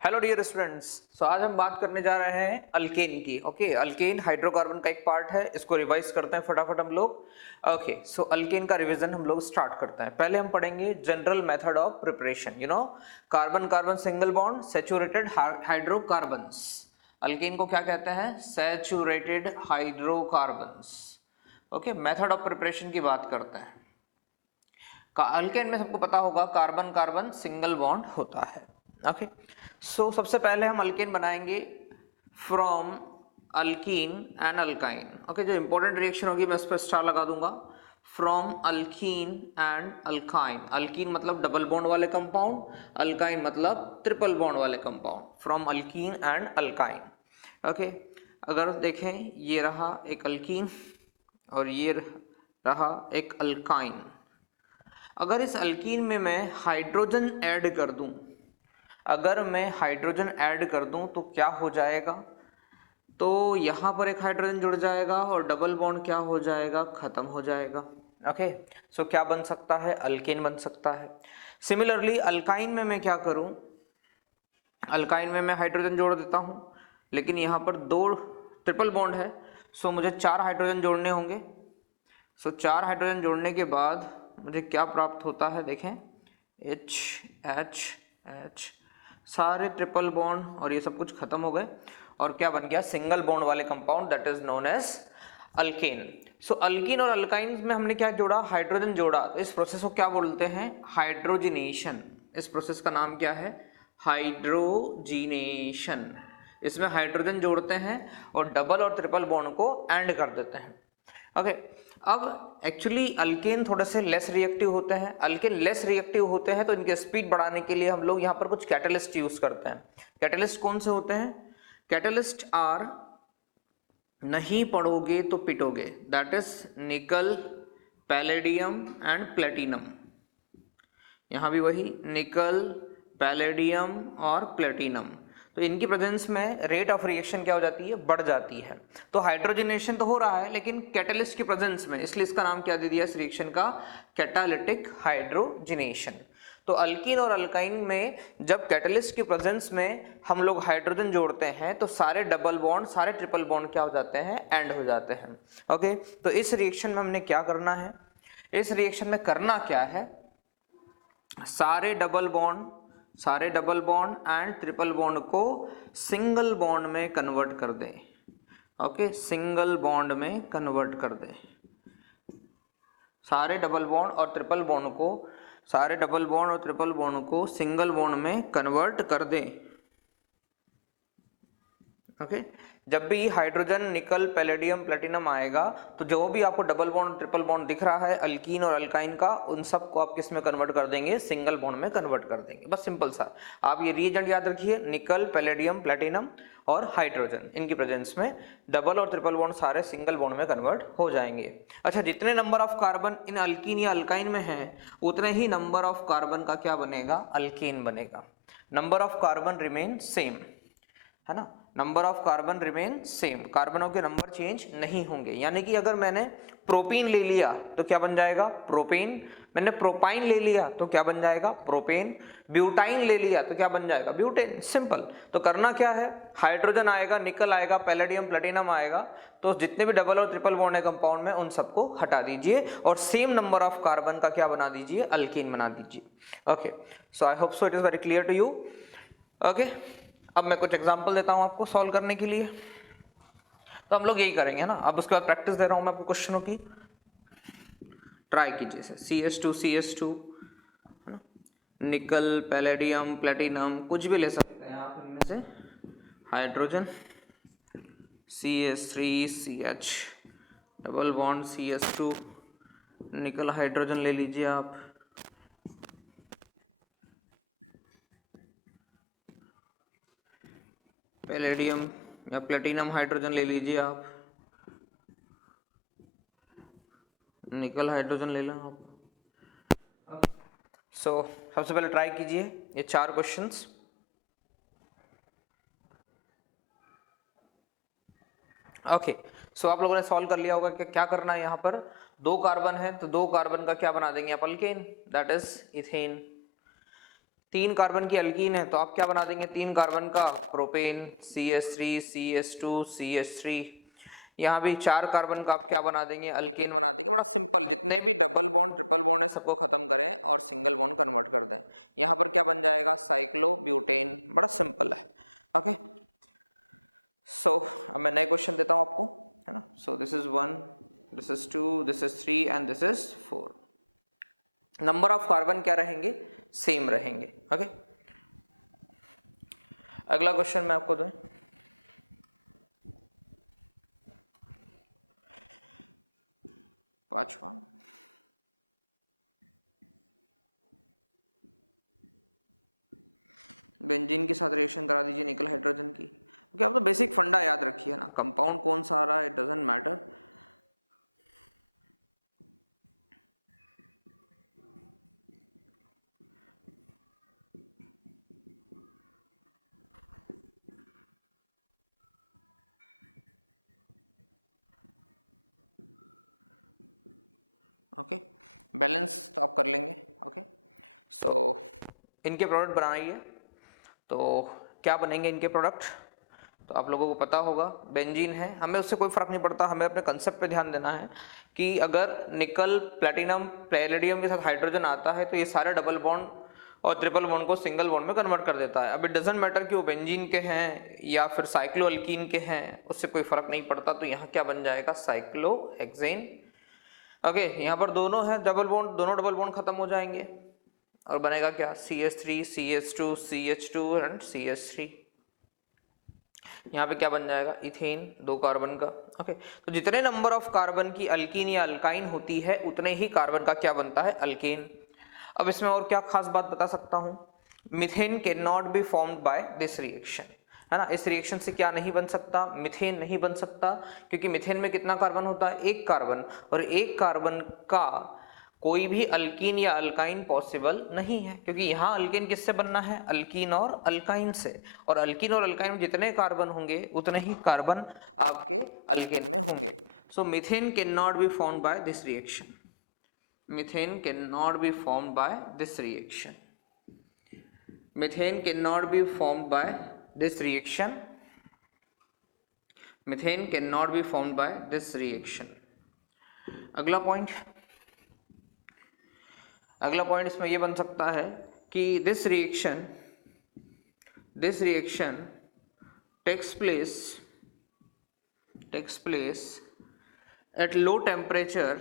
Hello dear students. आज हम बात करने जा रहे हैं अल्केन की। ओके, अल्केन हाइड्रोकार्बन का एक पार्ट है, इसको रिवाइज करते हैं फटाफट हम लोग। ओके, सो अल्केन का रिवीजन हम लोग स्टार्ट करते हैं। पहले हम पढ़ेंगे general method of preparation. Carbon carbon single bond saturated hydrocarbons. Alkane को क्या कहते हैं? Saturated hydrocarbons. Okay, method of preparation की बात करते हैं। अल्केन में सबको पता होगा कार्बन कार्बन सिंगल बॉन्ड होता है। ओके, सो सबसे पहले हम अल्केन बनाएंगे from alkyne and alkyne. Okay, जो इंपॉर्टेंट रिएक्शन होगी मैं उस पर स्टार लगा दूंगा। From alkyne and alkyne. Alkyne मतलब डबल बॉन्ड वाले कंपाउंड, अल्काइन मतलब ट्रिपल बॉन्ड वाले compound. From alkyne and alkyne. Okay, अगर देखें ये रहा एक अल्कीन और ये रहा एक अल्काइन। अगर इस अल्कीन में मैं हाइड्रोजन ऐड कर दूं, अगर मैं हाइड्रोजन ऐड कर दूं तो क्या हो जाएगा? तो यहां पर एक हाइड्रोजन जुड़ जाएगा और डबल बॉन्ड क्या हो जाएगा? खत्म हो जाएगा। ओके, सो क्या बन सकता है? अल्केन बन सकता है। सिमिलरली अल्काइन में मैं क्या करूं? अल्काइन में मैं हाइड्रोजन जोड़ देता हूं, लेकिन यहां पर दो ट्रिपल बॉन्ड है, सो मुझे 4 हाइड्रोजन जोड़ने होंगे। सो 4 हाइड्रोजन जोड़ने के बाद मुझे क्या प्राप्त होता है? देखें, एच एच एच, सारे ट्रिपल बॉन्ड और ये सब कुछ खत्म हो गए और क्या बन गया? सिंगल बॉन्ड वाले compound, that is known as alkane. So alkene और अल्काइन में हमने क्या जोड़ा? हाइड्रोजन जोड़ा। तो इस प्रोसेस को क्या बोलते हैं? हाइड्रोजिनेशन। इस प्रोसेस का नाम क्या है? हाइड्रोजिनेशन। इसमें हाइड्रोजन जोड़ते हैं और डबल और ट्रिपल बॉन्ड को एंड कर देते हैं। ओके, अब एक्चुअली अल्केन थोड़े से लेस रिएक्टिव होते हैं। अल्केन लेस रिएक्टिव होते हैं तो इनके स्पीड बढ़ाने के लिए हम लोग यहाँ पर कुछ कैटलिस्ट यूज करते हैं। कैटलिस्ट कौन से होते हैं? कैटलिस्ट आर, नहीं पढ़ोगे तो पिटोगे, दैट इज निकल, पैलेडियम एंड प्लेटिनम। यहाँ भी वही निकल, पैलेडियम और प्लेटिनम। तो इनकी प्रेजेंस में रेट ऑफ रिएक्शन क्या हो जाती है? बढ़ जाती है। तो हाइड्रोजनेशन तो हो रहा है लेकिन कैटलिस्ट की प्रेजेंस में, इसलिए इसका नाम क्या दे दिया इस रिएक्शन का? Catalytic hydrogenation. तो अल्कीन और अल्काइन में जब कैटलिस्ट की प्रेजेंस में हम लोग हाइड्रोजन जोड़ते हैं तो सारे डबल बॉन्ड, सारे ट्रिपल बॉन्ड क्या हो जाते हैं? एंड हो जाते हैं। ओके, तो इस रिएक्शन में हमने क्या करना है? इस रिएक्शन में करना क्या है? सारे double bond and triple bond को सिंगल बॉन्ड में कन्वर्ट कर दें। ओके, सिंगल बॉन्ड में कन्वर्ट कर दें। सारे डबल बॉन्ड और ट्रिपल बॉन्ड को सिंगल बॉन्ड में कन्वर्ट कर दें। ओके, जब भी हाइड्रोजन, निकल, पैलेडियम, प्लेटिनम आएगा तो जो भी आपको डबल बॉन्ड, ट्रिपल बॉन्ड दिख रहा है अल्कीन और अल्काइन का, उन सब को आप किस में कन्वर्ट कर देंगे? सिंगल बॉन्ड में कन्वर्ट कर देंगे। बस सिंपल सा आप ये रीएजेंट याद रखिए, निकल, पैलेडियम, प्लेटिनम और हाइड्रोजन, इनकी प्रेजेंस में डबल और ट्रिपल बॉन्ड सारे सिंगल बॉन्ड में कन्वर्ट हो जाएंगे। अच्छा, जितने number of carbon in alkyne या अल्काइन में है उतने ही नंबर ऑफ कार्बन का क्या बनेगा? अल्केन बनेगा। Number of carbon remain same, है ना? Number of carbon remain same, कार्बनों के नंबर चेंज नहीं होंगे। यानी कि अगर मैंने प्रोपीन ले लिया तो क्या बन जाएगा? प्रोपेन। मैंने प्रोपाइन ले लिया तो क्या बन जाएगा? प्रोपेन। ब्यूटाइन ले लिया तो क्या बन जाएगा? ब्यूटेन। सिंपल। तो करना क्या है? हाइड्रोजन आएगा, निकल आएगा, पैलेडियम, प्लेटिनम आएगा, तो जितने भी डबल और ट्रिपल बॉन्ड है कंपाउंड में उन सबको हटा दीजिए और सेम नंबर ऑफ कार्बन का क्या बना दीजिए? अल्कीन बना दीजिए। Okay, so I hope so it is very clear to you. Okay, अब मैं कुछ एग्जांपल देता हूं आपको सॉल्व करने के लिए। तो हम लोग यही करेंगे, है ना? अब उसके बाद प्रैक्टिस दे रहा हूं मैं आपको क्वेश्चनों की, ट्राई कीजिए। CH2 है ना, निकल, पैलेडियम, प्लेटिनम, कुछ भी ले सकते हैं आप इनमें से। Hydrogen, CH3CH, double bond CH2, निकल हाइड्रोजन ले लीजिए आप, पैलेडियम या प्लेटिनम हाइड्रोजन ले लीजिए आप, निकल हाइड्रोजन ले लो आप। सबसे पहले ट्राई कीजिए ये 4 क्वेश्चंस। ओके, सो आप लोगों ने सॉल्व कर लिया होगा कि क्या करना है। यहाँ पर 2 कार्बन है तो 2 कार्बन का क्या बना देंगे आप? Alkane, that is ethane. 3 carbon की अल्कीन है तो आप क्या बना देंगे, 3 कार्बन का प्रोपेन, CH3 CH2 CH3। यहाँ भी 4 कार्बन का आप क्या बना देंगे, अल्केन बना देंगे। बड़ा सिंपल है, जितने भी ट्रिपल बॉन्ड है सबको खत्म करें, यहाँ पर क्या बन जाएगा, साइक्लोब्यूटेन। बड़ा सिंपल है। तो मैं क्वेश्चन देता हूँ, this is 1, this is 2, this is 3 and this is number of carbon क्या रहेगी, सेम रहेगी। ओके, अगला क्वेश्चन मैं आपको दूं, बेंजीन के साथ रिएक्शन करा दी तो मुझे हाइड्रोजन, तो बेसिक फंडा याद रखिए, कंपाउंड कौन सा आ रहा है डजंट मैटर। तो इनके प्रोडक्ट बनाइए, तो क्या बनेंगे इनके प्रोडक्ट, तो आप लोगों को पता होगा बेंजीन है, हमें उससे कोई फर्क नहीं पड़ता, हमें अपने कंसेप्ट पे ध्यान देना है कि अगर निकल प्लेटिनम पैलेडियम के साथ हाइड्रोजन आता है तो ये सारे डबल बॉन्ड और ट्रिपल बॉन्ड को सिंगल बॉन्ड में कन्वर्ट कर देता है। अब इट डजंट मैटर कि वो बेंजीन के हैं या फिर साइक्लोअल्कीन के हैं, उससे कोई फर्क नहीं पड़ता। तो यहाँ क्या बन जाएगा, साइक्लोहेक्सेन। ओके, यहाँ पर दोनों है डबल बॉन्ड, दोनों डबल बॉन्ड खत्म हो जाएंगे और बनेगा क्या, CH3 CH2 CH2 and CH3। यहाँ पे क्या बन जाएगा, इथेन, 2 कार्बन का। ओके, तो जितने नंबर ऑफ कार्बन की अल्कीन या अल्काइन होती है उतने ही कार्बन का क्या बनता है, अल्केन। अब इसमें और क्या खास बात बता सकता हूँ, methane can not be formed by this reaction, है ना। इस रिएक्शन से क्या नहीं बन सकता, मिथेन नहीं बन सकता, क्योंकि मिथेन में कितना कार्बन होता है, 1 कार्बन, और 1 कार्बन का कोई भी अल्कीन या अल्काइन पॉसिबल नहीं है, क्योंकि यहाँ अल्केन किससे बनना है, अल्कीन और अल्काइन से, और अल्कीन और अल्काइन में जितने कार्बन होंगे उतने ही कार्बन आपके अल्केन होंगे। So methane can not be formed by this reaction, methane can not be formed by this reaction, methane can not be formed by this reaction, methane can not be formed by this reaction. अगला point, अगला point इसमें यह बन सकता है कि this reaction takes place at low temperature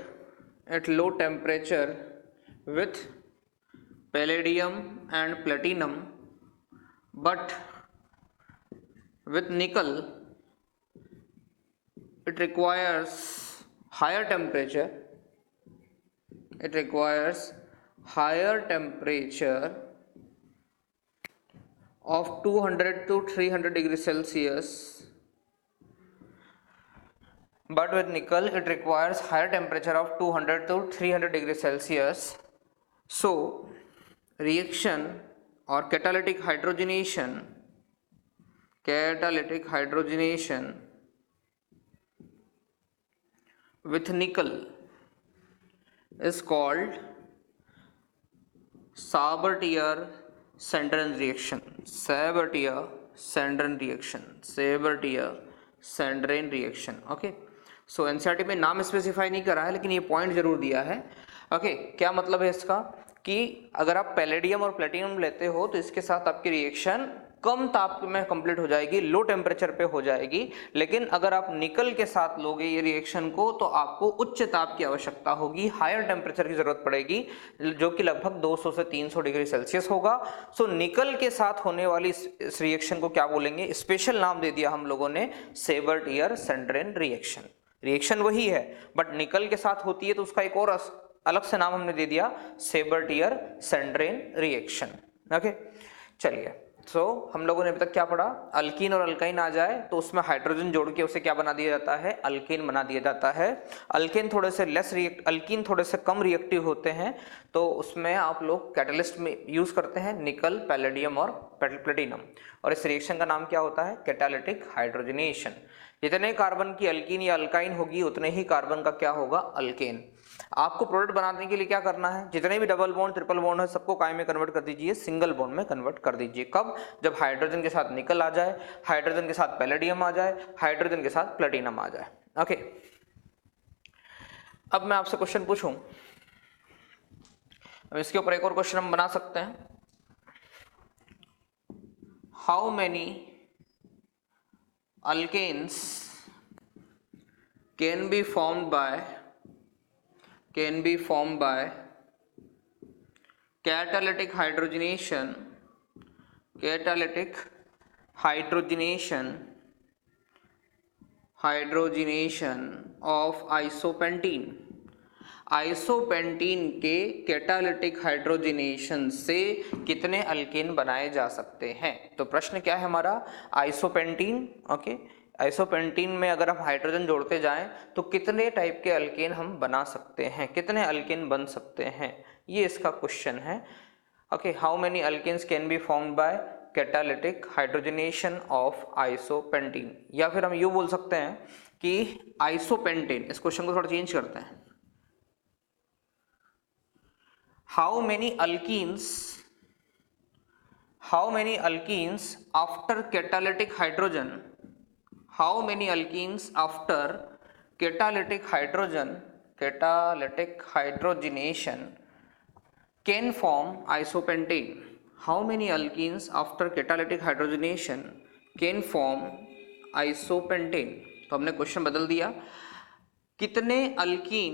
with palladium and platinum, but with nickel it requires higher temperature, of 200 to 300 degrees Celsius, but with nickel it requires higher temperature of 200 to 300 degrees Celsius. So reaction or catalytic hydrogenation with nickel is called Sabatier-Sandrin reaction, Sabatier-Sandrin reaction। Okay, so NCERT में नाम specify नहीं करा है लेकिन ये point जरूर दिया है। ओके, क्या मतलब है इसका, कि अगर आप पैलेडियम और प्लेटिनम लेते हो तो इसके साथ आपकी रिएक्शन कम ताप में कंप्लीट हो जाएगी, लो टेम्परेचर पे हो जाएगी, लेकिन अगर आप निकल के साथ लोगे ये रिएक्शन को तो आपको उच्च ताप की आवश्यकता होगी, हायर टेम्परेचर की जरूरत पड़ेगी, जो कि लगभग 200 से 300 डिग्री सेल्सियस होगा। सो निकल के साथ होने वाली इस रिएक्शन को क्या बोलेंगे, स्पेशल नाम दे दिया हम लोगों ने, सेबर्टियर-सैंड्रेन रिएक्शन। रिएक्शन वही है बट निकल के साथ होती है तो उसका एक और अलग से नाम हमने दे दिया, सेबर्टियर-सैंड्रेन रिएक्शन। ओके, चलिए, सो हम लोगों ने अभी तक क्या पढ़ा, अल्कीन और अल्काइन आ जाए तो उसमें हाइड्रोजन जोड़ के उसे क्या बना दिया जाता है, अल्केन बना दिया जाता है। अल्केन थोड़े से अल्कीन थोड़े से कम रिएक्टिव होते हैं, तो उसमें आप लोग कैटलिस्ट में यूज करते हैं निकल, पैलेडियम और प्लेटिनम, और इस रिएक्शन का नाम क्या होता है? Catalytic hydrogenation. जितने कार्बन की अल्कीन या अल्काइन होगी उतने ही कार्बन का क्या होगा? अल्केन। आपको प्रोडक्ट बनाने के लिए क्या करना है? जितने भी डबल बॉन्ड ट्रिपल बॉन्ड है सबको काय में कन्वर्ट कर दीजिए, सिंगल बॉन्ड में कन्वर्ट कर दीजिए। कब? जब हाइड्रोजन के साथ निकल आ जाए, हाइड्रोजन के साथ पैलेडियम आ जाए, हाइड्रोजन के साथ प्लेटिनम आ जाए। ओके, अब मैं आपसे क्वेश्चन पूछूं, अब इसके ऊपर एक और क्वेश्चन हम बना सकते हैं। How many alkanes can be formed by catalytic hydrogenation of isopentene। आइसोपेंटीन के कैटालिटिक हाइड्रोजनेशन से कितने अल्केन बनाए जा सकते हैं? तो प्रश्न क्या है हमारा? आइसोपेंटीन। ओके, आइसोपेंटीन में अगर हम हाइड्रोजन जोड़ते जाएं तो कितने टाइप के अल्केन हम बना सकते हैं, कितने अल्केन बन सकते हैं, ये इसका क्वेश्चन है। Okay, how many alkanes can be formed by catalytic hydrogenation of isopentene. या फिर हम यूँ बोल सकते हैं कि आइसोपेंटेन, इस क्वेश्चन को थोड़ा चेंज करते हैं। How many alkenes after catalytic hydrogen? How many alkenes after catalytic hydrogenation can form isopentane? How many alkenes after catalytic hydrogenation can form isopentane? तो हमने क्वेश्चन बदल दिया, कितने अल्कीन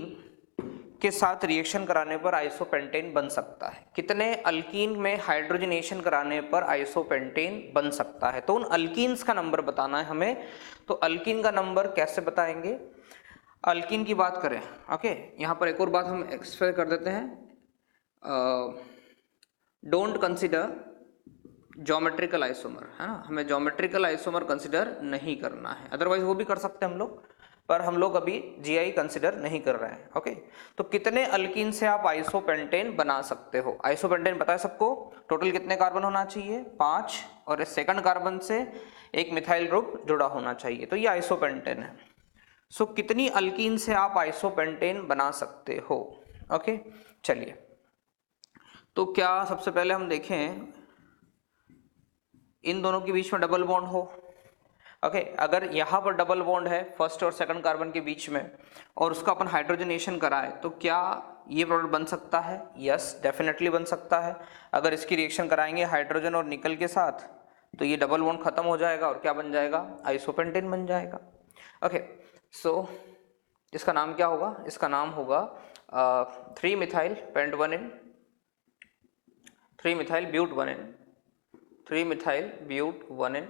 के साथ रिएक्शन कराने पर आइसोपेंटेन बन सकता है, कितने अल्कीन में हाइड्रोजनेशन कराने पर आइसोपेंटेन बन सकता है। तो उन अल्कीन्स का नंबर बताना है हमें। तो अल्कीन का नंबर कैसे बताएंगे? अल्कीन की बात करें, ओके, यहाँ पर एक और बात हम एक्सप्लेन कर देते हैं। डोंट कंसिडर ज्योमेट्रिकल आइसोमर, है ना, हमें ज्योमेट्रिकल आइसोमर कंसिडर नहीं करना है, अदरवाइज वो भी कर सकते हैं हम लोग, पर हम लोग अभी जीआई कंसिडर नहीं कर रहे हैं। ओके, तो कितने अल्कीन से आप आइसोपेंटेन बना सकते हो? आइसोपेंटेन पता है सबको, टोटल कितने कार्बन होना चाहिए? 5, और इस सेकंड कार्बन से एक मिथाइल ग्रुप जुड़ा होना चाहिए, तो ये आइसोपेंटेन है। सो कितनी अल्कीन से आप आइसोपेंटेन बना सकते हो? ओके, चलिए, तो क्या सबसे पहले हम देखें इन दोनों के बीच में डबल बॉन्ड हो। ओके, अगर यहाँ पर डबल बॉन्ड है फर्स्ट और सेकंड कार्बन के बीच में और उसका अपन हाइड्रोजनेशन कराए तो क्या ये प्रोडक्ट बन सकता है? यस, डेफिनेटली बन सकता है। अगर इसकी रिएक्शन कराएंगे हाइड्रोजन और निकल के साथ तो ये डबल बॉन्ड खत्म हो जाएगा और क्या बन जाएगा? आइसोपेंटेन बन जाएगा। ओके, सो इसका नाम क्या होगा? इसका नाम होगा 3-मिथाइल पेंट 1N, 3-मिथाइल ब्यूट 1N, 3-मिथाइल ब्यूट 1N।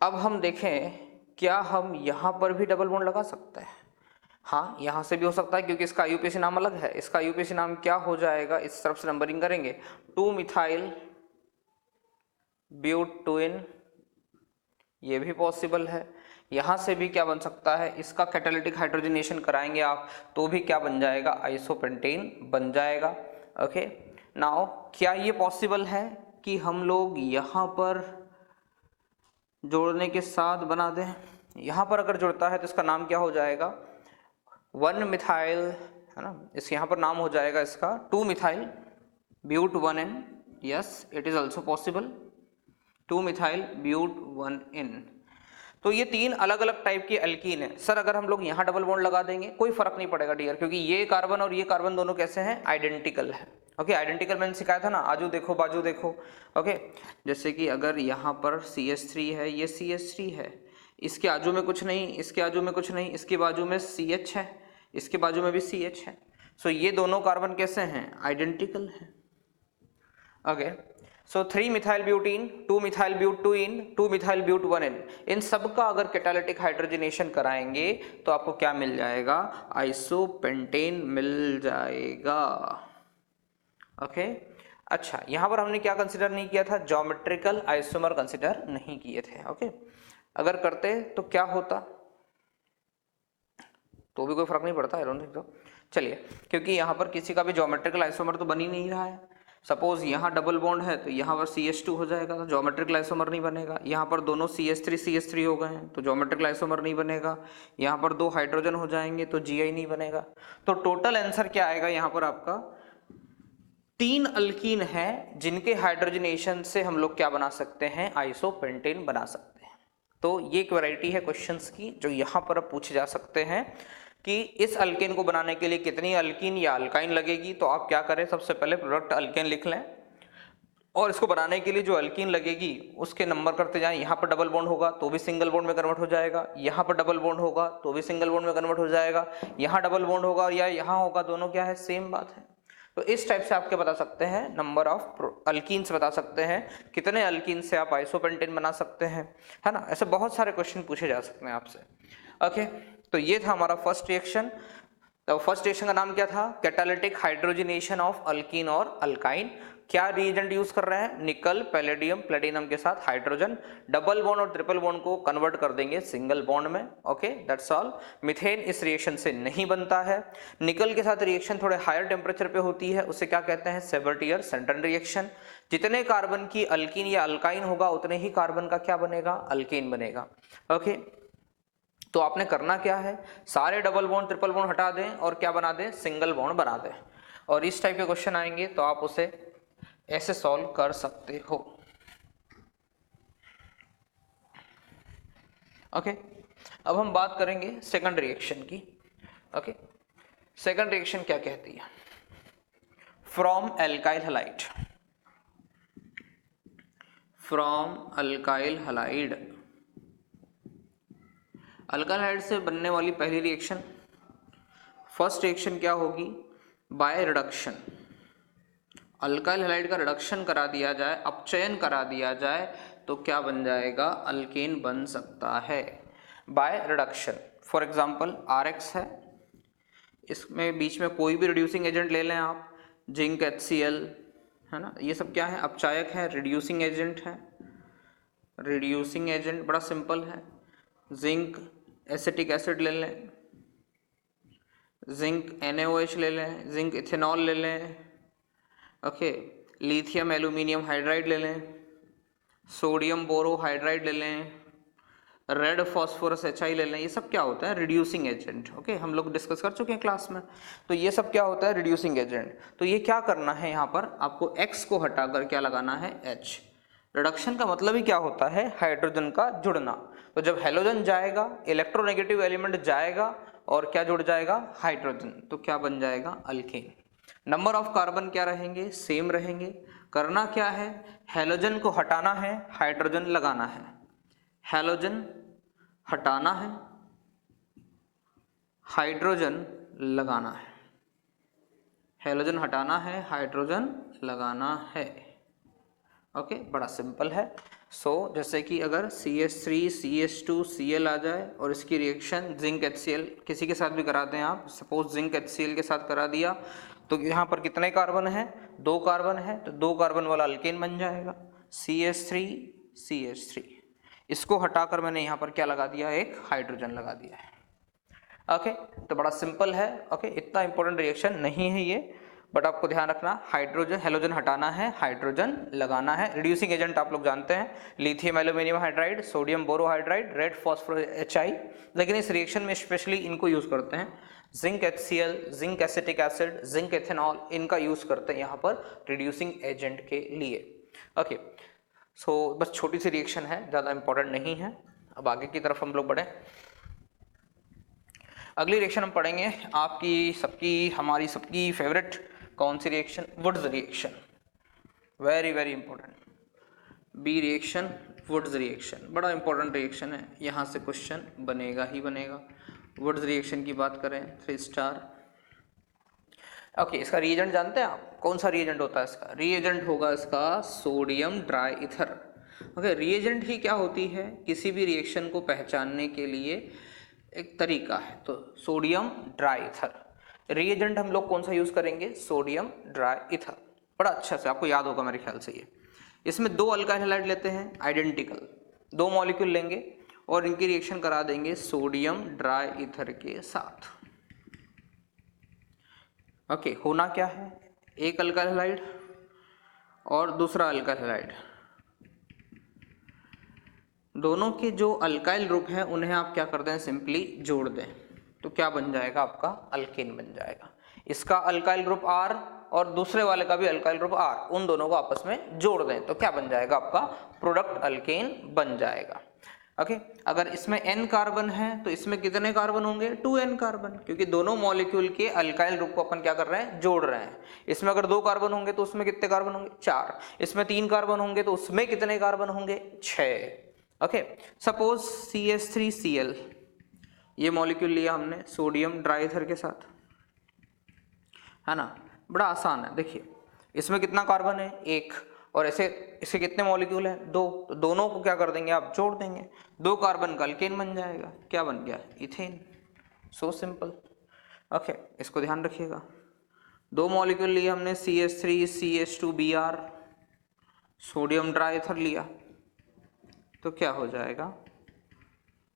अब हम देखें क्या हम यहाँ पर भी डबल बॉन्ड लगा सकते हैं? हाँ, यहाँ से भी हो सकता है क्योंकि इसका आईयूपीएसी नाम अलग है। इसका आईयूपीएसी नाम क्या हो जाएगा? इस तरफ से नंबरिंग करेंगे, 2-मिथाइल ब्यूट 2N, ये भी पॉसिबल है। यहाँ से भी क्या बन सकता है? इसका कैटालिटिक हाइड्रोजनेशन कराएंगे आप तो भी क्या बन जाएगा? आइसोपेंटेन बन जाएगा। ओके, नाउ क्या ये पॉसिबल है कि हम लोग यहाँ पर जोड़ने के साथ बना दें? यहाँ पर अगर जुड़ता है तो इसका नाम क्या हो जाएगा? 1-मिथाइल, है ना, इस यहाँ पर नाम हो जाएगा इसका two methyl but 1N। Yes, it is also possible, two methyl but 1N। तो ये 3 अलग अलग टाइप की अल्कीन है। सर अगर हम लोग यहाँ डबल बॉन्ड लगा देंगे कोई फर्क नहीं पड़ेगा डियर, क्योंकि ये कार्बन और ये कार्बन दोनों कैसे हैं? आइडेंटिकल है। ओके, आइडेंटिकल मैंने सिखाया था ना, आजू देखो बाजू देखो। ओके, जैसे कि अगर यहाँ पर CH3 है, ये CH3 है, इसके आजू में कुछ नहीं, इसके आजू में कुछ नहीं, इसके बाजू में CH है, इसके बाजू में भी CH है। सो ये दोनों कार्बन कैसे हैं? आइडेंटिकल है। Okay, so 3-मिथाइल butene, 2-मिथाइल ब्यूट 2N, 2-मिथाइल but 1N, इन सब का अगर कैटालिटिक हाइड्रोजनेशन कराएंगे तो आपको क्या मिल जाएगा? आइसोपेंटेन मिल जाएगा। ओके, अच्छा, यहाँ पर हमने क्या कंसिडर नहीं किया था? ज्योमेट्रिकल आइसोमर कंसिडर नहीं किए थे। ओके, अगर करते तो क्या होता? तो भी कोई फर्क नहीं पड़ता, आई डोंट थिंक सो। चलिए, क्योंकि यहाँ पर किसी का भी ज्योमेट्रिकल आइसोमर तो बन ही नहीं रहा है, सपोज यहाँ डबल बॉन्ड है तो यहाँ पर CH2 हो जाएगा तो ज्योमेट्रिक आइसोमर नहीं बनेगा। यहाँ पर दोनों CH3 हो गए हैं तो ज्योमेट्रिक आइसोमर नहीं बनेगा। यहाँ पर 2 हाइड्रोजन हो जाएंगे तो Gi नहीं बनेगा। तो टोटल आंसर क्या आएगा यहाँ पर आपका 3 अल्कीन है जिनके हाइड्रोजनेशन से हम लोग क्या बना सकते हैं, आइसोपेंटेन बना सकते हैं। तो ये एक वैरायटी है क्वेश्चंस की जो यहाँ पर अब पूछे जा सकते हैं कि इस अल्केन को बनाने के लिए कितनी अल्कीन या अल्काइन लगेगी। तो आप क्या करें, सबसे पहले प्रोडक्ट अल्केन लिख लें और इसको बनाने के लिए जो अल्कीन लगेगी उसके नंबर करते जाएं। यहाँ पर डबल बॉन्ड होगा तो भी सिंगल बॉन्ड में कन्वर्ट हो जाएगा, यहाँ पर डबल बॉन्ड होगा तो भी सिंगल बॉन्ड में कन्वर्ट हो जाएगा, यहाँ डबल बॉन्ड होगा या यहाँ होगा, दोनों क्या है, सेम बात है। तो इस टाइप से आपके बता सकते हैं नंबर ऑफ अल्कीन्स, बता सकते हैं कितने अल्कीन से आप आइसोपेंटेन बना सकते हैं, है ना। ऐसे बहुत सारे क्वेश्चन पूछे जा सकते हैं आपसे। ओके, तो ये था हमारा फर्स्ट रिएक्शन। तो फर्स्ट रिएक्शन का नाम क्या था, कैटालिटिक हाइड्रोजनेशन ऑफ अल्कीन और अल्काइन। क्या रिएजेंट यूज कर रहे हैं, निकल, पैलेडियम, प्लेटिनम के साथ हाइड्रोजन, डबल बॉन्ड और ट्रिपल बॉन्ड को कन्वर्ट कर देंगे सिंगल बॉन्ड में। Okay, that's all. मीथेन इस रिएक्शन से नहीं बनता है। निकल के साथ रिएक्शन थोड़े हायर टेम्परेचर पे होती है, उसे क्या कहते हैं, सेवर्टियर सेंटन रिएक्शन। जितने कार्बन की अल्कीन या अल्काइन होगा उतने ही कार्बन का क्या बनेगा, अल्केन बनेगा। ओके, तो आपने करना क्या है, सारे डबल बॉन्ड ट्रिपल बॉन्ड हटा दें और क्या बना दें, सिंगल बॉन्ड बना दें। और इस टाइप के क्वेश्चन आएंगे तो आप उसे ऐसे सॉल्व कर सकते हो। ओके, अब हम बात करेंगे सेकंड रिएक्शन की। ओके, सेकंड रिएक्शन क्या कहती है, from alkyl halide, from alkyl halide, alkyl halide से बनने वाली पहली रिएक्शन, फर्स्ट रिएक्शन क्या होगी, बाय रिडक्शन। अल्काइल हैलाइड का रिडक्शन करा दिया जाए, अपचयन करा दिया जाए तो क्या बन जाएगा, अल्केन बन सकता है by reduction. For example RX है, इसमें बीच में कोई भी रिड्यूसिंग एजेंट ले लें आप, जिंक HCl, है ना, ये सब क्या है, अपचायक है, रिड्यूसिंग एजेंट है। रिड्यूसिंग एजेंट बड़ा सिंपल है, जिंक एसिटिक एसिड ले लें, जिंक NaOH ले लें, जिंक इथेनॉल ले लें। ओके, लिथियम एल्यूमिनियम हाइड्राइड ले लें, सोडियम बोरोहाइड्राइड ले लें, रेड फॉस्फोरस HI ले लें। ये सब क्या होता है, रिड्यूसिंग एजेंट। ओके, हम लोग डिस्कस कर चुके हैं क्लास में। तो ये सब क्या होता है, रिड्यूसिंग एजेंट। तो ये क्या करना है, यहाँ पर आपको X को हटाकर क्या लगाना है, H। रिडक्शन का मतलब ही क्या होता है, हाइड्रोजन का जुड़ना। तो जब हेलोजन जाएगा, इलेक्ट्रोनेगेटिव एलिमेंट जाएगा और क्या जुड़ जाएगा, हाइड्रोजन, तो क्या बन जाएगा, अल्केन। नंबर ऑफ कार्बन क्या रहेंगे, सेम रहेंगे। करना क्या है, हेलोजन को हटाना है, हाइड्रोजन लगाना है। हेलोजन हटाना है, हाइड्रोजन लगाना है। हेलोजन हटाना है, हाइड्रोजन लगाना है। ओके, बड़ा सिंपल है। जैसे कि अगर CH3 CH2 Cl आ जाए और इसकी रिएक्शन जिंक HCl किसी के साथ भी करा दें आप, सपोज जिंक HCl के साथ करा दिया तो यहाँ पर कितने कार्बन है, 2 कार्बन है, तो 2 कार्बन वाला अल्केन बन जाएगा, CH3 CH3। इसको हटाकर मैंने यहाँ पर क्या लगा दिया, एक हाइड्रोजन लगा दिया है। ओके, तो बड़ा सिंपल है। ओके, इतना इंपॉर्टेंट रिएक्शन नहीं है ये, बट आपको ध्यान रखना, हाइड्रोजन हेलोजन हटाना है, हाइड्रोजन लगाना है। रिड्यूसिंग एजेंट आप लोग जानते हैं, lithium aluminium hydride, sodium borohydride, red phosphorus HI, लेकिन इस रिएक्शन में स्पेशली इनको यूज करते हैं, zinc HCl, zinc acetic acid, zinc ethanol, इनका यूज करते हैं यहाँ पर रिड्यूसिंग एजेंट के लिए। ओके, बस छोटी सी रिएक्शन है, ज़्यादा इंपॉर्टेंट नहीं है। अब आगे की तरफ हम लोग बढ़े। अगली रिएक्शन हम पढ़ेंगे, आपकी सबकी हमारी सबकी फेवरेट कौन सी reaction, Wurtz reaction, very very important. B reaction, Wurtz reaction, बड़ा इंपॉर्टेंट रिएक्शन है, यहाँ से क्वेश्चन बनेगा ही बनेगा। वुड्स रिएक्शन की बात करें, 3 स्टार। ओके, इसका रिएजेंट जानते हैं आप, कौन सा रिएजेंट होता है इसका, रिएजेंट होगा इसका sodium dry ether. Okay, reagent ही क्या होती है, किसी भी रिएक्शन को पहचानने के लिए एक तरीका है, तो सोडियम ड्राई ईथर। रिएजेंट हम लोग कौन सा यूज करेंगे, सोडियम ड्राई ईथर। बड़ा अच्छा से आपको याद होगा मेरे ख्याल से ये। इसमें 2 अल्काइल हैलाइड लेते हैं, आइडेंटिकल 2 मॉलिक्यूल लेंगे और इनकी रिएक्शन करा देंगे सोडियम ड्राई ईथर के साथ। ओके, होना क्या है, एक अल्काइल हैलाइड और दूसरा अल्काइल हैलाइड, दोनों के जो अल्काइल ग्रुप हैं उन्हें आप क्या कर दें, सिंपली जोड़ दें, तो क्या बन जाएगा, आपका अल्केन बन जाएगा। इसका अल्काइल ग्रुप R और दूसरे वाले का भी अल्काइल ग्रुप R, उन दोनों को आपस में जोड़ दें तो क्या बन जाएगा, आपका प्रोडक्ट अल्केन बन जाएगा। ओके, अगर इसमें n कार्बन है तो इसमें कितने कार्बन होंगे, 2n कार्बन, क्योंकि दोनों मॉलिक्यूल के अल्काइल ग्रुप को अपन क्या कर रहे हैं, जोड़ रहे हैं। इसमें अगर 2 कार्बन होंगे तो उसमें कितने कार्बन होंगे, 4। इसमें 3 कार्बन होंगे तो उसमें कितने कार्बन होंगे, 6। ओके, सपोज CH3Cl, ये मॉलिक्यूल लिया हमने सोडियम ड्राईथर के साथ, है ना, बड़ा आसान है। देखिए इसमें कितना कार्बन है, 1, और ऐसे इसके कितने मॉलिक्यूल हैं, 2, तो दोनों को क्या कर देंगे, आप जोड़ देंगे, 2 कार्बन का अल्केन बन जाएगा, क्या बन गया, इथेन। So simple. ओके, इसको ध्यान रखिएगा। 2 मॉलिक्यूल लिए हमने CH3CH2Br, सोडियम ड्राईथर लिया, तो क्या हो जाएगा,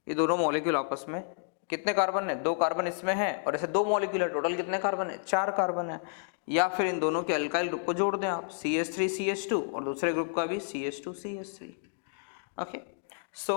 ये दोनों मॉलिक्यूल आपस में कितने कार्बन है, 2 कार्बन इसमें है, और ऐसे 2 मॉलिक्यूल है, टोटल कितने कार्बन है, 4 कार्बन है। या फिर इन दोनों के अल्काइल ग्रुप को जोड़ दें आप, CH3CH2 और दूसरे ग्रुप का भी CH2CH3। ओके, सो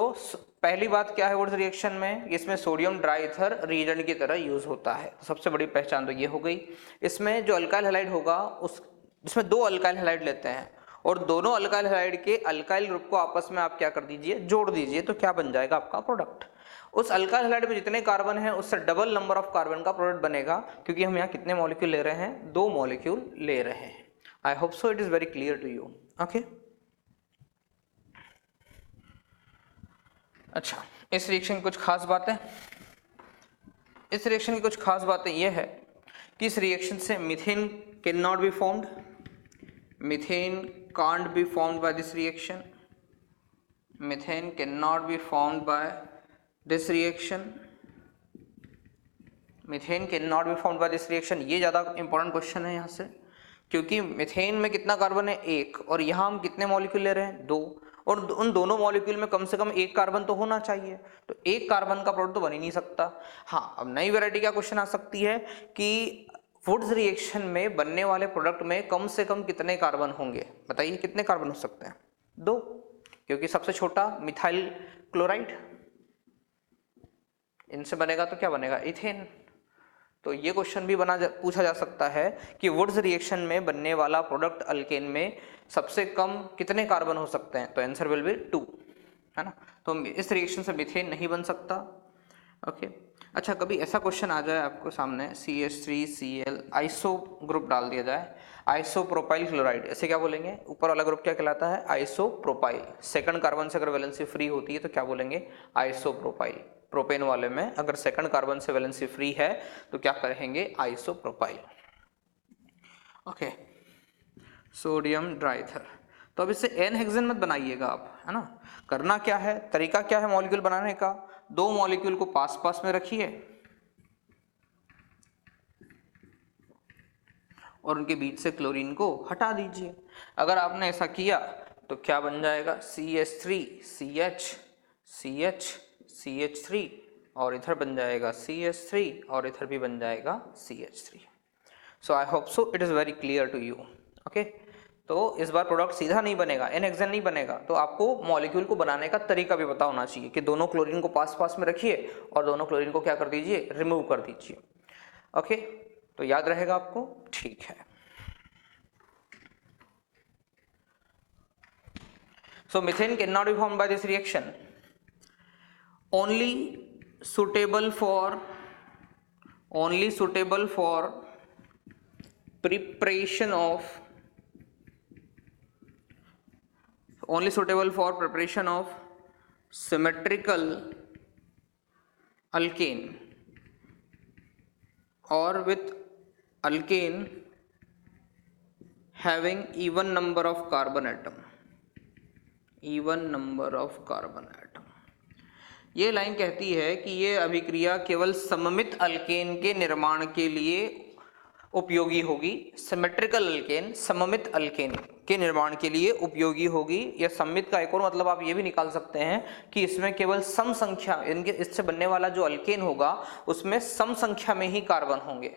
पहली बात क्या है वुड्स रिएक्शन में, इसमें सोडियम ड्राईथर रीएजेंट की तरह यूज होता है, सबसे बड़ी पहचान तो ये हो गई। इसमें जो अल्काइल हैलाइड होगा उस इसमें 2 अल्काइल हैलाइड लेते हैं और दोनों अल्काइल हैलाइड के अल्काइल ग्रुप को आपस में आप क्या कर दीजिए, जोड़ दीजिए, तो क्या बन जाएगा, आपका प्रोडक्ट। उस अल्काइल हैलाइड में जितने कार्बन है उससे डबल नंबर ऑफ कार्बन का प्रोडक्ट बनेगा, क्योंकि हम यहाँ कितने मॉलिक्यूल ले रहे हैं, 2 मॉलिक्यूल ले रहे हैं। I hope so it is very clear to you. Okay, अच्छा, इस रिएक्शन की कुछ खास बातें, इस रिएक्शन की कुछ खास बातें यह है कि इस रिएक्शन से methane can not be formed, methane can't be formed by this reaction, methane can not be formed by this reaction, methane can not be formed by this reaction. ये ज़्यादा इंपॉर्टेंट क्वेश्चन है यहाँ से, क्योंकि methane में कितना carbon है, 1, और यहाँ हम कितने मॉलिक्यूल ले रहे हैं, 2, और उन दोनों मॉलिक्यूल में कम से कम 1 कार्बन तो होना चाहिए, तो 1 कार्बन का प्रोडक्ट तो बन ही नहीं सकता। हाँ, अब नई वैरायटी क्या क्वेश्चन आ सकती है कि वुड्स रिएक्शन में बनने वाले प्रोडक्ट में कम से कम कितने कार्बन होंगे, बताइए कितने कार्बन हो सकते हैं, 2, क्योंकि सबसे छोटा मिथाइल क्लोराइड, इनसे बनेगा तो क्या बनेगा, इथेन। तो ये क्वेश्चन भी पूछा जा सकता है कि वुड्स रिएक्शन में बनने वाला प्रोडक्ट अल्केन में सबसे कम कितने कार्बन हो सकते हैं, तो आंसर विल बी 2, है ना। तो इस रिएक्शन से मीथेन नहीं बन सकता। ओके, अच्छा, कभी ऐसा क्वेश्चन आ जाए आपको सामने, CH3Cl आइसो ग्रुप डाल दिया जाए, आइसोप्रोपाइल क्लोराइड, ऐसे क्या बोलेंगे, ऊपर वाला ग्रुप क्या कहलाता है, आइसोप्रोपाइल। सेकंड कार्बन से अगर वैलेंसी फ्री होती है तो क्या बोलेंगे, आइसोप्रोपाइल। प्रोपेन वाले में अगर सेकंड कार्बन से वैलेंसी फ्री है तो क्या कहेंगे, आइसोप्रोपाइल। Okay, sodium ड्राईथर। तो अब इससे एन हेक्सेन मत बनाइएगा आप, है ना। करना क्या है, तरीका क्या है मॉलिक्यूल बनाने का, 2 मॉलिक्यूल को पास पास में रखिए और उनके बीच से क्लोरीन को हटा दीजिए। अगर आपने ऐसा किया तो क्या बन जाएगा, CH3 CH CH CH3, और इधर बन जाएगा CH3, और इधर भी बन जाएगा CH3। So I hope so it is very clear to you. Okay, तो इस बार प्रोडक्ट सीधा नहीं बनेगा, एन हेक्सेन नहीं बनेगा, तो आपको मॉलिक्यूल को बनाने का तरीका भी पता होना चाहिए कि दोनों क्लोरीन को पास पास में रखिए और दोनों क्लोरीन को क्या कर दीजिए, रिमूव कर दीजिए। ओके, तो याद रहेगा आपको, ठीक है। So methane cannot be formed by this reaction. Only suitable for preparation of symmetrical alkane or with alkane having even number of carbon atom, ये लाइन कहती है कि ये अभिक्रिया केवल सममित अल्केन के निर्माण के लिए उपयोगी होगी। सिमेट्रिकल अल्केन, सममित अल्केन के निर्माण के लिए उपयोगी होगी। या सममित का एक और मतलब आप ये भी निकाल सकते हैं कि इसमें केवल सम संख्या, इनके इससे बनने वाला जो अल्केन होगा उसमें सम संख्या में ही कार्बन होंगे।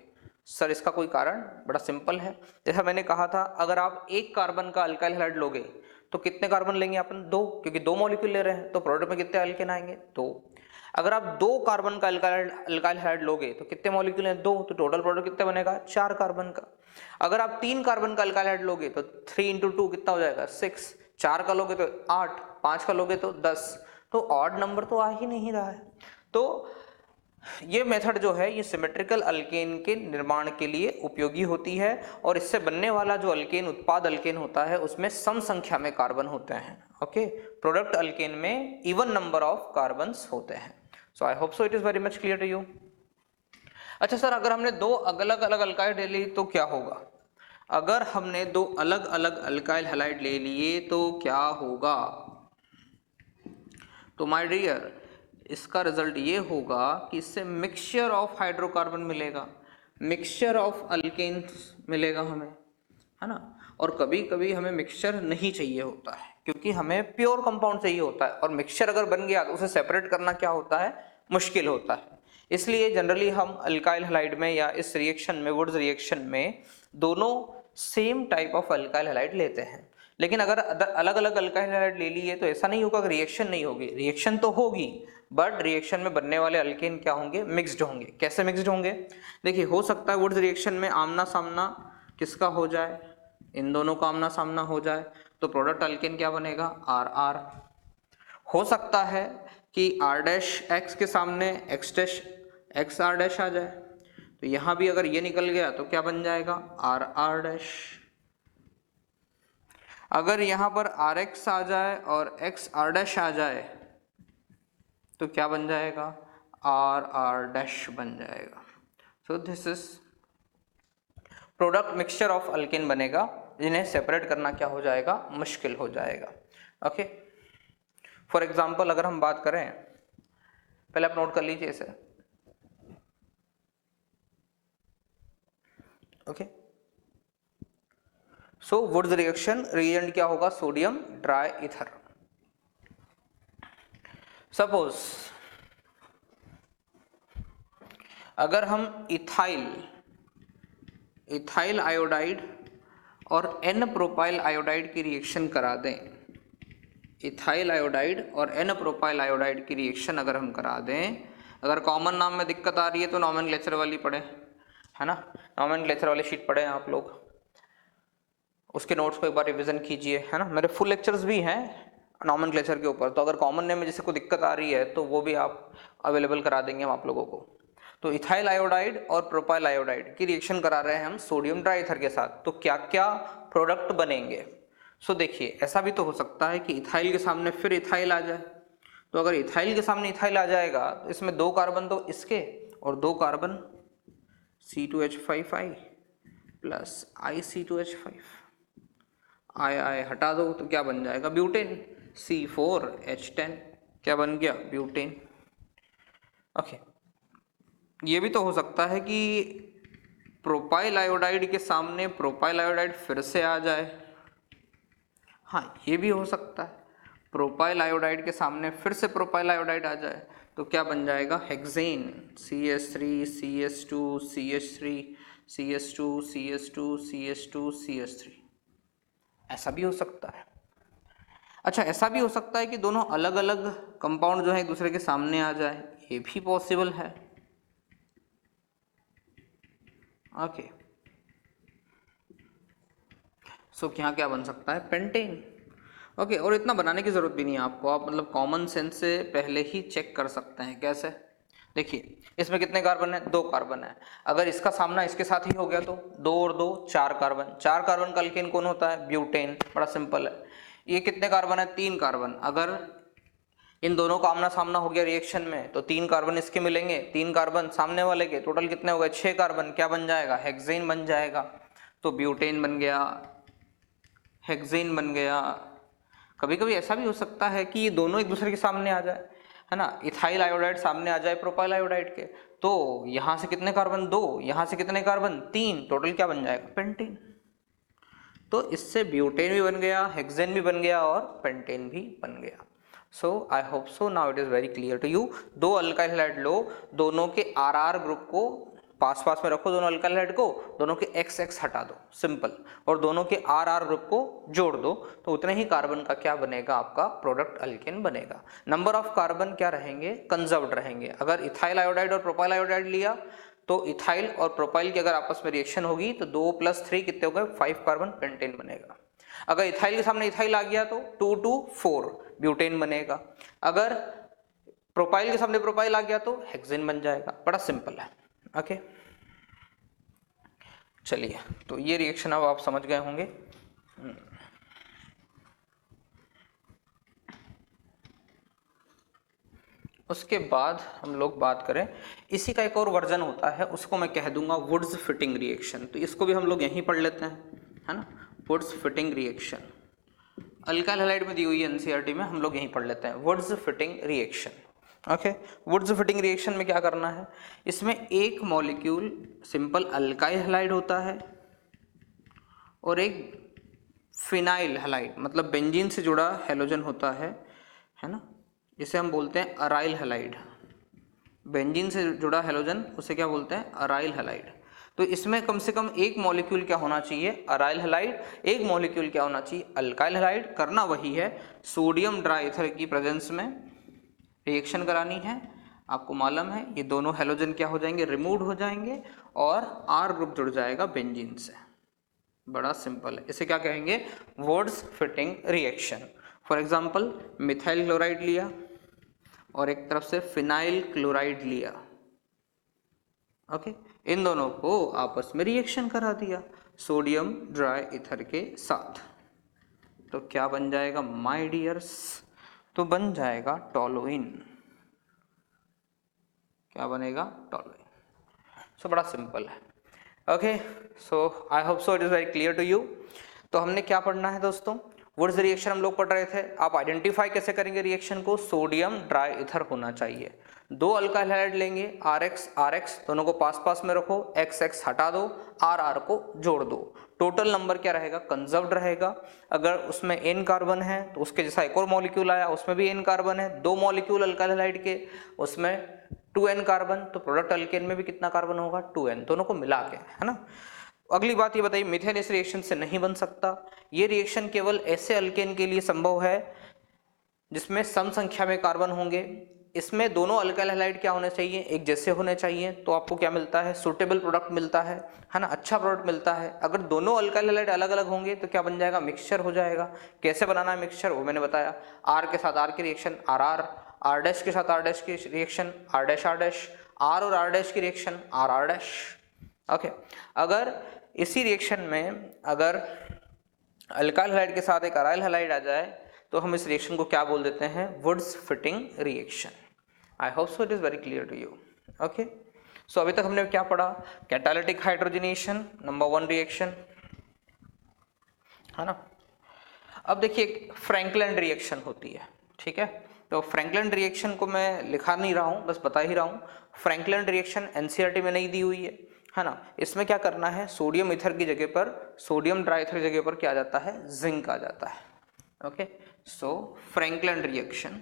सर इसका कोई कारण? बड़ा सिंपल है। जैसा मैंने कहा था, अगर आप एक कार्बन का अल्काइल हैलाइड लोगे तो कितने कार्बन लेंगे अपन? 2, क्योंकि 2 मॉलिक्यूल ले रहे हैं, तो प्रोडक्ट में कितने अल्केन आएंगे? 2। अगर आप 2 कार्बन का अल्काइल हैलाइड लोगे तो कितने मॉलिक्यूल हैं? 2, तो टोटल प्रोडक्ट कितना बनेगा? 4 कार्बन का। अगर आप 3 कार्बन का अल्काइल हैलाइड लोगे तो 3 × 2 कितना हो जाएगा? 6। 4 का लोगे तो 8, 5 का लोगे तो 10। तो ऑड नंबर तो आ ही नहीं रहा है। तो ये मेथड जो है ये सिमेट्रिकल अल्केन के निर्माण के लिए उपयोगी होती है, और इससे बनने वाला जो अल्केन, उत्पाद अल्केन होता है, उसमें सम संख्या में कार्बन होते हैं। ओके, प्रोडक्ट अल्केन में इवन नंबर ऑफ कार्बन्स होते हैं। So I hope so it is very much clear to you. अच्छा सर, अगर हमने 2 अलग अलग अल्काइल ले ली तो क्या होगा? अगर हमने 2 अलग अलग अल्काइल हैलाइड ले लिए तो क्या होगा? तो माय डियर, इसका रिजल्ट ये होगा कि इससे मिक्सचर ऑफ हाइड्रोकार्बन मिलेगा, मिक्सचर ऑफ अल्केन्स मिलेगा हमें, है ना। और कभी कभी हमें मिक्सचर नहीं चाहिए होता है, क्योंकि हमें प्योर कंपाउंड चाहिए होता है, और मिक्सचर अगर बन गया तो उसे सेपरेट करना क्या होता है? मुश्किल होता है। इसलिए जनरली हम अल्काइल हैलाइड में या इस रिएक्शन में, वुड्स रिएक्शन में, दोनों same type of alkyl halide लेते हैं। लेकिन अगर अलग अलग अल्काइल हैलाइड ले लिए तो ऐसा नहीं होगा कि रिएक्शन नहीं होगी, रिएक्शन तो होगी, बट रिएक्शन में बनने वाले अल्केन क्या होंगे? मिक्स्ड होंगे। कैसे मिक्स्ड होंगे? देखिए, हो सकता है वुड्स रिएक्शन में आमना सामना किसका हो जाए? इन दोनों का आमना सामना हो जाए, तो प्रोडक्ट अल्केन क्या बनेगा? R R. हो सकता है कि आर डैश एक्स के सामने X dash X R dash आ जाए, तो यहां भी अगर ये निकल गया तो क्या बन जाएगा? R R dash. अगर यहां पर आर एक्स आ जाए और एक्स आर डैश आ जाए तो क्या बन जाएगा? आर आर डैश बन जाएगा। सो this is product mixture of alkane बनेगा, जिन्हें सेपरेट करना क्या हो जाएगा? मुश्किल हो जाएगा। ओके, फॉर एग्जाम्पल अगर हम बात करें, पहले आप नोट कर लीजिए इसे। ओके, सो वुड्स रिएक्शन रिएजेंट क्या होगा? Sodium try ether. सपोज अगर हम इथाइल आयोडाइड और एन प्रोपाइल आयोडाइड की रिएक्शन करा दें, इथाइल आयोडाइड और एन प्रोपाइल आयोडाइड की रिएक्शन अगर हम करा दें, अगर कॉमन नाम में दिक्कत आ रही है तो नॉमेनक्लेचर वाली पढ़े, है ना, नॉमेनक्लेचर वाली शीट पढ़े आप लोग, उसके नोट्स को एक बार रिवीजन कीजिए, है ना। मेरे फुल लेक्चर्स भी हैं नॉमेनक्लेचर के ऊपर, तो अगर कॉमन नेम में जैसे कोई दिक्कत आ रही है तो वो भी आप अवेलेबल करा देंगे हम आप लोगों को। तो इथाइल आयोडाइड और प्रोपाइल आयोडाइड की रिएक्शन करा रहे हैं हम सोडियम ट्राईथर के साथ, तो क्या क्या प्रोडक्ट बनेंगे? सो देखिए, ऐसा भी तो हो सकता है कि इथाइल के सामने फिर इथाइल आ जाए, तो अगर इथाइल के सामने इथाइल आ जाएगा तो इसमें 2 कार्बन तो इसके और 2 कार्बन C2H5 प्लस IC2H5 आय हटा दो तो क्या बन जाएगा? Butane, C4H10। क्या बन गया? ब्यूटेन। ओके, ये भी तो हो सकता है कि प्रोपाइल आयोडाइड के सामने प्रोपाइल आयोडाइड फिर से आ जाए। हाँ, ये भी हो सकता है, प्रोपाइल आयोडाइड के सामने फिर से प्रोपाइल आयोडाइड आ जाए, तो क्या बन जाएगा? Hexane, CH3 CH2 CH3 CH2 CH2 CH2 CH3। ऐसा भी हो सकता है। अच्छा, ऐसा भी हो सकता है कि दोनों अलग अलग कंपाउंड जो है एक दूसरे के सामने आ जाए, ये भी पॉसिबल है। ओके, सो यहाँ क्या बन सकता है? पेंटेन। ओके, और इतना बनाने की जरूरत भी नहीं है आपको, आप मतलब कॉमन सेंस से पहले ही चेक कर सकते हैं। कैसे? देखिए, इसमें कितने कार्बन है? 2 कार्बन है। अगर इसका सामना इसके साथ ही हो गया तो 2 और 2 4 कार्बन। 4 कार्बन का अल्केन कौन होता है? ब्यूटेन। बड़ा सिंपल है। ये कितने कार्बन है? 3 कार्बन। अगर इन दोनों का आमना सामना हो गया रिएक्शन में तो 3 कार्बन इसके मिलेंगे, 3 कार्बन सामने वाले के, टोटल कितने हो गए? 6 कार्बन। क्या बन जाएगा? हेक्सेन बन जाएगा। तो ब्यूटेन बन गया, हेक्सेन बन गया। कभी कभी ऐसा भी हो सकता है कि ये दोनों एक दूसरे के सामने आ जाए, है ना, इथाइल आयोडाइड सामने आ जाए प्रोपाइल आयोडाइड के, तो यहाँ से कितने कार्बन? 2, यहाँ से कितने कार्बन? 3, टोटल क्या बन जाएगा? पेंटेन। तो इससे ब्यूटेन भी बन गया, हेक्सेन भी बन गया और पेंटेन भी बन गया। So I hope so now it is very clear to you. 2 alkyl halide लो, दोनों के आर ग्रुप को पास पास में रखो दोनों अल्काइल हाइड्राइड को, दोनों के एक्स एक्स हटा दो, सिंपल, और दोनों के आर आर ग्रुप को जोड़ दो, तो उतने ही कार्बन का क्या बनेगा, आपका प्रोडक्ट अल्केन बनेगा। नंबर ऑफ कार्बन क्या रहेंगे, कंजर्व्ड रहेंगे। अगर इथाइल आयोडाइड और प्रोपाइल आयोडाइड लिया तो इथाइल और प्रोपाइल की अगर आपस में रिएक्शन होगी तो 2 + 3 कितने हो गए, 5 कार्बन पेंटेन बनेगा। अगर इथाइल के सामने इथाइल आ गया तो 2 2 4 ब्यूटेन बनेगा। अगर प्रोपाइल के सामने प्रोपाइल आ गया तो हेक्सेन बन जाएगा। बड़ा सिंपल है। ओके, चलिए, तो ये रिएक्शन अब आप समझ गए होंगे। उसके बाद हम लोग बात करें, इसी का एक और वर्जन होता है, उसको मैं कह दूंगा वुड्स फिटिंग रिएक्शन। तो इसको भी हम लोग यहीं पढ़ लेते हैं, है ना, Wurtz fitting reaction. Alkyl halide में दी हुई है एनसीईआरटी में, हम लोग यहीं पढ़ लेते हैं Wurtz fitting reaction. Okay, Wurtz fitting reaction में क्या करना है, इसमें एक मॉलिक्यूल सिंपल अल्काइल हैलाइड होता है और एक फिनाइल हैलाइड मतलब बेंजीन से जुड़ा हैलोजन होता है ना, इसे हम बोलते हैं अराइल हैलाइड। बेंजीन से जुड़ा हैलोजन उसे क्या बोलते हैं, अराइल हैलाइड। तो इसमें कम से कम एक मॉलिक्यूल क्या होना चाहिए, अराइल हैलाइड, एक मॉलिक्यूल क्या होना चाहिए, अल्काइल हैलाइड। करना वही है, सोडियम ड्राईथर की प्रेजेंस में रिएक्शन करानी है। आपको मालूम है ये दोनों हैलोजन क्या हो जाएंगे, रिमूव हो जाएंगे और आर ग्रुप जुड़ जाएगा बेंजीन से। बड़ा सिंपल है, इसे क्या कहेंगे, Wurtz fitting reaction. For example methyl chloride लिया और एक तरफ से फिनाइल क्लोराइड लिया। ओके, इन दोनों को आपस में रिएक्शन करा दिया सोडियम ड्राई ईथर के साथ, तो क्या बन जाएगा माय डियर्स, तो बन जाएगा टोलुइन। क्या बनेगा, टोलुइन। सो बड़ा सिंपल है। Okay, so I hope so it is very clear to you. तो हमने क्या पढ़ना है दोस्तों, वुड्स रिएक्शन हम लोग पढ़ रहे थे। आप आइडेंटिफाई कैसे करेंगे रिएक्शन को, सोडियम ड्राई ईथर होना चाहिए। दो अल्काइल हैलाइड लेंगे, RX दोनों को पास पास में रखो, XX हटा दो, RR को जोड़ दो। टोटल नंबर क्या रहेगा, कंजर्व्ड रहेगा। अगर उसमें N कार्बन है तो उसके जैसा एक और मॉलिक्यूल आया, उसमें भी N कार्बन है। दो मॉलिक्यूल अल्काइल हैलाइड के, उसमें 2N कार्बन, तो प्रोडक्ट अल्केन में भी कितना कार्बन होगा, 2N, दोनों को मिला के, है ना। अगली बात ये बताइए, मीथेन इस रिएक्शन से नहीं बन सकता। ये रिएक्शन केवल ऐसे अल्केन के लिए संभव है जिसमें सम संख्या में कार्बन होंगे। इसमें दोनों अल्काइल हैलाइड क्या होने चाहिए, एक जैसे होने चाहिए, तो आपको क्या मिलता है, सुटेबल प्रोडक्ट मिलता है ना, अच्छा प्रोडक्ट मिलता है। अगर दोनों अल्काइल हैलाइड अलग अलग होंगे तो क्या बन जाएगा, मिक्सचर हो जाएगा। कैसे बनाना है मिक्सचर वो मैंने बताया, R के साथ R की रिएक्शन RR, R' के साथ R' की रिएक्शन R', R और R' की रिएक्शन RR'। ओके, अगर इसी रिएक्शन में अगर अल्काइल हैलाइड के साथ एक अराइल हैलाइड आ जाए तो हम इस रिएक्शन को क्या बोल देते हैं, Wurtz fitting reaction. I hope so it is very clear to you. Okay, so अभी तक हमने क्या पढ़ा, कैटालिटिक हाइड्रोजनेशन नंबर 1 रिएक्शन, है ना। अब देखिए फ्रैंकलिन रिएक्शन होती है, ठीक है। तो फ्रैंकलिन रिएक्शन को मैं लिखा नहीं रहा हूँ, बस बता ही रहा हूँ। फ्रैंकलिन रिएक्शन एनसीईआरटी में नहीं दी हुई है ना। इसमें क्या करना है, सोडियम ईथर की जगह पर, सोडियम ड्राईथर की जगह पर क्या आ जाता है, जिंक आ जाता है। ओके, सो फ्रैंकलिन रिएक्शन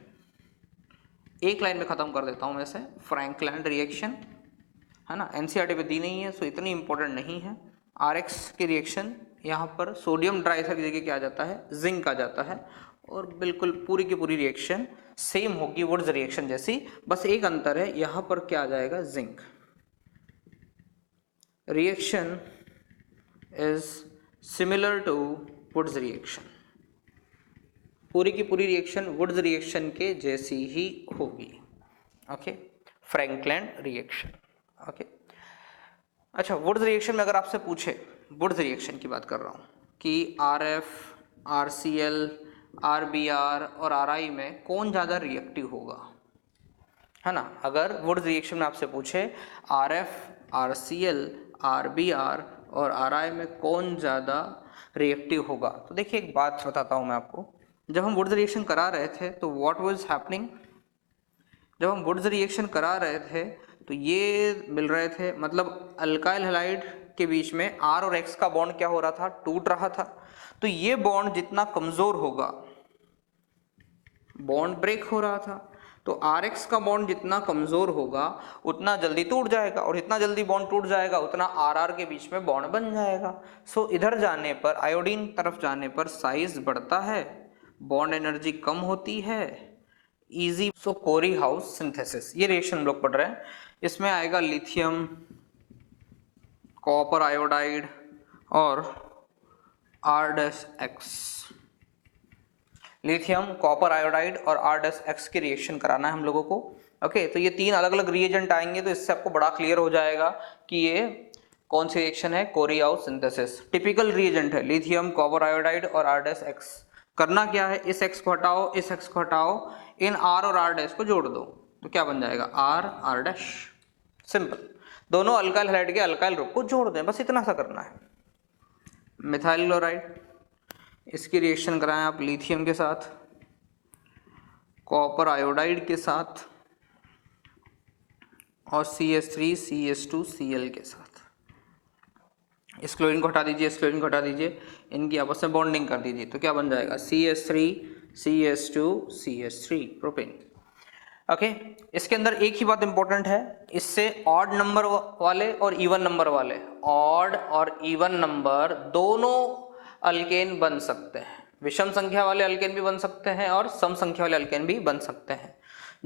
एक लाइन में खत्म कर देता हूं मैं इसे, फ्रैंकलिन रिएक्शन, है ना। एनसीईआरटी पे दी नहीं है, सो इतनी इंपॉर्टेंट नहीं है। RX की रिएक्शन, यहाँ पर सोडियम ड्राईथर की जगह क्या आ जाता है, जिंक आ जाता है, और बिल्कुल पूरी की पूरी रिएक्शन सेम होगी वुड्स रिएक्शन जैसी, बस एक अंतर है, यहाँ पर क्या आ जाएगा, zinc. Reaction is similar to Wurtz reaction, पूरी की पूरी रिएक्शन वुड्स रिएक्शन के जैसी ही होगी। Okay, Franklin reaction. ओके, अच्छा, वुड्स रिएक्शन में अगर आपसे पूछे, वुड्स रिएक्शन की बात कर रहा हूँ, कि RF, RCl, RBr और RI में कौन ज़्यादा रिएक्टिव होगा, है ना। अगर वुड्स रिएक्शन में आपसे पूछे RF, RCl, RBr और RI में कौन ज़्यादा रिएक्टिव होगा, तो देखिए एक बात बताता हूँ मैं आपको। जब हम वुड्स रिएक्शन करा रहे थे तो व्हाट वाज हैपनिंग, जब हम वुड्स रिएक्शन करा रहे थे तो ये मिल रहे थे, मतलब अल्काइल हैलाइड के बीच में R और X का बॉन्ड क्या हो रहा था, टूट रहा था। तो ये बॉन्ड जितना कमजोर होगा, बॉन्ड ब्रेक हो रहा था, तो RX का बॉन्ड जितना कमजोर होगा उतना जल्दी टूट जाएगा, और जितना जल्दी बॉन्ड टूट जाएगा उतना RR के बीच में बॉन्ड बन जाएगा। सो इधर जाने पर, आयोडीन तरफ जाने पर साइज बढ़ता है, बॉन्ड एनर्जी कम होती है, इजी। सो कोरी हाउस सिंथेसिस, ये रिएक्शन हम लोग पढ़ रहे हैं। इसमें आएगा लिथियम, कॉपर आयोडाइड और R-X। लिथियम, कॉपर आयोडाइड और R-X की रिएक्शन कराना है हम लोगों को। ओके, तो ये तीन अलग अलग रिएजेंट आएंगे, तो इससे आपको बड़ा क्लियर हो जाएगा कि ये कौन सी रिएक्शन है, कोरी हाउस सिंथेसिस। टिपिकल रिएजेंट है लिथियम, कॉपर आयोडाइड और R-X। करना क्या है, इस X को हटाओ, इस X को हटाओ, इन R और R- को जोड़ दो, तो क्या बन जाएगा, R। सिंपल। दोनों अल्काइल हैलाइड के अल्काइल ग्रुप को जोड़ दें, बस इतना सा करना है। मिथाइल क्लोराइड, इसकी रिएक्शन कराएं आप लिथियम के साथ, कॉपर आयोडाइड के साथ और CH3 CH2 Cl के साथ। इस क्लोरीन को हटा दीजिए, इस क्लोरीन को हटा दीजिए, इनकी आपस में बॉन्डिंग कर दीजिए, तो क्या बन जाएगा, CH3 CH2 CH3 propane. Okay, इसके अंदर एक ही बात इंपॉर्टेंट है, इससे ऑड नंबर वाले और इवन नंबर वाले, ऑड और इवन नंबर दोनों अल्केन बन सकते हैं। विषम संख्या वाले अल्केन भी बन सकते हैं और सम संख्या वाले अल्केन भी बन सकते हैं।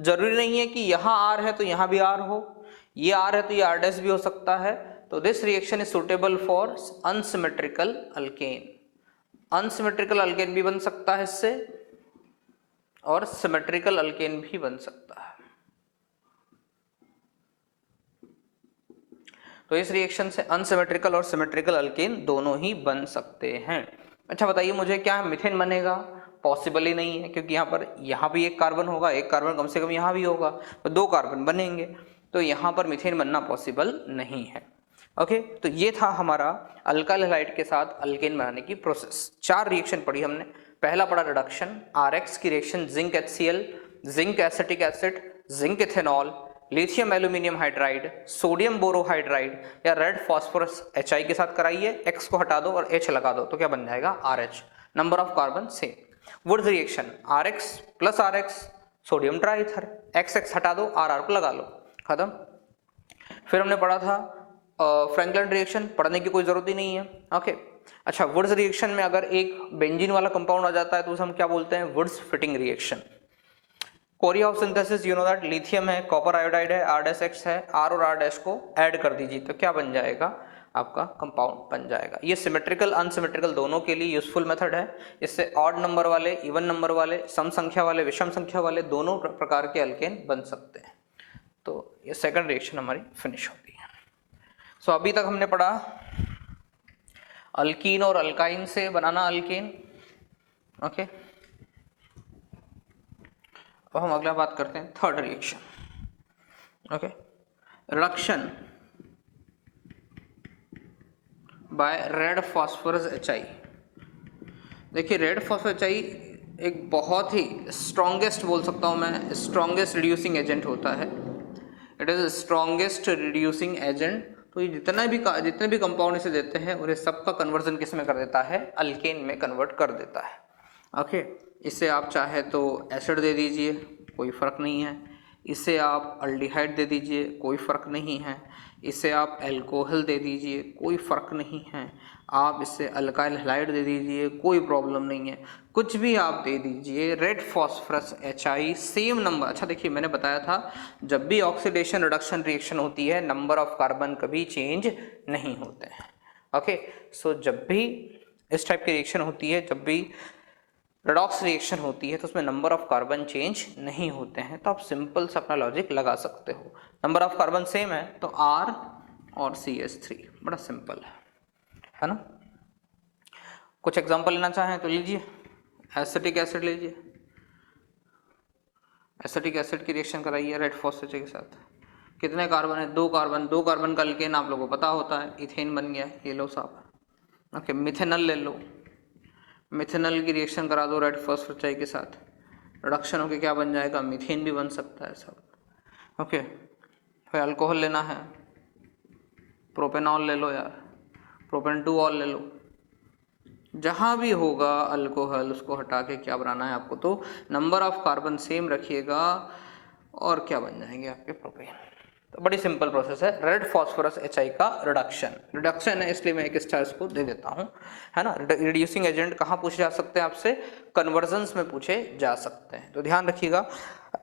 जरूरी नहीं है कि यहाँ R है तो यहाँ भी R हो, ये R है तो ये R- भी हो सकता है। तो this reaction is suitable for unsymmetrical alkane. Unsymmetrical alkane भी बन सकता है इससे, और सिमेट्रिकल अल्केन भी बन सकता है। तो इस रिएक्शन से अनसिमेट्रिकल और सिमेट्रिकल अल्केन दोनों ही बन सकते हैं। अच्छा बताइए मुझे, क्या मीथेन बनेगा? पॉसिबल ही नहीं है, क्योंकि यहाँ भी एक कार्बन होगा, एक कार्बन कम से कम यहाँ भी होगा, तो दो कार्बन बनेंगे, तो यहाँ पर मीथेन बनना पॉसिबल नहीं है। ओके, तो ये था हमारा अल्काइल हैलाइड के साथ अल्केन बनाने की प्रोसेस। 4 रिएक्शन पढ़ी हमने। पहला पढ़ा रिडक्शन, RX की reaction zinc HCl, zinc acetic acid, zinc ethanol, lithium aluminium hydride, sodium borohydride या रेड फास्फोरस HI के साथ कराइए, X को हटा दो और H लगा दो, तो क्या बन जाएगा, RH। Number of carbon same. Wurtz reaction, RX plus RX, sodium dry ether, XX हटा दो, RR को लगा लो, खत्म। फिर हमने पढ़ा था फ्रैंकलिन रिएक्शन, पढ़ने की कोई जरूरत ही नहीं है। ओके, अच्छा, वुड्स रिएक्शन में अगर एक बेंजीन वाला कंपाउंड आ जाता है तो उसे हम क्या बोलते हैं, Wurtz fitting reaction. Corey House synthesis, you know that, lithium है, कॉपर आयोडाइड है, R-X है, R और R- को ऐड कर दीजिए, तो क्या बन जाएगा, आपका कंपाउंड बन जाएगा। ये सिमेट्रिकल अनसिमेट्रिकल दोनों के लिए यूजफुल मेथड है। इससे ऑड नंबर वाले, इवन नंबर वाले, सम संख्या वाले, विषम संख्या वाले दोनों प्रकार के अल्केन बन सकते हैं। तो ये सेकंड रिएक्शन हमारी फिनिश होती है। सो अभी तक हमने पढ़ा अल्कीन और अल्काइन से बनाना अल्केन। ओके, अब हम अगला बात करते हैं third reaction. Okay, reduction by red phosphorus HI। देखिए, रेड फास्फोरस HI एक बहुत ही स्ट्रॉन्गेस्ट, बोल सकता हूँ मैं, स्ट्रॉन्गेस्ट रिड्यूसिंग एजेंट होता है। It is strongest reducing agent. तो ये जितने भी कंपाउंड इसे देते हैं उन्हें सबका कन्वर्जन किस में कर देता है, अल्केन में कन्वर्ट कर देता है। ओके, इसे आप चाहे तो एसिड दे दीजिए, कोई फ़र्क नहीं है। इसे आप अल्डिहाइड दे दीजिए, कोई फ़र्क नहीं है। इसे आप अल्कोहल दे दीजिए, कोई फ़र्क नहीं है। आप इसे अल्काइल हैलाइड दे दीजिए, कोई प्रॉब्लम नहीं है। कुछ भी आप दे दीजिए, red phosphorus HI same number. अच्छा देखिए, मैंने बताया था जब भी ऑक्सीडेशन रिडक्शन रिएक्शन होती है नंबर ऑफ कार्बन कभी चेंज नहीं होते हैं। ओके, सो जब भी इस टाइप की रिएक्शन होती है, जब भी रेडॉक्स रिएक्शन होती है, तो उसमें नंबर ऑफ कार्बन चेंज नहीं होते हैं। तो आप सिंपल सा अपना लॉजिक लगा सकते हो, नंबर ऑफ कार्बन सेम है तो R और CH3, बड़ा सिंपल है ना। कुछ एग्जांपल लेना चाहें तो लीजिए, एसिटिक एसिड लीजिए, एसिटिक एसिड की रिएक्शन कराइए रेड फास्फोरस के साथ। कितने कार्बन है, 2 कार्बन। 2 कार्बन का अल्केन आप लोगों को पता होता है, इथेन बन गया, ये लो साहब। ओके, मिथेनॉल ले लो, मिथेनॉल की रिएक्शन करा दो रेड फास्फोरस के साथ, रिडक्शन होकर क्या बन जाएगा, मीथेन भी बन सकता है सब। ओके, फिर अल्कोहल लेना है, प्रोपेनॉल ले लो यार, प्रोपेन 2 ऑल ले लो। जहाँ भी होगा अल्कोहल उसको हटा के क्या बनाना है आपको, तो नंबर ऑफ कार्बन सेम रखिएगा, और क्या बन जाएंगे आपके प्रोपेन। तो बड़ी सिंपल प्रोसेस है, रेड फॉस्फोरस HI का रिडक्शन है, इसलिए मैं एक स्टार इसको दे देता हूँ, है ना। रिड्यूसिंग एजेंट कहाँ पूछे जा सकते हैं आपसे, कन्वर्जन्स में पूछे जा सकते हैं। तो ध्यान रखिएगा,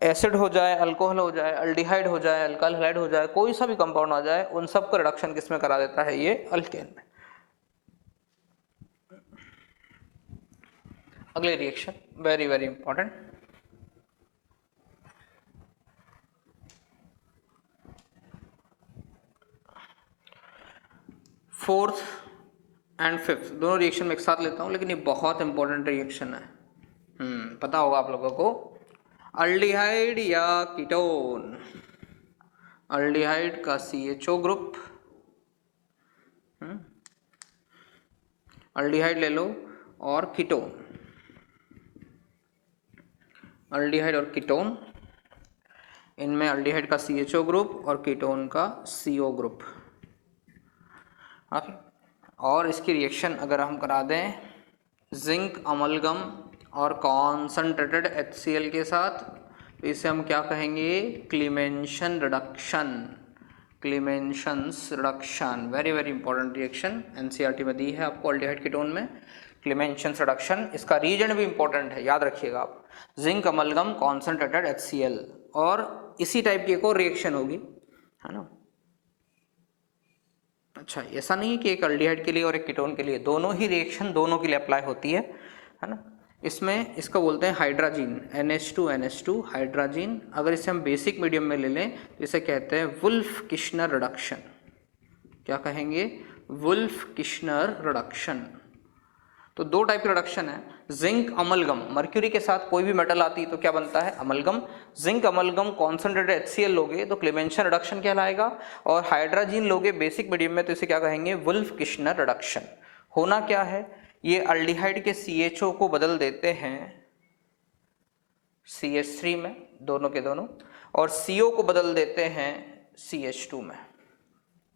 एसिड हो जाए, अल्कोहल हो जाए, अल्डिहाइड हो जाए, अल्काइल हैलाइड हो जाए, कोई सा भी कंपाउंड आ जाए, उन सब का रिडक्शन किस में करा देता है, ये अल्केन में। अगले reaction very very important, fourth and fifth दोनों रिएक्शन में एक साथ लेता हूँ, लेकिन ये बहुत इंपॉर्टेंट रिएक्शन है। पता होगा आप लोगों को, अल्डिहाइड या कीटोन, अल्डिहाइड का CHO ग्रुप, अल्डिहाइड ले लो, और कीटोन, अल्डिहाइड और कीटोन, इनमें अल्डिहाइड का CHO ग्रुप और कीटोन का CO ग्रुप। ओके, और इसकी रिएक्शन अगर हम करा दें जिंक अमलगम और कॉन्सनट्रेटेड HCl के साथ, तो इसे हम क्या कहेंगे, Clemmensen reduction, Clemmensen's reduction. Very very important reaction, NCERT में दी है आपको अल्डिहाइड कीटोन में, क्लीमेंशंस रिडक्शन। इसका रीजन भी इंपॉर्टेंट है, याद रखिएगा आप, जिंक अमलगम कॉन्सनट्रेटेड HCl, और इसी टाइप की एक और रिएक्शन होगी, है ना। अच्छा, ऐसा नहीं है कि एक अल्डिहाइड के लिए और एक कीटोन के लिए, दोनों ही रिएक्शन दोनों के लिए अप्लाई होती है ना। इसमें इसको बोलते हैं हाइड्राजीन, NH2NH2 हाइड्राजीन। अगर इसे हम बेसिक मीडियम में ले लें तो इसे कहते हैं वुल्फ किश्नर रिडक्शन। क्या कहेंगे, वुल्फ किश्नर रिडक्शन। तो दो टाइप के रिडक्शन है, जिंक अमलगम, मर्क्यूरी के साथ कोई भी मेटल आती है तो क्या बनता है, amalgam. Zinc amalgam concentrated HCl लोगे तो क्लेमेंशन रिडक्शन कहलाएगा, और हाइड्राजीन लोगे बेसिक मीडियम में तो इसे क्या कहेंगे, वुल्फ किश्नर रिडक्शन। होना क्या है, ये अल्डिहाइड के CHO को बदल देते हैं CH3 में, दोनों के दोनों, और CO को बदल देते हैं CH2 में।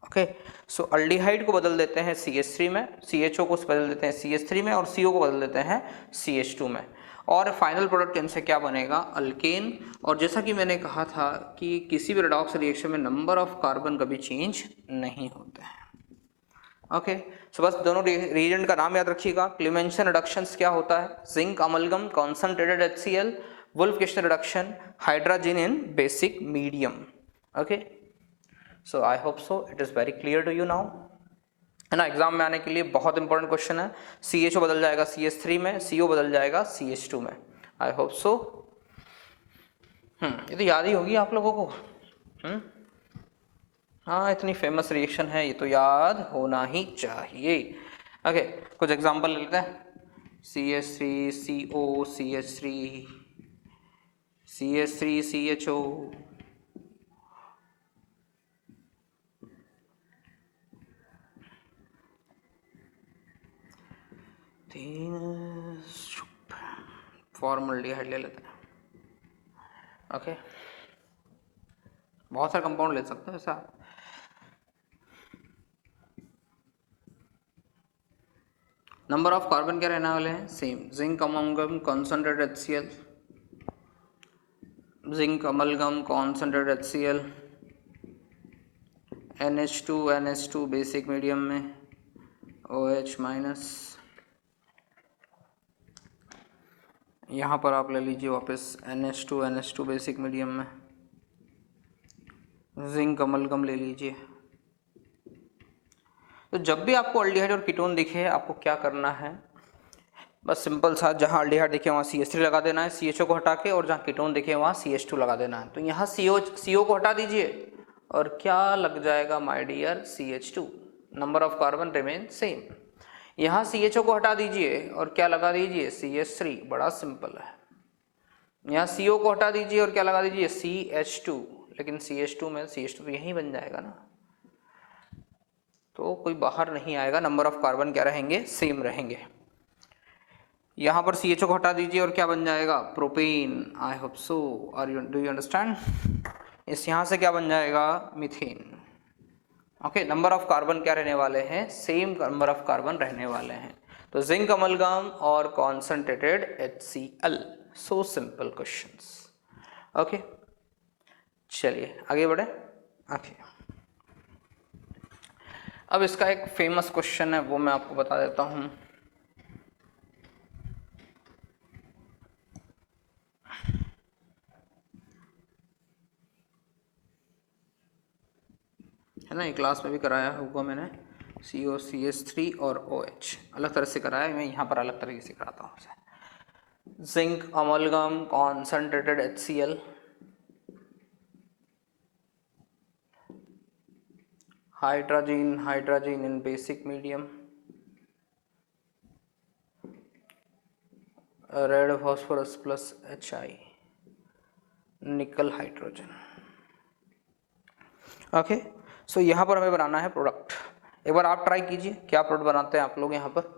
ओके, सो अल्डिहाइड को बदल देते हैं CH3 में, CHO को बदल देते हैं CH3 में, और CO को बदल देते हैं CH2 में, और फाइनल प्रोडक्ट इनसे क्या बनेगा, अल्केन। और जैसा कि मैंने कहा था कि किसी भी रेडॉक्स रिएक्शन में नंबर ऑफ कार्बन कभी चेंज नहीं होते हैं। ओके, सो बस दोनों रिएजेंट का नाम याद रखिएगा। क्लीमेंशन रिडक्शंस क्या होता है, zinc amalgam concentrated HCl, Wolff Kishner reduction, hydrazine in basic medium. Okay, so I hope so it is very clear to you now, है ना। एग्जाम में आने के लिए बहुत इंपॉर्टेंट क्वेश्चन है, CHO बदल जाएगा CH3 में, CO बदल जाएगा CH2 में। आई होप सो ये तो याद ही होगी आप लोगों को। हाँ, इतनी फेमस रिएक्शन है, ये तो याद होना ही चाहिए। ओके, कुछ एग्जांपल ले लेते हैं, CH3 CO CH3 CH3 CHO, formaldehyde ले लेते हैं। ओके, बहुत सारे कंपाउंड ले सकते हैं ऐसा। नंबर ऑफ कार्बन क्या रहने वाले हैं, same, zinc amalgam concentrated HCl, zinc amalgam concentrated HCl, NH2NH2 basic medium में, OH माइनस। यहाँ पर आप ले लीजिए वापस NH2NH2 बेसिक मीडियम में, जिंक अमलगम ले लीजिए। तो जब भी आपको अल्डिहाइड और कीटोन दिखे, आपको क्या करना है, बस सिंपल सा, जहाँ अल्डिहाइड दिखे वहाँ CH3 लगा देना है CHO को हटा के, और जहाँ कीटोन दिखे वहाँ CH2 लगा देना है। तो यहाँ CO को हटा दीजिए और क्या लग जाएगा my dear, CH2, number of carbon remain same. यहाँ CHO को हटा दीजिए और क्या लगा दीजिए, CH3, बड़ा सिंपल है। यहाँ CO को हटा दीजिए और क्या लगा दीजिए, CH2, लेकिन CH2 में CH2 तो यहीं बन जाएगा ना, तो कोई बाहर नहीं आएगा, नंबर ऑफ कार्बन क्या रहेंगे, सेम रहेंगे। यहाँ पर CHO को हटा दीजिए और क्या बन जाएगा, propane. I hope so, do you understand. इस यहाँ से क्या बन जाएगा, methane. Okay, number of carbon क्या रहने वाले हैं, सेम नंबर ऑफ कार्बन रहने वाले हैं। तो जिंक अमलगम और concentrated HCl, so simple questions. Okay, चलिए आगे बढ़े। ओके, अब इसका एक फेमस क्वेश्चन है वो मैं आपको बता देता हूँ। है ना, ये क्लास में भी कराया होगा मैंने, COCH3 और OH अलग तरह से कराया है, मैं यहाँ पर अलग तरीके से कराता हूँ उसे। Zinc amalgam concentrated HCl, hydrogen in basic medium, red phosphorus plus HI, निकल हाइड्रोजन। ओके, सो यहाँ पर हमें बनाना है प्रोडक्ट। एक बार आप ट्राई कीजिए क्या प्रोडक्ट बनाते हैं आप लोग यहाँ पर।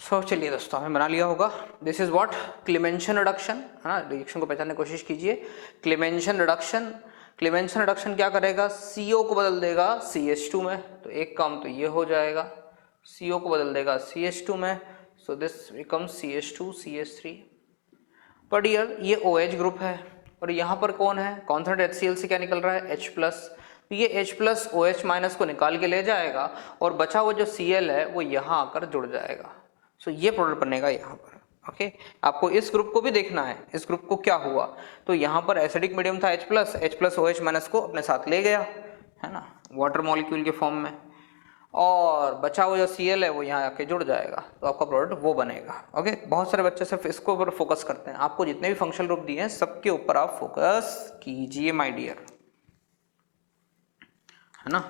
सो चलिए दोस्तों, हमें बना लिया होगा। This is what, Clemmensen reduction, है ना। रिएक्शन को पहचानने की कोशिश कीजिए। क्लेमेंशन रिडक्शन क्या करेगा, CO को बदल देगा CH2 में, तो एक काम तो ये हो जाएगा, CO को बदल देगा CH2 में, so this becomes CH2 CH3। But यार ये OH ग्रुप है और यहाँ पर कौन है, कॉन्सेंट्रेटेड HCl से क्या निकल रहा है H+, तो ये H+ OH- को निकाल के ले जाएगा और बचा हुआ जो Cl है वो यहाँ आकर जुड़ जाएगा। सो ये प्रोडक्ट बनेगा यहाँ पर। ओके, आपको इस ग्रुप को भी देखना है, इस ग्रुप को क्या हुआ, तो यहाँ पर एसिडिक मीडियम था H+ OH- को अपने साथ ले गया, है ना, वाटर मॉलिक्यूल के फॉर्म में, और बचा हुआ जो Cl है वो यहाँ आके जुड़ जाएगा, तो आपका प्रोडक्ट वो बनेगा। ओके, बहुत सारे बच्चे सिर्फ इसको ऊपर फोकस करते हैं, आपको जितने भी फंक्शनल ग्रुप दिए हैं सबके ऊपर आप फोकस कीजिए माय डियर, है ना,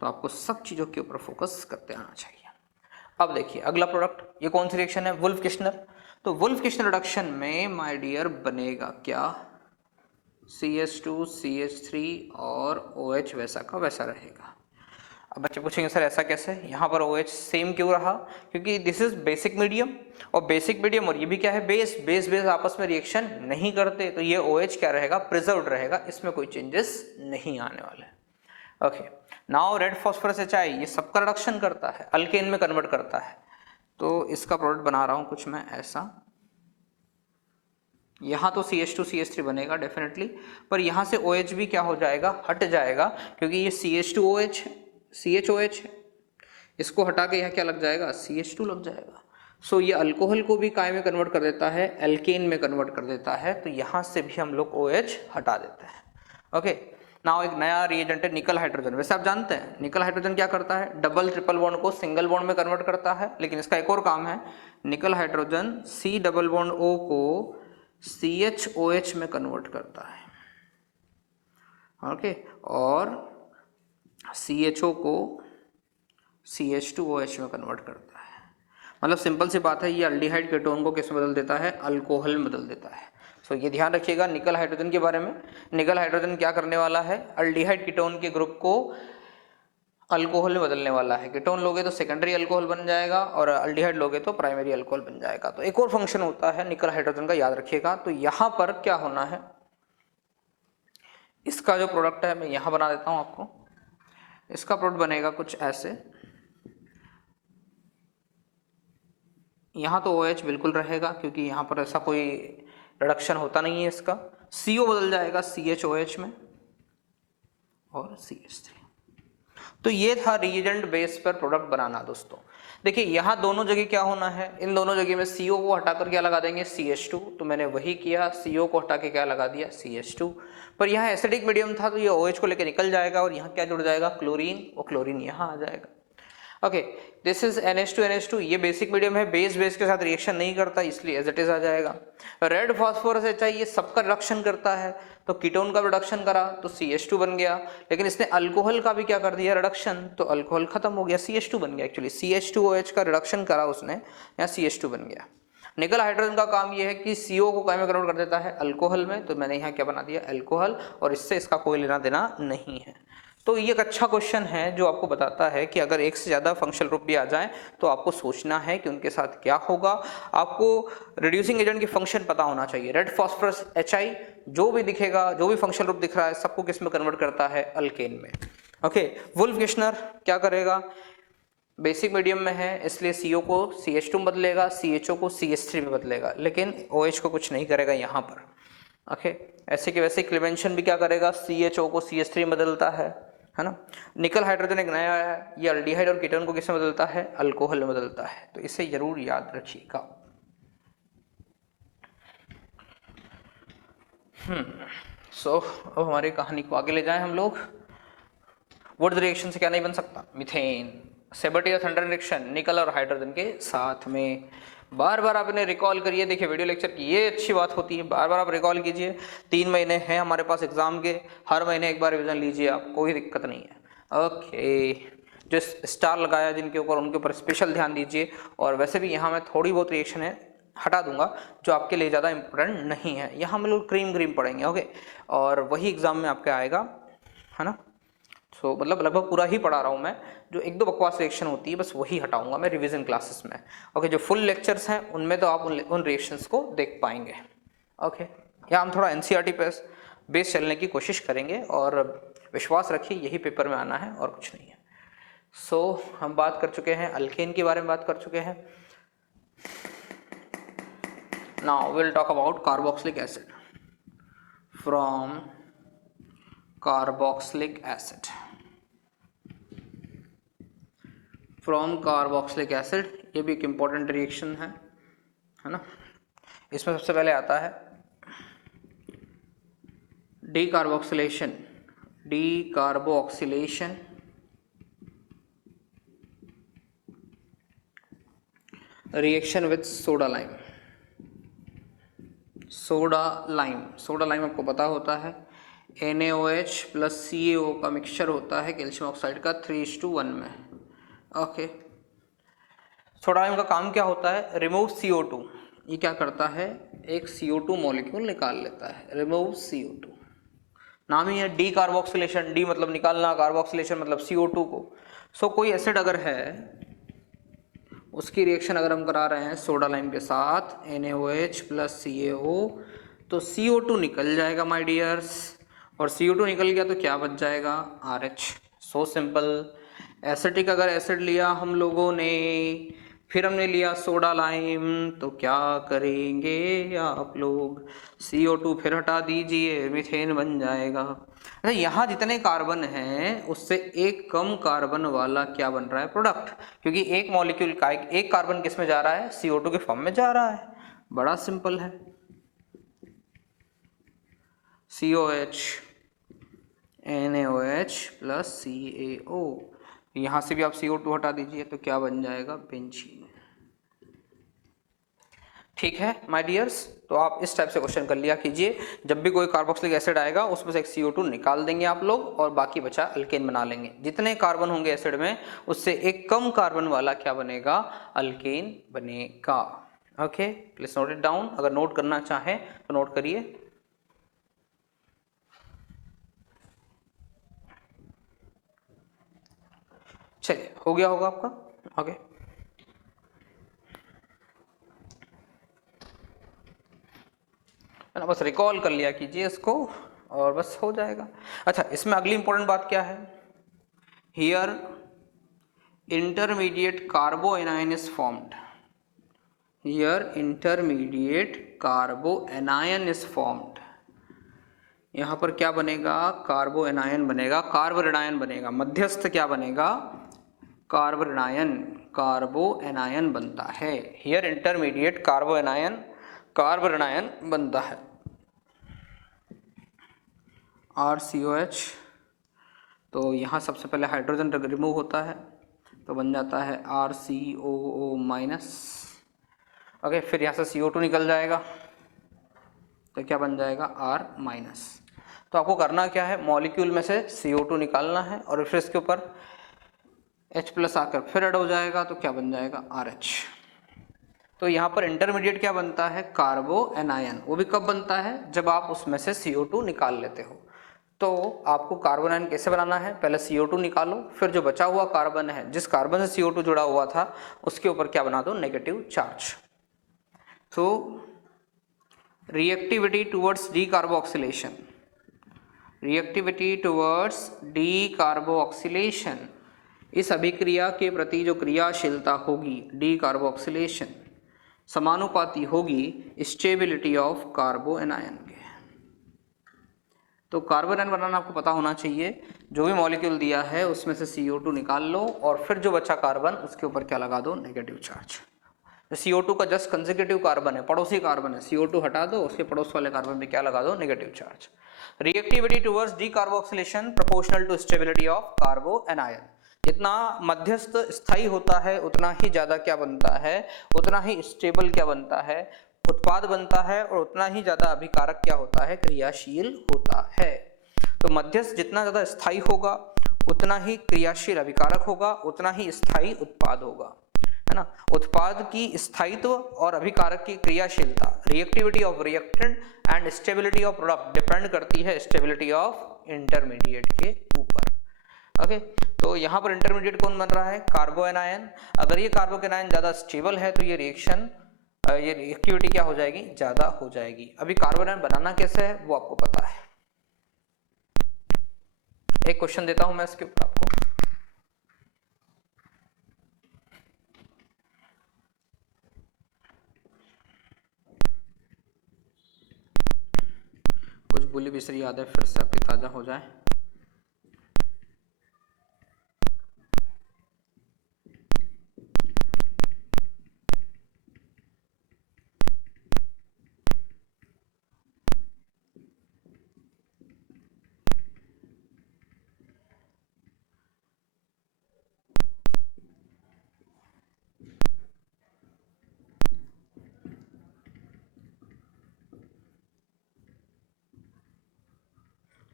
तो आपको सब चीजों के ऊपर फोकस करते आना चाहिए। अब देखिए अगला प्रोडक्ट, ये कौन सी रिएक्शन है, वुल्फ किश्नर। तो वुल्फ किश्नर रिडक्शन में माय डियर बनेगा क्या, CH2 CH3 और OH वैसा का वैसा रहेगा। अब बच्चे पूछेंगे सर ऐसा कैसे, यहाँ पर OH सेम क्यों रहा, क्योंकि दिस इज बेसिक मीडियम, और बेसिक मीडियम और ये भी क्या है, बेस आपस में रिएक्शन नहीं करते, तो ये OH क्या रहेगा, प्रिजर्व्ड रहेगा, इसमें कोई चेंजेस नहीं आने वाले। Okay, now red phosphorus HI ये सबका रिडक्शन करता है, अल्केन में कन्वर्ट करता है, तो इसका प्रोडक्ट बना रहा हूं कुछ मैं ऐसा। यहाँ तो CH2 CH3 बनेगा डेफिनेटली, पर यहाँ से OH भी क्या हो जाएगा, हट जाएगा, क्योंकि ये CH2OH है, CHOH है, इसको हटा के यहाँ क्या लग जाएगा, CH2 लग जाएगा। सो ये अल्कोहल को भी काय में कन्वर्ट कर देता है, एल्केन में कन्वर्ट कर देता है, तो यहाँ से भी हम लोग OH हटा देते हैं। ओके, नाउ एक नया रिएजेंट है निकल हाइड्रोजन। वैसे आप जानते हैं निकल हाइड्रोजन क्या करता है, डबल ट्रिपल बॉन्ड को सिंगल बॉन्ड में कन्वर्ट करता है, लेकिन इसका एक और काम है, निकल hydrogen C double bond O को CHOH में कन्वर्ट करता है। ओके, और CHO को CH2OH में कन्वर्ट करता है। मतलब सिंपल सी बात है, ये अल्डिहाइड कीटोन को किस में बदल देता है, अल्कोहल में बदल देता है। सो ये ध्यान रखिएगा निकल हाइड्रोजन के बारे में। निकल हाइड्रोजन क्या करने वाला है, अल्डिहाइड कीटोन के ग्रुप को अल्कोहल में बदलने वाला है। कीटोन लोगे तो सेकेंडरी अल्कोहल बन जाएगा और अल्डिहाइड लोगे तो प्राइमरी अल्कोहल बन जाएगा। तो एक और फंक्शन होता है निकल हाइड्रोजन का, याद रखिएगा। तो यहां पर क्या होना है, इसका जो प्रोडक्ट है मैं यहां बना देता हूं आपको। इसका प्रोडक्ट बनेगा कुछ ऐसे, यहाँ तो OH बिल्कुल रहेगा क्योंकि यहाँ पर ऐसा कोई रिडक्शन होता नहीं है इसका। CO बदल जाएगा CHOH में और CH3। तो ये था रिएजेंट बेस पर प्रोडक्ट बनाना दोस्तों। देखिए यहाँ दोनों जगह क्या होना है, इन दोनों जगह में CO को हटाकर क्या लगा देंगे, CH2। तो मैंने वही किया, CO को हटा के क्या लगा दिया, CH2। पर यहाँ एसिडिक मीडियम था तो ये OH को लेकर निकल जाएगा और यहाँ क्या जुड़ जाएगा, क्लोरीन, और क्लोरीन यहाँ आ जाएगा। ओके, दिस इज NH2 ये बेसिक मीडियम है, बेस के साथ रिएक्शन नहीं करता इसलिए एज इट इज आ जाएगा। रेड फॉस्फोरस HI ये सबका रिडक्शन करता है, तो कीटोन का रिडक्शन करा तो CH2 बन गया, लेकिन इसने अल्कोहल का भी क्या कर दिया, रिडक्शन, तो अल्कोहल खत्म हो गया, CH2 बन गया। एक्चुअली CH2OH का रिडक्शन करा उसने, यहाँ CH2 बन गया। निकल हाइड्रोजन का काम ये है कि CO को क्या में कन्वर्ट कर देता है, अल्कोहल में। तो मैंने यहाँ क्या बना दिया, अल्कोहल, और इससे इसका कोई लेना देना नहीं है। तो ये एक अच्छा क्वेश्चन है जो आपको बताता है कि अगर एक से ज़्यादा फंक्शनल ग्रुप भी आ जाए तो आपको सोचना है कि उनके साथ क्या होगा। आपको रिड्यूसिंग एजेंट की फंक्शन पता होना चाहिए। रेड फॉस्फोरस HI जो भी दिखेगा, जो भी फंक्शनल ग्रुप दिख रहा है, सबको किस में कन्वर्ट करता है, अल्केन में। ओके, वुल्फ किश्नर क्या करेगा, बेसिक मीडियम में है इसलिए CO को CH2 में बदलेगा, CHO को CH3 में बदलेगा, लेकिन OH को कुछ नहीं करेगा यहाँ पर। ओके, ऐसे कि वैसे क्लेवेंशन भी क्या करेगा, CHO को CH3 में बदलता है ना। निकल हाइड्रोजन एक नया है, ये अल्डिहाइड और कीटोन को किस में बदलता है, अल्कोहल में बदलता है। तो इसे जरूर याद रखिएगा। अब हमारी कहानी को आगे ले जाएं हम लोग। वुड्स रिएक्शन से क्या नहीं बन सकता, मीथेन। सेबर्टी और थंडर रिएक्शन निकल और हाइड्रोजन के साथ में। बार बार आपने रिकॉल करिए, देखिए वीडियो लेक्चर की ये अच्छी बात होती है, बार बार आप रिकॉल कीजिए। 3 महीने हैं हमारे पास एग्जाम के, हर महीने एक बार रिविजन लीजिए आप, कोई दिक्कत नहीं है। ओके, जो स्टार लगाया जिनके ऊपर, उनके ऊपर स्पेशल ध्यान दीजिए। और वैसे भी यहाँ मैं थोड़ी बहुत रिएक्शन है हटा दूंगा जो आपके लिए ज़्यादा इंपॉर्टेंट नहीं है। यहाँ हम लोग क्रीम पढ़ेंगे। ओके, और वही एग्जाम में आपके आएगा, है ना। सो मतलब लगभग पूरा ही पढ़ा रहा हूँ मैं, जो 1-2 बकवास रिएक्शन होती है बस वही हटाऊंगा मैं रिवीजन क्लासेस में। ओके, जो फुल लेक्चर्स हैं उनमें तो आप उन रिएक्शंस को देख पाएंगे। ओके, या हम थोड़ा NCERT पे बेस चलने की कोशिश करेंगे, और विश्वास रखिए यही पेपर में आना है और कुछ नहीं है। सो हम बात कर चुके हैं अल्केन के बारे में, बात कर चुके हैं। Now will talk about carboxylic acid. From carboxylic acid, from carboxylic acid, ये भी एक इम्पॉर्टेंट रिएक्शन है ना। इसमें सबसे पहले आता है decarboxylation, decarboxylation reaction with soda lime. Soda lime आपको पता होता है NaOH प्लस CaO का मिक्सचर होता है कैल्शियम ऑक्साइड का 3:1 में। ओके, सोडा लाइम का काम क्या होता है, रिमूव CO2। ये क्या करता है, एक CO2 मॉलिक्यूल निकाल लेता है, रिमूव CO2। नाम ही है डी कार्बोक्सिलेशन, डी मतलब निकालना, कार्बोक्सिलेशन मतलब CO2 को। सो कोई एसिड अगर है उसकी रिएक्शन अगर हम करा रहे हैं सोडा लाइम के साथ NaOH प्लस CaO, तो CO2 निकल जाएगा माय डियर्स, और CO2 निकल गया तो क्या बच जाएगा, RH। So simple. एसिटिक अगर एसिड लिया हम लोगों ने, फिर हमने लिया सोडा लाइम, तो क्या करेंगे आप लोग, CO2 फिर हटा दीजिए, मीथेन बन जाएगा। अच्छा, यहाँ जितने कार्बन हैं उससे एक कम कार्बन वाला क्या बन रहा है, प्रोडक्ट, क्योंकि एक मॉलिक्यूल का एक कार्बन किस में जा रहा है, CO2 के फॉर्म में जा रहा है। बड़ा सिंपल है, COH NaOH प्लस CaO, यहाँ से भी आप CO2 हटा दीजिए तो क्या बन जाएगा, बेंजीन। ठीक है माय डियर्स, तो आप इस टाइप से क्वेश्चन कर लिया कीजिए। जब भी कोई कार्बोक्सिलिक एसिड आएगा उसमें से एक CO2 निकाल देंगे आप लोग, और बाकी बचा अल्केन बना लेंगे। जितने कार्बन होंगे एसिड में उससे एक कम कार्बन वाला क्या बनेगा, अल्केन बनेगा। Okay, please note it down. अगर नोट करना चाहें तो नोट करिए। चलिए, हो गया होगा आपका। ओके, है ना, बस रिकॉल कर लिया कीजिए इसको और बस हो जाएगा। अच्छा, इसमें अगली इंपॉर्टेंट बात क्या है, here intermediate कार्बो anion is formed, here intermediate कार्बो anion is formed. यहाँ पर क्या बनेगा, कार्बो एनायन बनेगा, कार्बो ऋणायन बनेगा, मध्यस्थ क्या बनेगा, कार्बो ऋणायन, कार्बो एनायन बनता है। हियर इंटरमीडिएट कार्बो एनायन, कार्बो ऋणायन बनता है। RCOH, तो यहाँ सबसे पहले हाइड्रोजन रिमूव होता है तो बन जाता है RCOO माइनस। ओके, फिर यहाँ से CO2 निकल जाएगा तो क्या बन जाएगा, R माइनस। तो आपको करना क्या है, मॉलिक्यूल में से CO2 निकालना है और फिर इसके ऊपर H प्लस आकर फिर ऐड हो जाएगा तो क्या बन जाएगा, RH। तो यहाँ पर इंटरमीडिएट क्या बनता है, कार्बो एनायन। वो भी कब बनता है, जब आप उसमें से CO2 निकाल लेते हो। तो आपको कार्बन आयन कैसे बनाना है, पहले CO2 निकालो, फिर जो बचा हुआ कार्बन है, जिस कार्बन से CO2 जुड़ा हुआ था, उसके ऊपर क्या बना दो, नेगेटिव चार्ज। तो reactivity towards decarboxylation, reactivity towards decarboxylation, इस अभिक्रिया के प्रति जो क्रियाशीलता होगी, डीकार्बोक्सिलेशन, समानुपाती होगी स्टेबिलिटी ऑफ कार्बो एनायन के। तो कार्बन आयन बनाना आपको पता होना चाहिए, जो भी मॉलिक्यूल दिया है उसमें से CO2 निकाल लो और फिर जो बचा कार्बन उसके ऊपर क्या लगा दो, नेगेटिव चार्ज। CO2 का जस्ट कंसेक्यूटिव कार्बन है, पड़ोसी कार्बन है, CO2 हटा दो, उसके पड़ोस वाले कार्बन पे क्या लगा दो, negative charge. Reactivity towards decarboxylation proportional to stability of carbanion. जितना मध्यस्थ स्थायी होता है उतना ही ज्यादा क्या बनता है, उतना ही स्टेबल क्या बनता है, उत्पाद बनता है, और उतना ही ज्यादा अभिकारक क्या होता है, क्रियाशील होता है। तो मध्यस्थ जितना ज्यादा स्थायी होगा उतना ही क्रियाशील अभिकारक होगा, उतना ही स्थायी उत्पाद होगा, है ना। उत्पाद की स्थायित्व और अभिकारक की क्रियाशीलता, reactivity of reactant and stability of product depend करती है स्टेबिलिटी ऑफ इंटरमीडिएट के ऊपर। ओके, तो यहाँ पर इंटरमीडिएट कौन बन रहा है, कार्बो एनायन। अगर ये कार्बो एनायन ज्यादा स्टेबल है तो ये रिएक्शन, ये रिएक्टिविटी क्या हो जाएगी, ज्यादा हो जाएगी। अभी कार्बो एनायन बनाना कैसे है वो आपको पता है। एक क्वेश्चन देता हूं मैं इसके ऊपर आपको। कुछ भूली बिसरी याद है फिर से आपकी ताजा हो जाए।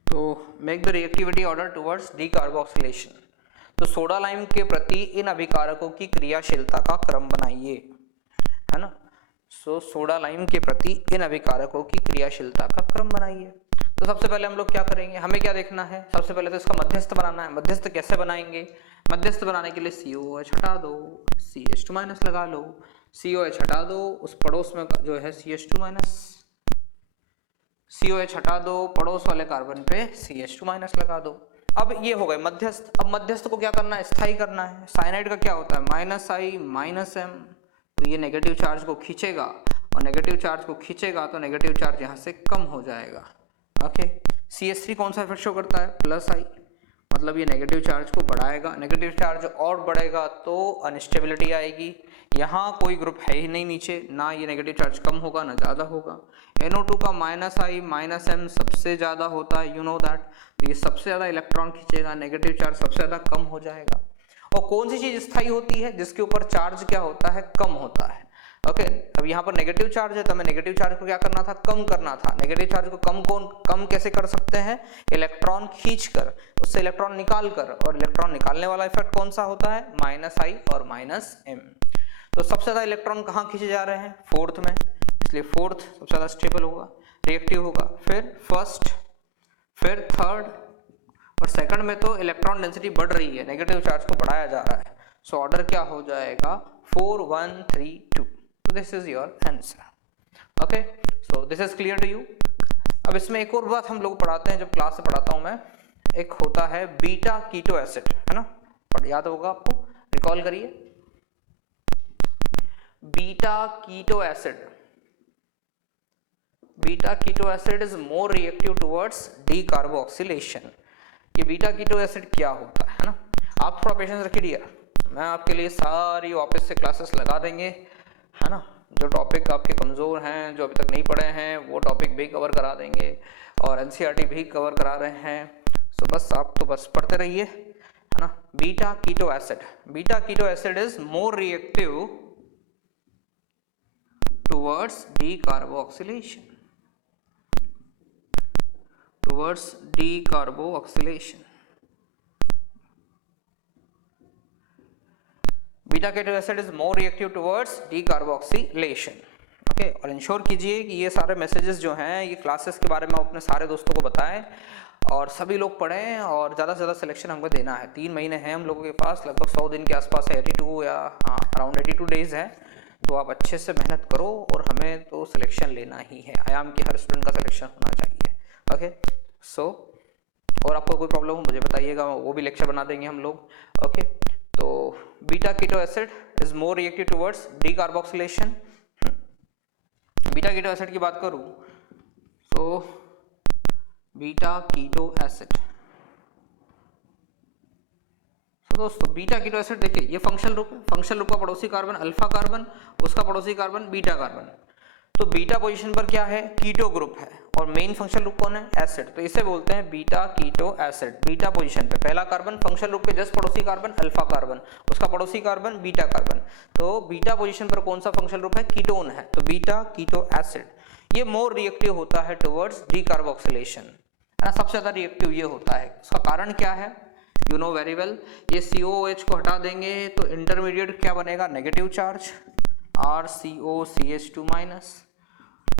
तो make the reactivity order towards decarboxylation. तो सोडा लाइम के प्रति इन अभिकारकों की क्रियाशीलता का क्रम बनाइए, है ना। सो सोडा लाइम के प्रति इन अभिकारकों की क्रियाशीलता का क्रम बनाइए। तो सबसे पहले हम लोग क्या करेंगे, हमें क्या देखना है, सबसे पहले तो इसका मध्यस्थ बनाना है। मध्यस्थ कैसे बनाएंगे, मध्यस्थ बनाने के लिए COH हटा दो, CH2- लगा लो, COH हटा दो, उस पड़ोस में जो है CH2-, COH हटा दो, पड़ोस वाले कार्बन पे CH2- लगा दो। अब ये हो गए मध्यस्थ। अब मध्यस्थ को क्या करना है, स्थायी करना है। साइनाइड का क्या होता है, -I-M, तो ये नेगेटिव चार्ज को खींचेगा, और नेगेटिव चार्ज को खींचेगा तो नेगेटिव चार्ज यहाँ से कम हो जाएगा। ओके, CH3 कौन सा इफेक्ट शो करता है, +I, मतलब ये नेगेटिव चार्ज को बढ़ाएगा। नेगेटिव चार्ज और बढ़ेगा तो अनस्टेबिलिटी आएगी। यहाँ कोई ग्रुप है ही नहीं नीचे, ना ये नेगेटिव चार्ज कम होगा ना ज़्यादा होगा। NO2 का -I-M सबसे ज़्यादा होता है, यू नो दैट। तो ये सबसे ज़्यादा इलेक्ट्रॉन खींचेगा, नेगेटिव चार्ज सबसे ज़्यादा कम हो जाएगा। और कौन सी चीज़ स्थायी होती है, जिसके ऊपर चार्ज क्या होता है, कम होता है। ओके, अब यहाँ पर नेगेटिव चार्ज है तो हमें नेगेटिव चार्ज को क्या करना था, कम करना था। नेगेटिव चार्ज को कम कैसे कर सकते हैं, इलेक्ट्रॉन खींचकर, उससे इलेक्ट्रॉन निकाल कर, और इलेक्ट्रॉन निकालने वाला इफेक्ट कौन सा होता है, -I और -M। तो सबसे ज्यादा इलेक्ट्रॉन कहाँ खींचे जा रहे हैं, फोर्थ में, इसलिए फोर्थ सबसे ज्यादा स्टेबल होगा, रिएक्टिव होगा। फिर फर्स्ट, फिर थर्ड, और सेकंड में तो इलेक्ट्रॉन डेंसिटी बढ़ रही है, नेगेटिव चार्ज को बढ़ाया जा रहा है। सो ऑर्डर क्या हो जाएगा, 4 1 3 2। This is your answer. Okay, so this is clear to you. अब इसमें एक और बात हम लोग पढ़ाते हैं, जब क्लास में पढ़ाता हूं मैं, एक होता है बीटा कीटो एसिड, है ना, याद होगा आपको, रिकॉल करिए। Beta keto acid, beta keto acid is more reactive towards decarboxylation. ये बीटा कीटो एसिड क्या होता है ना, आप थोड़ा पेशेंस रखिए डियर, मैं आपके लिए सारी वापस से क्लासेस लगा देंगे, है ना। जो टॉपिक आपके कमज़ोर हैं, जो अभी तक नहीं पढ़े हैं, वो टॉपिक भी कवर करा देंगे, और NCERT भी कवर करा रहे हैं। सो बस आप तो बस पढ़ते रहिए, है ना। Beta keto acid, beta keto acid is more reactive towards decarboxylation, towards decarboxylation. Beta keto acid is more reactive towards decarboxylation. Okay, और इंश्योर कीजिए कि ये सारे मैसेजेस जो हैं ये क्लासेस के बारे में अपने सारे दोस्तों को बताएं और सभी लोग पढ़ें, और ज़्यादा से ज़्यादा सिलेक्शन हमको देना है। 3 महीने हैं हम लोगों के पास, लगभग 100 दिन के आसपास है, 82 या हाँ अराउंड 82 डेज है। तो आप अच्छे से मेहनत करो और हमें तो सिलेक्शन लेना ही है। आयाम की हर स्टूडेंट का सिलेक्शन होना चाहिए। ओके सो और आपको कोई प्रॉब्लम हो मुझे बताइएगा, वो भी लेक्चर बना देंगे हम लोग। ओके तो beta keto acid is more reactive towards decarboxylation. Beta keto acid की बात करूं तो बीटा कीटो एसिड, तो दोस्तों बीटा कीटो एसिड देखिए ये फंक्शनल ग्रुप है। फंक्शनल ग्रुप का पड़ोसी कार्बन अल्फा कार्बन, उसका पड़ोसी कार्बन बीटा कार्बन। तो बीटा पोजीशन पर क्या है, कीटो ग्रुप है, और मेन फंक्शनल ग्रुप कौन है, एसिड। तो इसे बोलते हैं बीटा कीटो एसिड। बीटा पोजीशन पे पहला कार्बन, फंक्शनल ग्रुप के जस्ट पड़ोसी कार्बन अल्फा कार्बन, उसका पड़ोसी कार्बन बीटा कार्बन। तो बीटा पोजीशन पर कौन सा फंक्शनल ग्रुप है, कीटोन है, तो बीटा कीटो एसिड। ये मोर रिएक्टिव होता है टुवर्ड्स डीकार्बोक्सिलेशन, है ना, सबसे ज्यादा रिएक्टिव ये होता है। उसका कारण क्या है, यू नो वेरी वेल। ये COOH को हटा देंगे तो इंटरमीडिएट क्या बनेगा, negative charge RCOCH2 minus,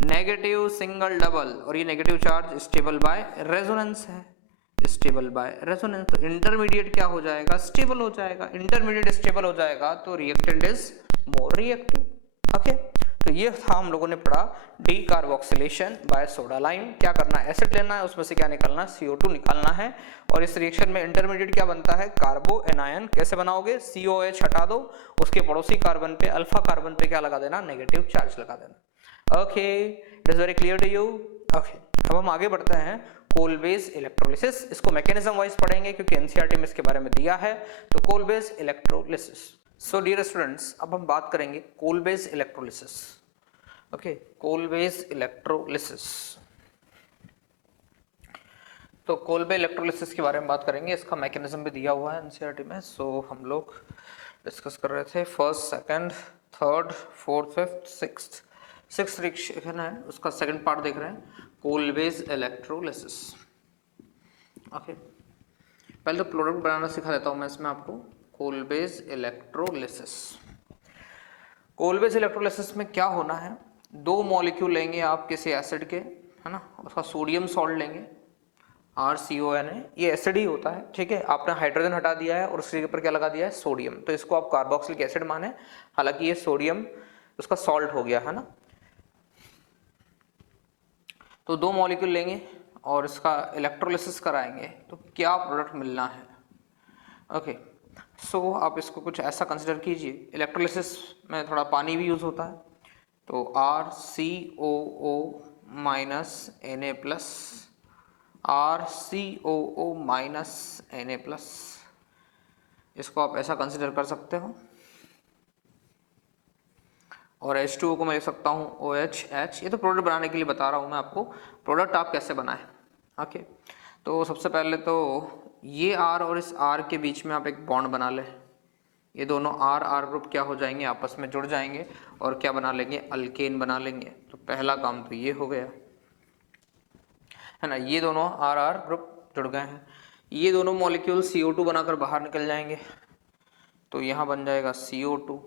negative single double, और ये negative charge stable by resonance है, स्टेबल बाय रेजोनेंस। तो इंटरमीडिएट क्या हो जाएगा, स्टेबल हो जाएगा। इंटरमीडिएट स्टेबल हो जाएगा तो reactant is more reactive. Okay तो ये था हम लोगों ने पढ़ा डीकार्बोक्सिलेशन बाय सोडा लाइम। क्या करना है, एसिड लेना है, उसमें से क्या निकालना है, CO2 निकालना है, और इस रिएक्शन में इंटरमीडिएट क्या बनता है, कार्बो एनायन। कैसे बनाओगे, COH हटा दो, उसके पड़ोसी कार्बन पे अल्फा कार्बन पे क्या लगा देना, नेगेटिव चार्ज लगा देना। Okay it is very clear to you. Okay अब हम आगे बढ़ते हैं, कोलबेज इलेक्ट्रोलिसिस। इसको मैकेनिज्म वाइज पढ़ेंगे क्योंकि NCERT में इसके बारे में दिया है। तो कोलबेज इलेक्ट्रोलिसिस, सो डियर स्टूडेंट्स अब हम बात करेंगे कोलबेज इलेक्ट्रोलिसिस। ओके कोलबेज इलेक्ट्रोलिसिस, तो कोलबे इलेक्ट्रोलिसिस के बारे में बात करेंगे। इसका मैकेनिज्म भी दिया हुआ है NCERT में। सो हम लोग डिस्कस कर रहे थे first, second, third, fourth, fifth, sixth reaction है, उसका सेकंड पार्ट देख रहे हैं, कोलबेज इलेक्ट्रोलिसिस। ओके पहले तो प्रोडक्ट बनाना सिखा देता हूं मैं इसमें आपको, कोलबेज इलेक्ट्रोलिसिस। कोलबेज इलेक्ट्रोलिसिस में क्या होना है, 2 मॉलिक्यूल लेंगे आप किसी एसिड के, है ना, उसका सोडियम सॉल्ट लेंगे RCONA, ये एसिड ही होता है, ठीक है। आपने हाइड्रोजन हटा दिया है और उसके ऊपर क्या लगा दिया है, सोडियम, तो इसको आप कार्बोक्सिलिक एसिड माने, हालांकि ये सोडियम उसका सॉल्ट हो गया, है ना। तो 2 मॉलिक्यूल लेंगे और इसका इलेक्ट्रोलिसिस कराएंगे तो क्या प्रोडक्ट मिलना है। ओके सो आप इसको कुछ ऐसा कंसिडर कीजिए, इलेक्ट्रोलिसिस में थोड़ा पानी भी यूज होता है, तो RCOO minus Na plus, RCOO minus Na plus, इसको आप ऐसा कंसिडर कर सकते हो। और H2O को मैं लिख सकता हूँ OHH। ये तो प्रोडक्ट बनाने के लिए बता रहा हूँ मैं आपको, प्रोडक्ट आप कैसे बनाएं। ओके तो सबसे पहले तो ये R और इस R के बीच में आप एक बॉन्ड बना लें, ये दोनों R ग्रुप क्या हो जाएंगे, आपस में जुड़ जाएंगे और क्या बना लेंगे, अल्केन बना लेंगे। तो पहला काम तो ये हो गया, है ना, ये दोनों R ग्रुप जुड़ गए हैं। ये दोनों मॉलिक्यूल CO2 बनाकर बाहर निकल जाएंगे, तो यहाँ बन जाएगा CO2,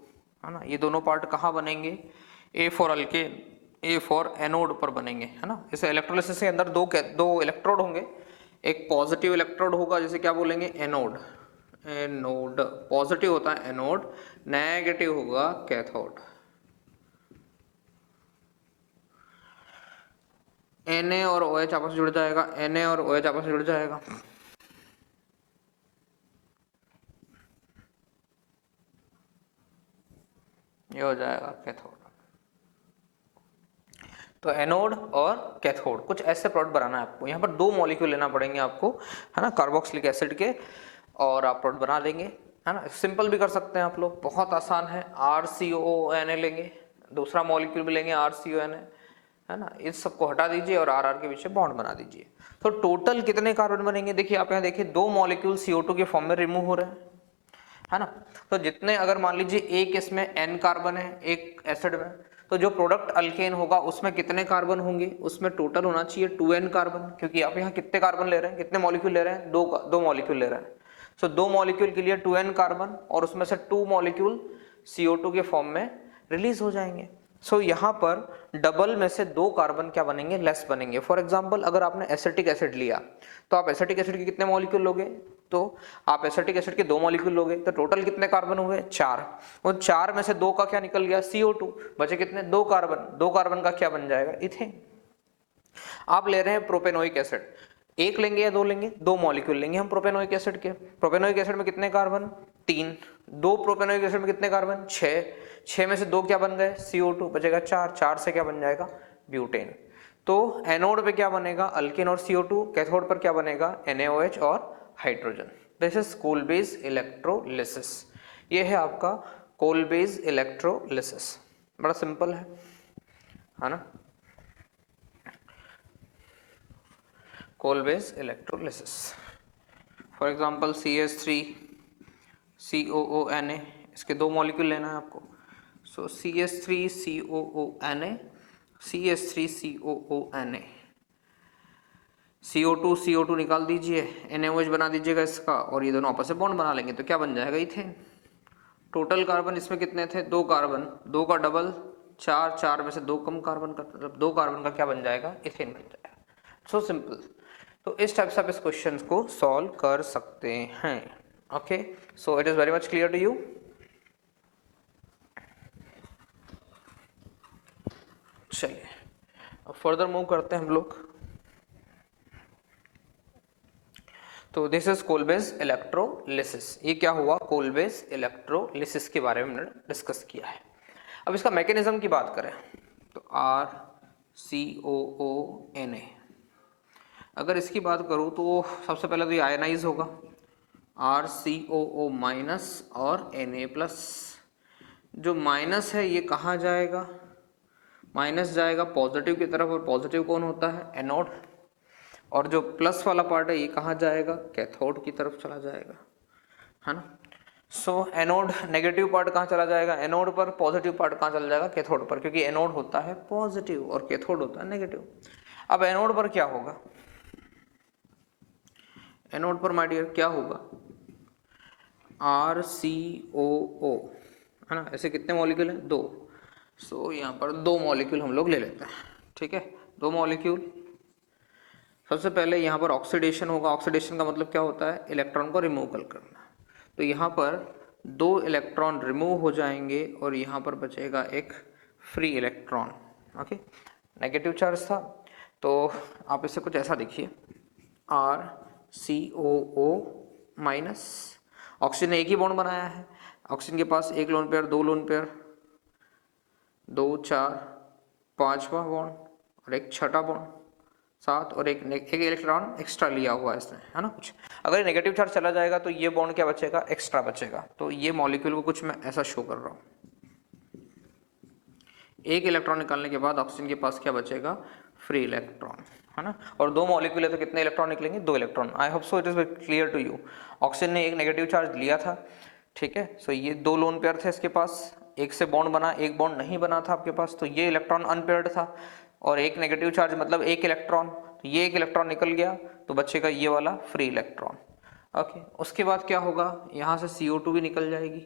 है ना। ये दोनों पार्ट कहाँ बनेंगे, A for alkane, A for anode पर बनेंगे, है ना। इस इलेक्ट्रोलिसिस के अंदर दो इलेक्ट्रोड होंगे, एक पॉजिटिव इलेक्ट्रोड होगा जिसे क्या बोलेंगे, एनोड, एनोड पॉजिटिव होता है एनोड, नेगेटिव होगा कैथोड। Na और OH आपस में जुड़ जाएगा, Na और OH आपस में जुड़ जाएगा, ये हो जाएगा कैथोड। तो एनोड और कैथोड, कुछ ऐसे प्रोडक्ट बनाना है आपको। यहाँ पर 2 मॉलिक्यूल लेना पड़ेंगे आपको, है ना, कार्बोक्सिलिक एसिड के, और आप प्रोडक्ट बना देंगे, है ना। सिंपल भी कर सकते हैं आप लोग, बहुत आसान है। RCONA लेंगे, दूसरा मॉलिक्यूल भी लेंगे RCONA, है ना, इस सबको हटा दीजिए और RR के पीछे बॉन्ड बना दीजिए। तो टोटल कितने कार्बन बनेंगे, देखिए आप यहाँ देखिए 2 मॉलिक्यूल CO2 के फॉर्म में रिमूव हो रहे हैं, है ना। तो जितने, अगर मान लीजिए एक इसमें N कार्बन है एक एसिड में, तो जो प्रोडक्ट अल्केन होगा उसमें कितने कार्बन होंगे, उसमें टोटल होना चाहिए 2N कार्बन, क्योंकि आप यहाँ कितने कार्बन ले रहे हैं, कितने मॉलिक्यूल ले रहे हैं, दो मॉलिक्यूल ले रहे हैं। सो 2 मॉलिक्यूल के लिए 2N कार्बन, और उसमें से 2 मॉलिक्यूल CO2 के फॉर्म में रिलीज हो जाएंगे। सो यहाँ पर डबल में से 2 कार्बन क्या बनेंगे, लेस बनेंगे। फॉर एग्जांपल अगर आपने एसिटिक एसिड लिया तो आप एसिटिक एसिड के कितने मॉलिक्यूल लोगे, तो आप एसिटिक एसिड के 2 मॉलिक्यूल लोगे, तो टोटल कितने कार्बन हुए, 4। उन 4 में से 2 का क्या निकल गया, CO2, बचे कितने, 2 कार्बन। 2 कार्बन का क्या बन जाएगा, इथेन। आप ले रहे हैं प्रोपेनोइक एसिड, एक लेंगे या 2 लेंगे, 2 मॉलिक्यूल लेंगे हम प्रोपेनोइक एसिड के। प्रोपेनोइक एसिड में कितने कार्बन, 3। 2 प्रोपेनोइक एसिड में कितने कार्बन, 6। 6 में से 2 क्या बन गए, CO2, बचेगा 4। 4 से क्या बन जाएगा, ब्यूटेन। तो एनोड पे क्या बनेगा, अल्केन और CO2, कैथोड पर क्या बनेगा, NaOH और hydrogen. This is Kolbe's electrolysis. ये है आपका कोल-बेस इलेक्ट्रोलिसिस, बड़ा सिंपल है ना, Kolbe's electrolysis. For example CH3 COONA, इसके 2 मॉलिक्यूल लेना है आपको। सो CH3 COONA, CH3 COONA, CO2 निकाल दीजिए, NaOH बना दीजिएगा इसका, और ये दोनों आपस में बॉन्ड बना लेंगे तो क्या बन जाएगा, इथेन। टोटल कार्बन इसमें कितने थे, 2 कार्बन, 2 का डबल 4, 4 में से 2 कम कार्बन का, मतलब 2 कार्बन का क्या बन जाएगा, इथेन बन जाएगा। So simple. तो इस टाइप से आप इस क्वेश्चन को सॉल्व कर सकते हैं। Okay, so it is very much clear to you. चलिए अब फर्दर मूव करते हैं हम लोग। तो दिस इज कोल-बेस इलेक्ट्रोलिसिस। ये क्या हुआ, कोल-बेस इलेक्ट्रोलिसिस के बारे में हमने डिस्कस किया है। अब इसका मैकेनिज्म की बात करें तो RCOONA, अगर इसकी बात करूं तो सबसे पहले तो ये आयनाइज होगा, RCOO माइनस और Na प्लस। जो माइनस है ये कहाँ जाएगा, माइनस जाएगा पॉजिटिव की तरफ, और पॉजिटिव कौन होता है, एनोड। और जो प्लस वाला पार्ट है ये कहाँ जाएगा, कैथोड की तरफ चला जाएगा, है ना। सो एनोड नेगेटिव पार्ट कहाँ चला जाएगा, एनोड पर। पॉजिटिव पार्ट कहाँ चला जाएगा, कैथोड पर, क्योंकि एनोड होता है पॉजिटिव और कैथोड होता है नेगेटिव। अब एनोड पर क्या होगा, एनोड पर माय डियर क्या होगा, RCOO, है ना। ऐसे कितने मॉलिक्यूल हैं, 2। सो यहाँ पर 2 मॉलिक्यूल हम लोग ले लेते हैं, ठीक है। 2 मॉलिक्यूल, सबसे पहले यहाँ पर ऑक्सीडेशन होगा। ऑक्सीडेशन का मतलब क्या होता है, इलेक्ट्रॉन को रिमूव करना। तो यहाँ पर 2 इलेक्ट्रॉन रिमूव हो जाएंगे और यहाँ पर बचेगा एक free electron. Okay, negative charge था, तो आप इसे कुछ ऐसा देखिए, RCOO माइनस। ऑक्सीजन ने एक ही बॉन्ड बनाया है, ऑक्सीजन के पास एक लोन पेयर, 2 लोन पेयर, 2 4 5वां बॉन्ड और एक छठा बॉन्ड 7, और एक इलेक्ट्रॉन एक्स्ट्रा लिया हुआ है इसने, है ना कुछ। अगर नेगेटिव चार्ज चला जाएगा तो ये बॉन्ड क्या बचेगा, एक्स्ट्रा बचेगा। तो ये मॉलिक्यूल को कुछ मैं ऐसा शो कर रहा हूँ। एक इलेक्ट्रॉन निकालने के बाद ऑक्सीजन के पास क्या बचेगा, फ्री इलेक्ट्रॉन, है ना। और 2 मॉलिक्यूल है तो कितने इलेक्ट्रॉन निकलेंगे, 2 electron. I hope so it is very clear to you. Oxygen ने एक नेगेटिव चार्ज लिया था, ठीक है। सो ये 2 लोन पेयर थे इसके पास, एक से बॉन्ड बना, एक बॉन्ड नहीं बना था आपके पास, तो ये इलेक्ट्रॉन अनपेयर्ड था। और एक नेगेटिव चार्ज मतलब एक इलेक्ट्रॉन, तो ये एक इलेक्ट्रॉन निकल गया, तो बचेगा ये वाला फ्री इलेक्ट्रॉन। ओके, उसके बाद क्या होगा, यहाँ से CO2 भी निकल जाएगी।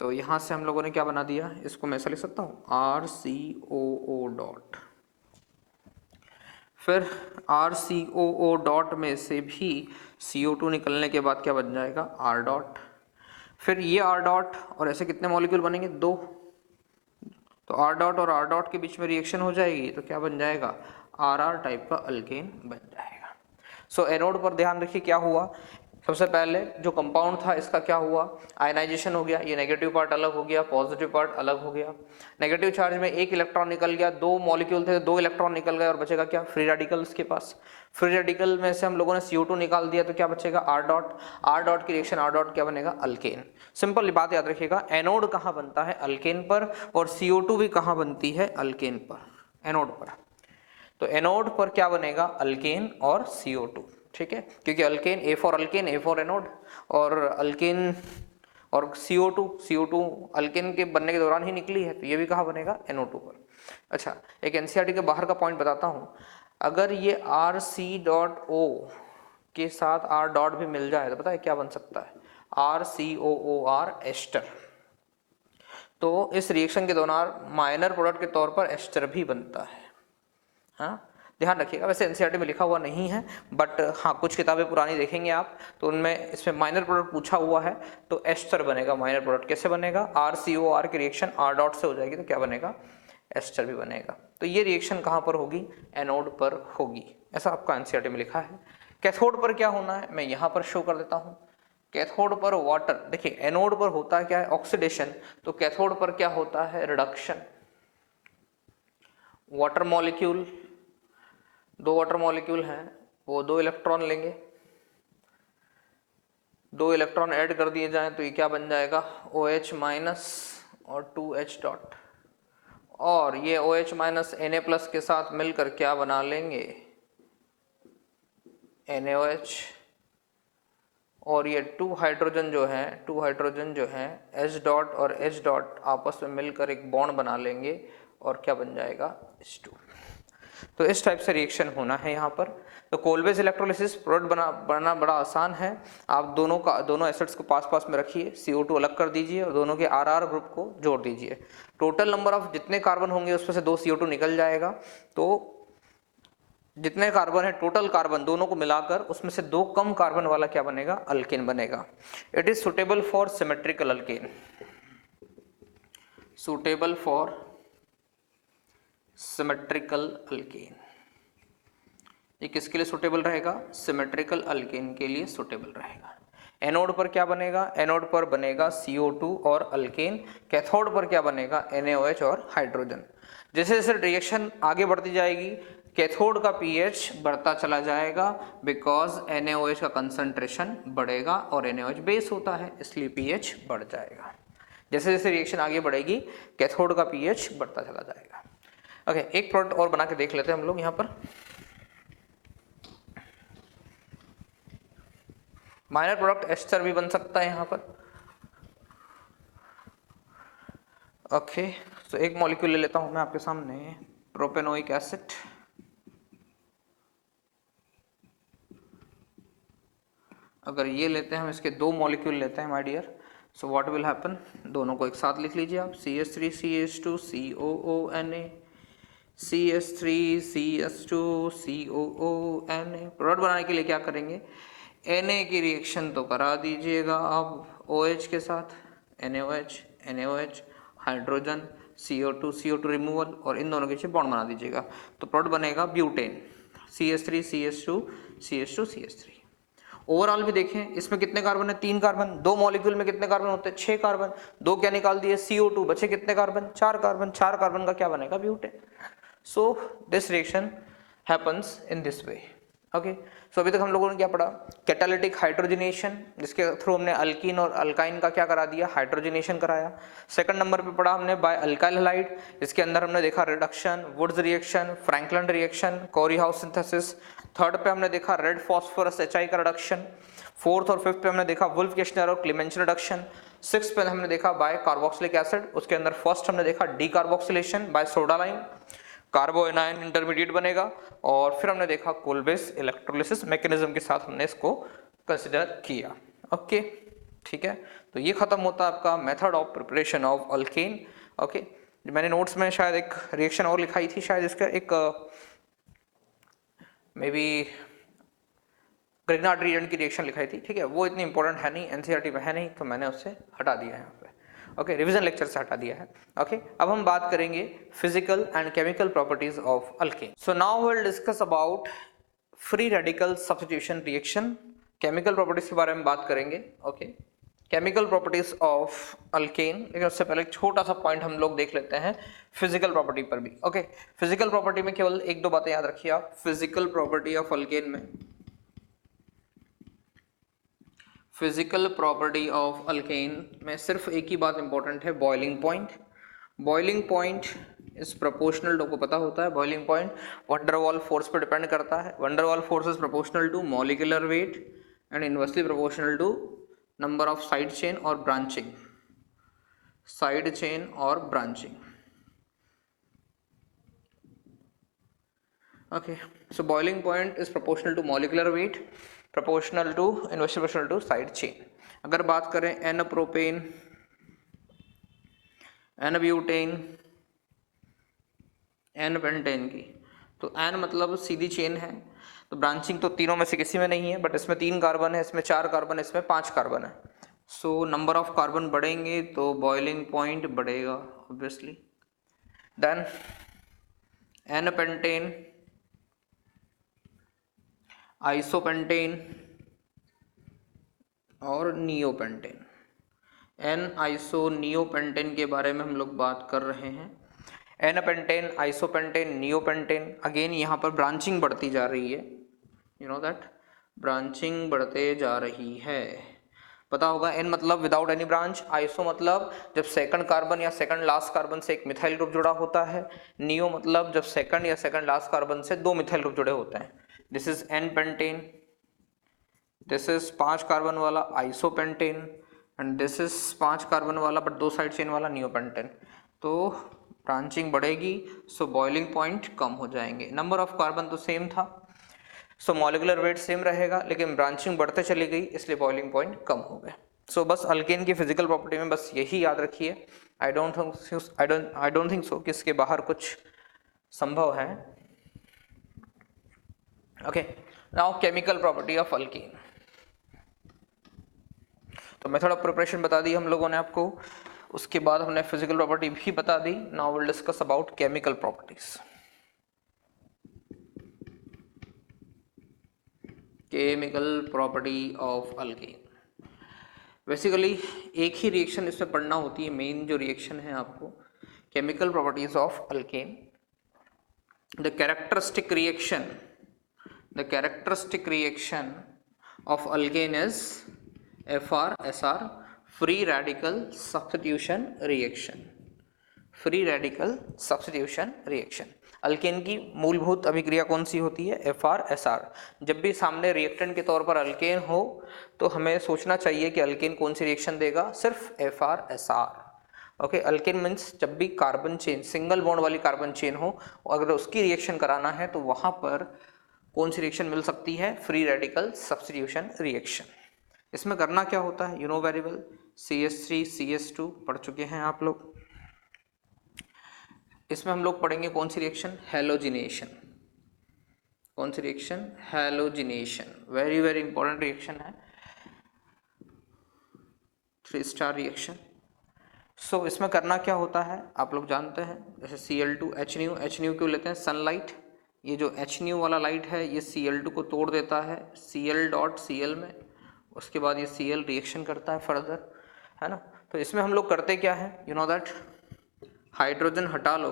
तो यहाँ से हम लोगों ने क्या बना दिया, इसको मैं ऐसा लिख सकता हूँ, RCOO डॉट। फिर RCOO डॉट में से भी CO2 निकलने के बाद क्या बन जाएगा, R डॉट। फिर ये R डॉट और ऐसे कितने मॉलिक्यूल बनेंगे, 2। तो R डॉट और R डॉट के बीच में रिएक्शन हो जाएगी तो क्या बन जाएगा, RR टाइप का अल्केन बन जाएगा। सो एनोड पर ध्यान रखिए क्या हुआ, सबसे पहले जो कंपाउंड था इसका क्या हुआ, आयनाइजेशन हो गया। ये नेगेटिव पार्ट अलग हो गया, पॉजिटिव पार्ट अलग हो गया। नेगेटिव चार्ज में एक इलेक्ट्रॉन निकल गया, 2 मॉलिक्यूल थे, 2 इलेक्ट्रॉन निकल गए और बचेगा क्या, फ्री रेडिकल के पास। फ्री रेडिकल में से हम लोगों ने CO2 निकाल दिया तो क्या बचेगा, R डॉट। R डॉट की रिएक्शन R डॉट क्या बनेगा, अल्केन। सिंपल बात याद रखिएगा, एनोड कहाँ बनता है, अल्केन पर, और CO2 भी कहाँ बनती है, अल्केन पर, एनोड पर। तो एनोड पर क्या बनेगा, अल्केन और CO2, ठीक है। क्योंकि alkane A for alkane, A for anode, और अल्केन और CO2 अल्केन के बनने के दौरान ही निकली है, तो ये भी कहाँ बनेगा, NO2 पर। अच्छा, एक NCERT के बाहर का पॉइंट बताता हूँ, अगर ये RC.O के साथ R डॉट भी मिल जाए तो पता है क्या बन सकता है, RCOOR एस्टर। तो इस रिएक्शन के दौरान माइनर प्रोडक्ट के तौर पर एस्टर भी बनता है। हाँ, ध्यान रखिएगा, वैसे एनसीईआरटी में लिखा हुआ नहीं है, बट हाँ कुछ किताबें पुरानी देखेंगे आप तो उनमें इसमें माइनर प्रोडक्ट पूछा हुआ है, तो एस्टर बनेगा माइनर प्रोडक्ट। कैसे बनेगा? RCOR की रिएक्शन R डॉट से हो जाएगी तो क्या बनेगा? एस्टर भी बनेगा। तो ये रिएक्शन कहाँ पर होगी? एनोड पर होगी, ऐसा आपका एनसीईआरटी में लिखा है। कैथोड पर क्या होना है मैं यहाँ पर शो कर देता हूँ। कैथोड पर वाटर, देखिए एनोड पर होता क्या है? ऑक्सीडेशन, तो कैथोड पर क्या होता है? रिडक्शन। वाटर मॉलिक्यूल, दो वाटर मॉलिक्यूल हैं, वो 2 इलेक्ट्रॉन लेंगे, 2 इलेक्ट्रॉन ऐड कर दिए जाएं तो ये क्या बन जाएगा? OH माइनस और 2H डॉट, और ये OH माइनस Na+ के साथ मिलकर क्या बना लेंगे? NaOH। और ये 2 हाइड्रोजन जो है H डॉट और H डॉट आपस में मिलकर एक बॉन्ड बना लेंगे और क्या बन जाएगा? H2। तो इस टाइप से रिएक्शन होना है यहाँ पर। तो कोलबेज इलेक्ट्रोलिसिस प्रोडक्ट बनाना बड़ा आसान है। आप दोनों एसिड्स को पास पास में रखिए, CO2 अलग कर दीजिए और दोनों के RR ग्रुप को जोड़ दीजिए। टोटल नंबर ऑफ जितने कार्बन होंगे उसमें से 2 CO2 निकल जाएगा, तो जितने कार्बन है टोटल कार्बन दोनों को मिलाकर उसमें से 2 कम कार्बन वाला क्या बनेगा? अल्केन बनेगा। It is suitable for symmetrical alkane. Suitable for symmetrical alkane. ये किसके लिए सुटेबल रहेगा? सिमेट्रिकल अल्केन के लिए सुटेबल रहेगा। एनोड पर क्या बनेगा? एनोड पर बनेगा CO2 और अल्केन। कैथोड पर क्या बनेगा? NaOH और हाइड्रोजन। जैसे जैसे रिएक्शन आगे बढ़ती जाएगी कैथोड का pH बढ़ता चला जाएगा, बिकॉज NaOH का कंसंट्रेशन बढ़ेगा और NaOH बेस होता है इसलिए pH बढ़ जाएगा। जैसे जैसे रिएक्शन आगे बढ़ेगी कैथोड का pH बढ़ता चला जाएगा। ओके, एक प्रोडक्ट और बना के देख लेते हैं हम लोग यहाँ पर। माइनर प्रोडक्ट एस्टर भी बन सकता है यहाँ पर। ओके, तो एक मॉलिक्यूल ले लेता हूँ मैं आपके सामने, प्रोपेनोइक एसिड। अगर ये लेते हैं हम, इसके 2 मॉलिक्यूल लेते हैं my dear, so what will happen? दोनों को एक साथ लिख लीजिए आप, CH3 CH2 COONA, CH3 CH2 COONA। Product बनाने के लिए क्या करेंगे? Na की रिएक्शन तो करा दीजिएगा आप OH के साथ, NaOH हाइड्रोजन, CO2 रिमूवल, और इन दोनों के बीच बॉन्ड बना दीजिएगा, तो प्रोडक्ट बनेगा butane, CH3 CH2 CH2 CH3। Overall भी देखें इसमें कितने कार्बन है? 3 कार्बन। 2 मॉलिक्यूल में कितने कार्बन होते हैं? 6 कार्बन। 2 क्या निकाल दिए? CO2, बचे कितने कार्बन? 4 कार्बन। 4 कार्बन का क्या बनेगा? Butane. So this reaction happens in this way. Okay, so अभी तक हम लोगों ने क्या पढ़ा? कैटालिटिक हाइड्रोजनेशन, जिसके थ्रू हमने अल्कीन और अल्काइन का क्या करा दिया? हाइड्रोजनेशन कराया। सेकंड नंबर पे पढ़ा हमने बाय अल्काइल हैलाइड, जिसके अंदर हमने देखा reduction, Wurtz reaction, Frankland reaction, Corey House synthesis. Third पे हमने देखा रेड फॉस्फोरस HI का रिडक्शन। फोर्थ और फिफ्थ पे हमने देखा वुल्फ केशनर और क्लीमेंचन रिडक्शन। सिक्स्थ पे हमने देखा बाय कार्बोक्सिलिक एसिड, उसके अंदर फर्स्ट हमने देखा decarboxylation bye soda lime, कार्बो anion intermediate बनेगा। और फिर हमने देखा कोलबेस इलेक्ट्रोलिसिस मैकेनिज्म के साथ हमने इसको कंसिडर किया। ओके, ठीक है, तो ये खत्म होता है आपका method of preparation of alkane. Okay, मैंने नोट्स में शायद एक रिएक्शन और लिखाई थी, शायद इसका एक मे बी ग्रिग्नार्ड रिएजेंट की रिएक्शन लिखाई थी, ठीक है, वो इतनी इंपॉर्टेंट है नहीं, एनसीईआरटी में है नहीं, तो मैंने उससे हटा दिया है यहाँ पे। ओके, रिवीजन लेक्चर से हटा दिया है। ओके, अब हम बात करेंगे physical and chemical properties of alkane. So now we will discuss about free radical substitution reaction. Chemical properties के बारे में बात करेंगे। Okay, chemical properties of alkane, लेकिन उससे पहले एक छोटा सा पॉइंट हम लोग देख लेते हैं फिजिकल प्रॉपर्टी पर भी। ओके, फिजिकल प्रॉपर्टी में केवल 1-2 बातें याद रखिए आप। फिजिकल प्रॉपर्टी ऑफ अल्केन में, फिजिकल प्रॉपर्टी ऑफ अल्केन में सिर्फ एक ही बात इंपॉर्टेंट है, boiling point. Boiling point is proportional, लोगों को पता होता है boiling point van der Waals force पर डिपेंड करता है। Van der Waals force is proportional to molecular weight and inversely proportional to number of side chain और ब्रांचिंग, साइड चेन और branching. Okay, so boiling point is proportional to molecular wait, proportional to inversely proportional to side chain. अगर बात करें n n butane, n pentane की। तो N मतलब सीधी chain है, तो ब्रांचिंग तो तीनों में से किसी में नहीं है, बट इसमें 3 कार्बन है, इसमें 4 कार्बन है, इसमें 5 कार्बन है। सो नंबर ऑफ कार्बन बढ़ेंगे तो बॉइलिंग पॉइंट बढ़ेगा obviously. Then n pentane, isopentane और नियोपेंटेन। एन आइसो नियोपेंटेन के बारे में हम लोग बात कर रहे हैं। N pentane, isopentane, neopentane, again यहाँ पर ब्रांचिंग बढ़ती जा रही है, यू नो दैट, ब्रांचिंग बढ़ते जा रही है। पता होगा एन मतलब विदाउट एनी ब्रांच, आइसो मतलब जब सेकंड कार्बन या सेकंड लास्ट कार्बन से एक मिथाइल ग्रुप जुड़ा होता है, नियो मतलब जब सेकंड या सेकंड लास्ट कार्बन से 2 मिथाइल ग्रुप जुड़े होते हैं। This is n pentane, this is 5 carbon वाला isopentane and this is 5 carbon वाला बट 2 साइड चेन वाला नियोपेंटेन। तो ब्रांचिंग बढ़ेगी, सो बॉइलिंग पॉइंट कम हो जाएंगे। नंबर ऑफ कार्बन तो सेम था, सो मॉलिकुलर वेट सेम रहेगा, लेकिन ब्रांचिंग बढ़ते चली गई इसलिए बॉइलिंग पॉइंट कम हो गए। सो बस अल्केन की फिजिकल प्रॉपर्टी में बस यही याद रखिए। आई डोंट थिंक सो कि इसके बाहर कुछ संभव है। Okay, now chemical property of alkane. तो मेथड ऑफ प्रिपरेशन बता दी हम लोगों ने आपको, उसके बाद हमने फिजिकल प्रॉपर्टी भी बता दी। Now will discuss about chemical properties. Chemical property of alkane, basically एक ही रिएक्शन इसमें पढ़ना होती है, मेन जो रिएक्शन है आपको, chemical properties of alkane. The characteristic reaction of alkane is FR-SR, free radical substitution reaction. Free radical substitution reaction. Alkane की मूलभूत अभिक्रिया कौन सी होती है? FR-SR। जब भी सामने रिएक्टेंट के तौर पर अल्केन हो तो हमें सोचना चाहिए कि अल्केन कौन सी रिएक्शन देगा, सिर्फ FR-SR। ओके, अल्केन मीन्स जब भी कार्बन चेन, सिंगल बॉन्ड वाली कार्बन चेन हो, अगर उसकी रिएक्शन कराना है तो वहां पर कौन सी रिएक्शन मिल सकती है? Free radical substitution reaction. इसमें करना क्या होता है, you know very well, CH3 CH2 पढ़ चुके हैं आप लोग। इसमें हम लोग पढ़ेंगे कौन सी रिएक्शन? हैलोजिनेशन। कौन सी reaction? Halogenation. Very very important reaction है, 3 स्टार रिएक्शन। सो इसमें करना क्या होता है आप लोग जानते हैं, जैसे Cl2 HNu क्यों लेते हैं? सनलाइट, ये जो HNu वाला लाइट है ये Cl2 को तोड़ देता है Cl.Cl में, उसके बाद ये Cl रिएक्शन करता है फर्दर, है ना। तो इसमें हम लोग करते क्या है, यू नो दैट, हाइड्रोजन हटा लो,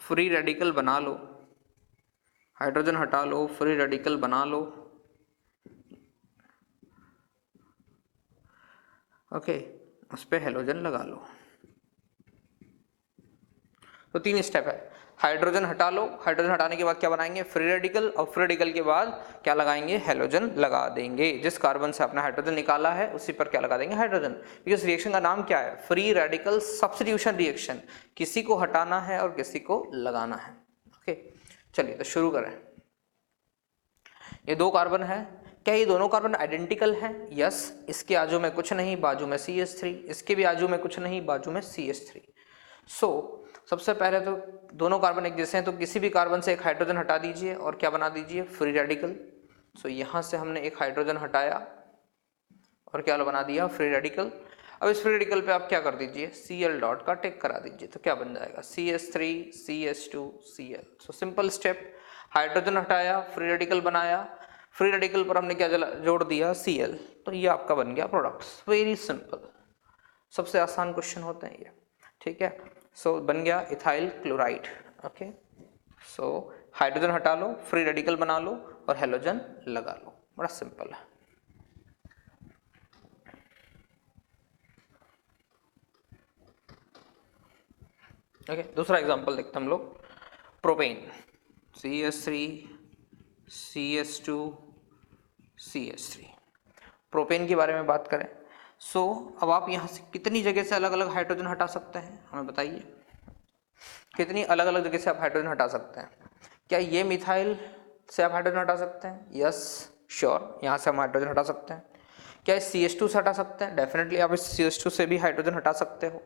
फ्री रेडिकल बना लो, हाइड्रोजन हटा लो, फ्री रेडिकल बना लो। ओके, उस पर हेलोजन लगा लो। तो 3 स्टेप है, हाइड्रोजन हटा लो, हाइड्रोजन हटाने के बाद क्या बनाएंगे? फ्री रेडिकल, और फ्री रेडिकल के बाद क्या लगाएंगे? हेलोजन लगा देंगे। जिस कार्बन से आपने हाइड्रोजन निकाला है उसी पर क्या लगा देंगे? हाइड्रोजन। बिकॉज रिएक्शन का नाम क्या है? Free radical substitution reaction. किसी को हटाना है और किसी को लगाना है। ओके, चलिए तो शुरू करें। ये 2 कार्बन है, क्या ये दोनों कार्बन आइडेंटिकल हैं? यस, इसके आजू में कुछ नहीं, बाजू में CH3, इसके भी आजू में कुछ नहीं, बाजू में CH3। सो सबसे पहले तो दोनों कार्बन एक जैसे हैं, तो किसी भी कार्बन से एक हाइड्रोजन हटा दीजिए और क्या बना दीजिए? Free radical. सो यहाँ से हमने एक हाइड्रोजन हटाया और क्या बना दिया? Free radical. अब इस फ्री रेडिकल पे आप क्या कर दीजिए? Cl डॉट का टिक करा दीजिए, तो क्या बन जाएगा? CH3 CH2 Cl। So simple step, hydrogen हटाया, फ्री रेडिकल बनाया, फ्री रेडिकल पर हमने क्या जोड़ दिया? Cl। तो ये आपका बन गया प्रोडक्ट्स। वेरी सिंपल, सबसे आसान क्वेश्चन होते हैं ये, ठीक है। सो बन गया ethyl chloride. Okay, so hydrogen हटा लो, फ्री रेडिकल बना लो और हेलोजन लगा लो, बड़ा सिंपल है। ओके, दूसरा एग्जांपल देखते हैं हम लोग, propane, CH3 CH2 CH3। Propane के बारे में बात करें, सो अब आप यहाँ से कितनी जगह से अलग अलग हाइड्रोजन हटा सकते हैं, हमें बताइए। कितनी अलग अलग जगह से आप हाइड्रोजन हटा सकते हैं? क्या ये मिथाइल से आप हाइड्रोजन हटा सकते हैं? यस श्योर, यहाँ से हम हाइड्रोजन हटा सकते हैं। क्या इस CH2 से हटा सकते हैं? डेफिनेटली आप इस CH2 से भी हाइड्रोजन हटा सकते हो।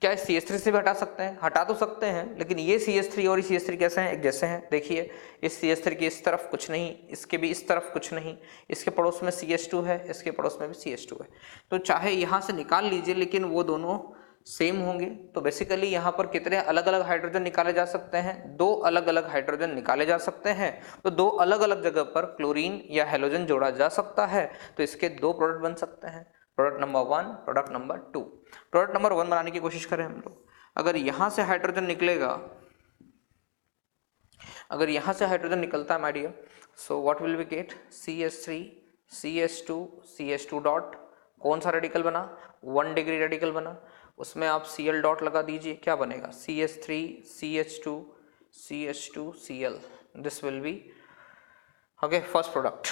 क्या इस CH3 से भी हटा सकते हैं? हटा तो सकते हैं, लेकिन ये CH3 और ये CH3 कैसे हैं? एक जैसे हैं। देखिए इस CH3 की इस तरफ कुछ नहीं, इसके भी इस तरफ कुछ नहीं, इसके पड़ोस में CH2 है, इसके पड़ोस में भी CH2 है। तो चाहे यहाँ से निकाल लीजिए, लेकिन वो दोनों सेम होंगे। तो बेसिकली यहाँ पर कितने अलग अलग हाइड्रोजन निकाले जा सकते हैं? 2 अलग अलग हाइड्रोजन निकाले जा सकते हैं। तो 2 अलग अलग जगह पर क्लोरीन या हेलोजन जोड़ा जा सकता है, तो इसके 2 प्रोडक्ट बन सकते हैं। Product number 1, product number 2। Product number 1 बनाने की कोशिश करें हम लोग। अगर यहाँ से हाइड्रोजन निकलेगा, अगर यहाँ से हाइड्रोजन निकलता है my dear, so what will we get? CH3 CH2 CH2 dot, कौन सा रेडिकल बना? 1 डिग्री रेडिकल बना। उसमें आप Cl डॉट लगा दीजिए, क्या बनेगा? CH3 CH2 CH2 Cl, this will B okay first product.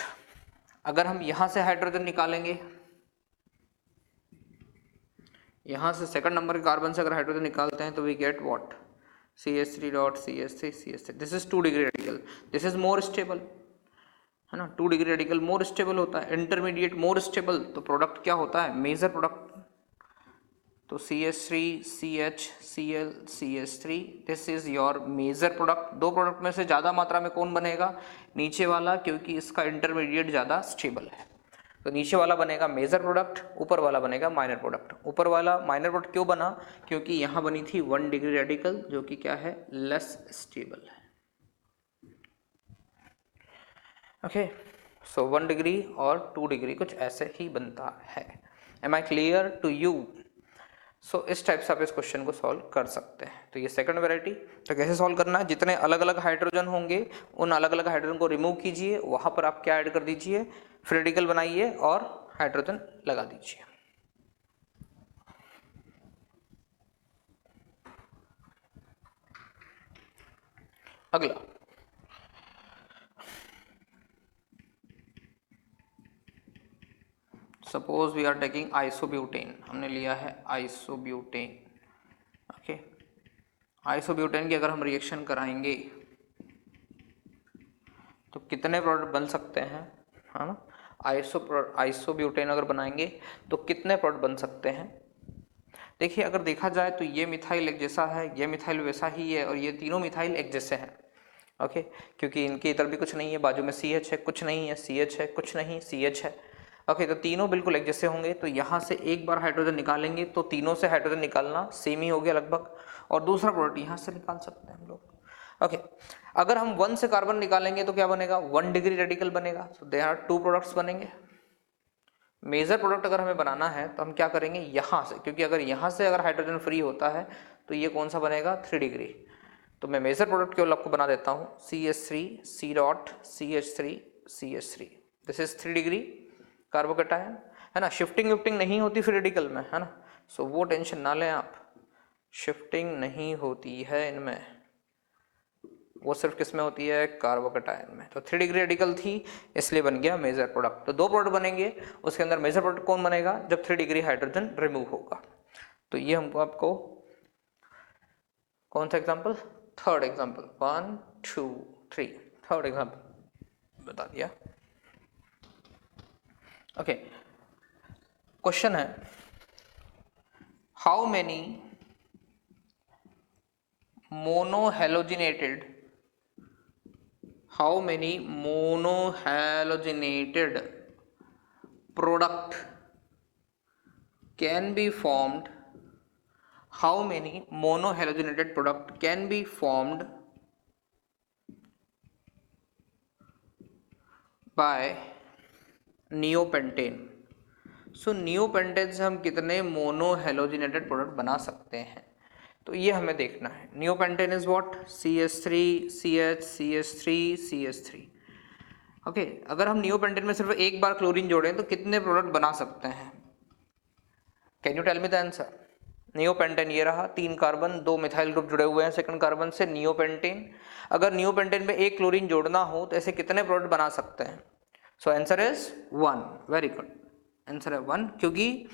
अगर हम यहाँ से हाइड्रोजन निकालेंगे, यहाँ से सेकंड नंबर के कार्बन से अगर हाइड्रोजन निकालते हैं, तो we get what? CH3 dot CH3 CH3, this is 2 degree radical, this is more stable, है ना। 2 डिग्री रेडिकल मोर स्टेबल होता है, इंटरमीडिएट मोर स्टेबल। तो प्रोडक्ट क्या होता है? Major product. तो CH3 CH Cl CH3, this is your major product. 2 product में से ज़्यादा मात्रा में कौन बनेगा? नीचे वाला, क्योंकि इसका इंटरमीडिएट ज़्यादा स्टेबल है। तो नीचे वाला बनेगा मेजर प्रोडक्ट, ऊपर वाला बनेगा माइनर प्रोडक्ट। ऊपर वाला माइनर प्रोडक्ट क्यों बना? क्योंकि यहाँ बनी थी 1 डिग्री रेडिकल, जो कि क्या है? लेस स्टेबल है। ओके, सो 1 डिग्री और 2 डिग्री कुछ ऐसे ही बनता है। Am I clear to you? So इस टाइप से आप इस क्वेश्चन को सॉल्व कर सकते हैं। तो ये सेकंड वैरायटी। तो कैसे सॉल्व करना है? जितने अलग अलग हाइड्रोजन होंगे, उन अलग अलग हाइड्रोजन को रिमूव कीजिए, वहाँ पर आप क्या ऐड कर दीजिए? फ्री रेडिकल बनाइए और हाइड्रोजन लगा दीजिए। अगला, suppose we are taking isobutane. हमने लिया है आइसोब्यूटेन। ओके, आइसोब्यूटेन की अगर हम रिएक्शन कराएंगे तो कितने प्रोडक्ट बन सकते हैं, है ना। आइसोब्यूटेन अगर बनाएंगे तो कितने प्रोडक्ट बन सकते हैं? देखिए, अगर देखा जाए तो ये मिथाइल एक जैसा है, ये मिथाइल वैसा ही है, और ये तीनों मिथाइल एक जैसे हैं। ओके, क्योंकि इनके इधर भी कुछ नहीं है, बाजू में CH है, कुछ नहीं है, CH है, कुछ नहीं, CH है। ओके, तो तीनों बिल्कुल एक जैसे होंगे। तो यहाँ से एक बार हाइड्रोजन निकालेंगे तो तीनों से हाइड्रोजन निकालना सेम ही हो गया लगभग, और दूसरा प्रोडक्ट यहाँ से निकाल सकते हैं हम लोग। ओके, अगर हम 1 से कार्बन निकालेंगे तो क्या बनेगा? 1 डिग्री रेडिकल बनेगा। सो देयर आर 2 प्रोडक्ट्स बनेंगे। मेजर प्रोडक्ट अगर हमें बनाना है तो हम क्या करेंगे? यहाँ से, क्योंकि अगर यहाँ से अगर हाइड्रोजन फ्री होता है तो ये कौन सा बनेगा? 3 डिग्री। तो मैं मेजर प्रोडक्ट केवल आपको बना देता हूँ, CH3 C dot CH3 CH3, this is 3 degree carbocation, है ना। शिफ्टिंग विफ्टिंग नहीं होती फ्री रेडिकल में, है ना। सो वो टेंशन ना लें आप, शिफ्टिंग नहीं होती है इनमें, वो सिर्फ किस में होती है? कार्बोकेटायन में। तो 3 डिग्री रेडिकल थी, इसलिए बन गया मेजर प्रोडक्ट। तो 2 प्रोडक्ट बनेंगे, उसके अंदर मेजर प्रोडक्ट कौन बनेगा? जब 3 डिग्री हाइड्रोजन रिमूव होगा। तो ये हमको आपको कौन सा example? Third example, 1 2 3, third example बता दिया। ओके, क्वेश्चन है, how many monohalogenated product can be formed, how many monohalogenated product can be formed by neopentane। So neopentane से हम कितने मोनोहेलोजिनेटेड प्रोडक्ट बना सकते हैं, तो ये हमें देखना है। Neopentane is what? CH3 CH CH3 CH3। Okay, अगर हम नियोपेंटेन में सिर्फ एक बार क्लोरीन जोड़ें तो कितने प्रोडक्ट बना सकते हैं? Can you tell me the answer? Neopentane ये रहा, 3 कार्बन, 2 मिथाइल ग्रुप जुड़े हुए हैं सेकंड कार्बन से, नियोपेंटेन। अगर नियोपेंटेन में एक क्लोरीन जोड़ना हो तो ऐसे कितने प्रोडक्ट बना सकते हैं? So answer is 1। Very good, answer है 1, क्योंकि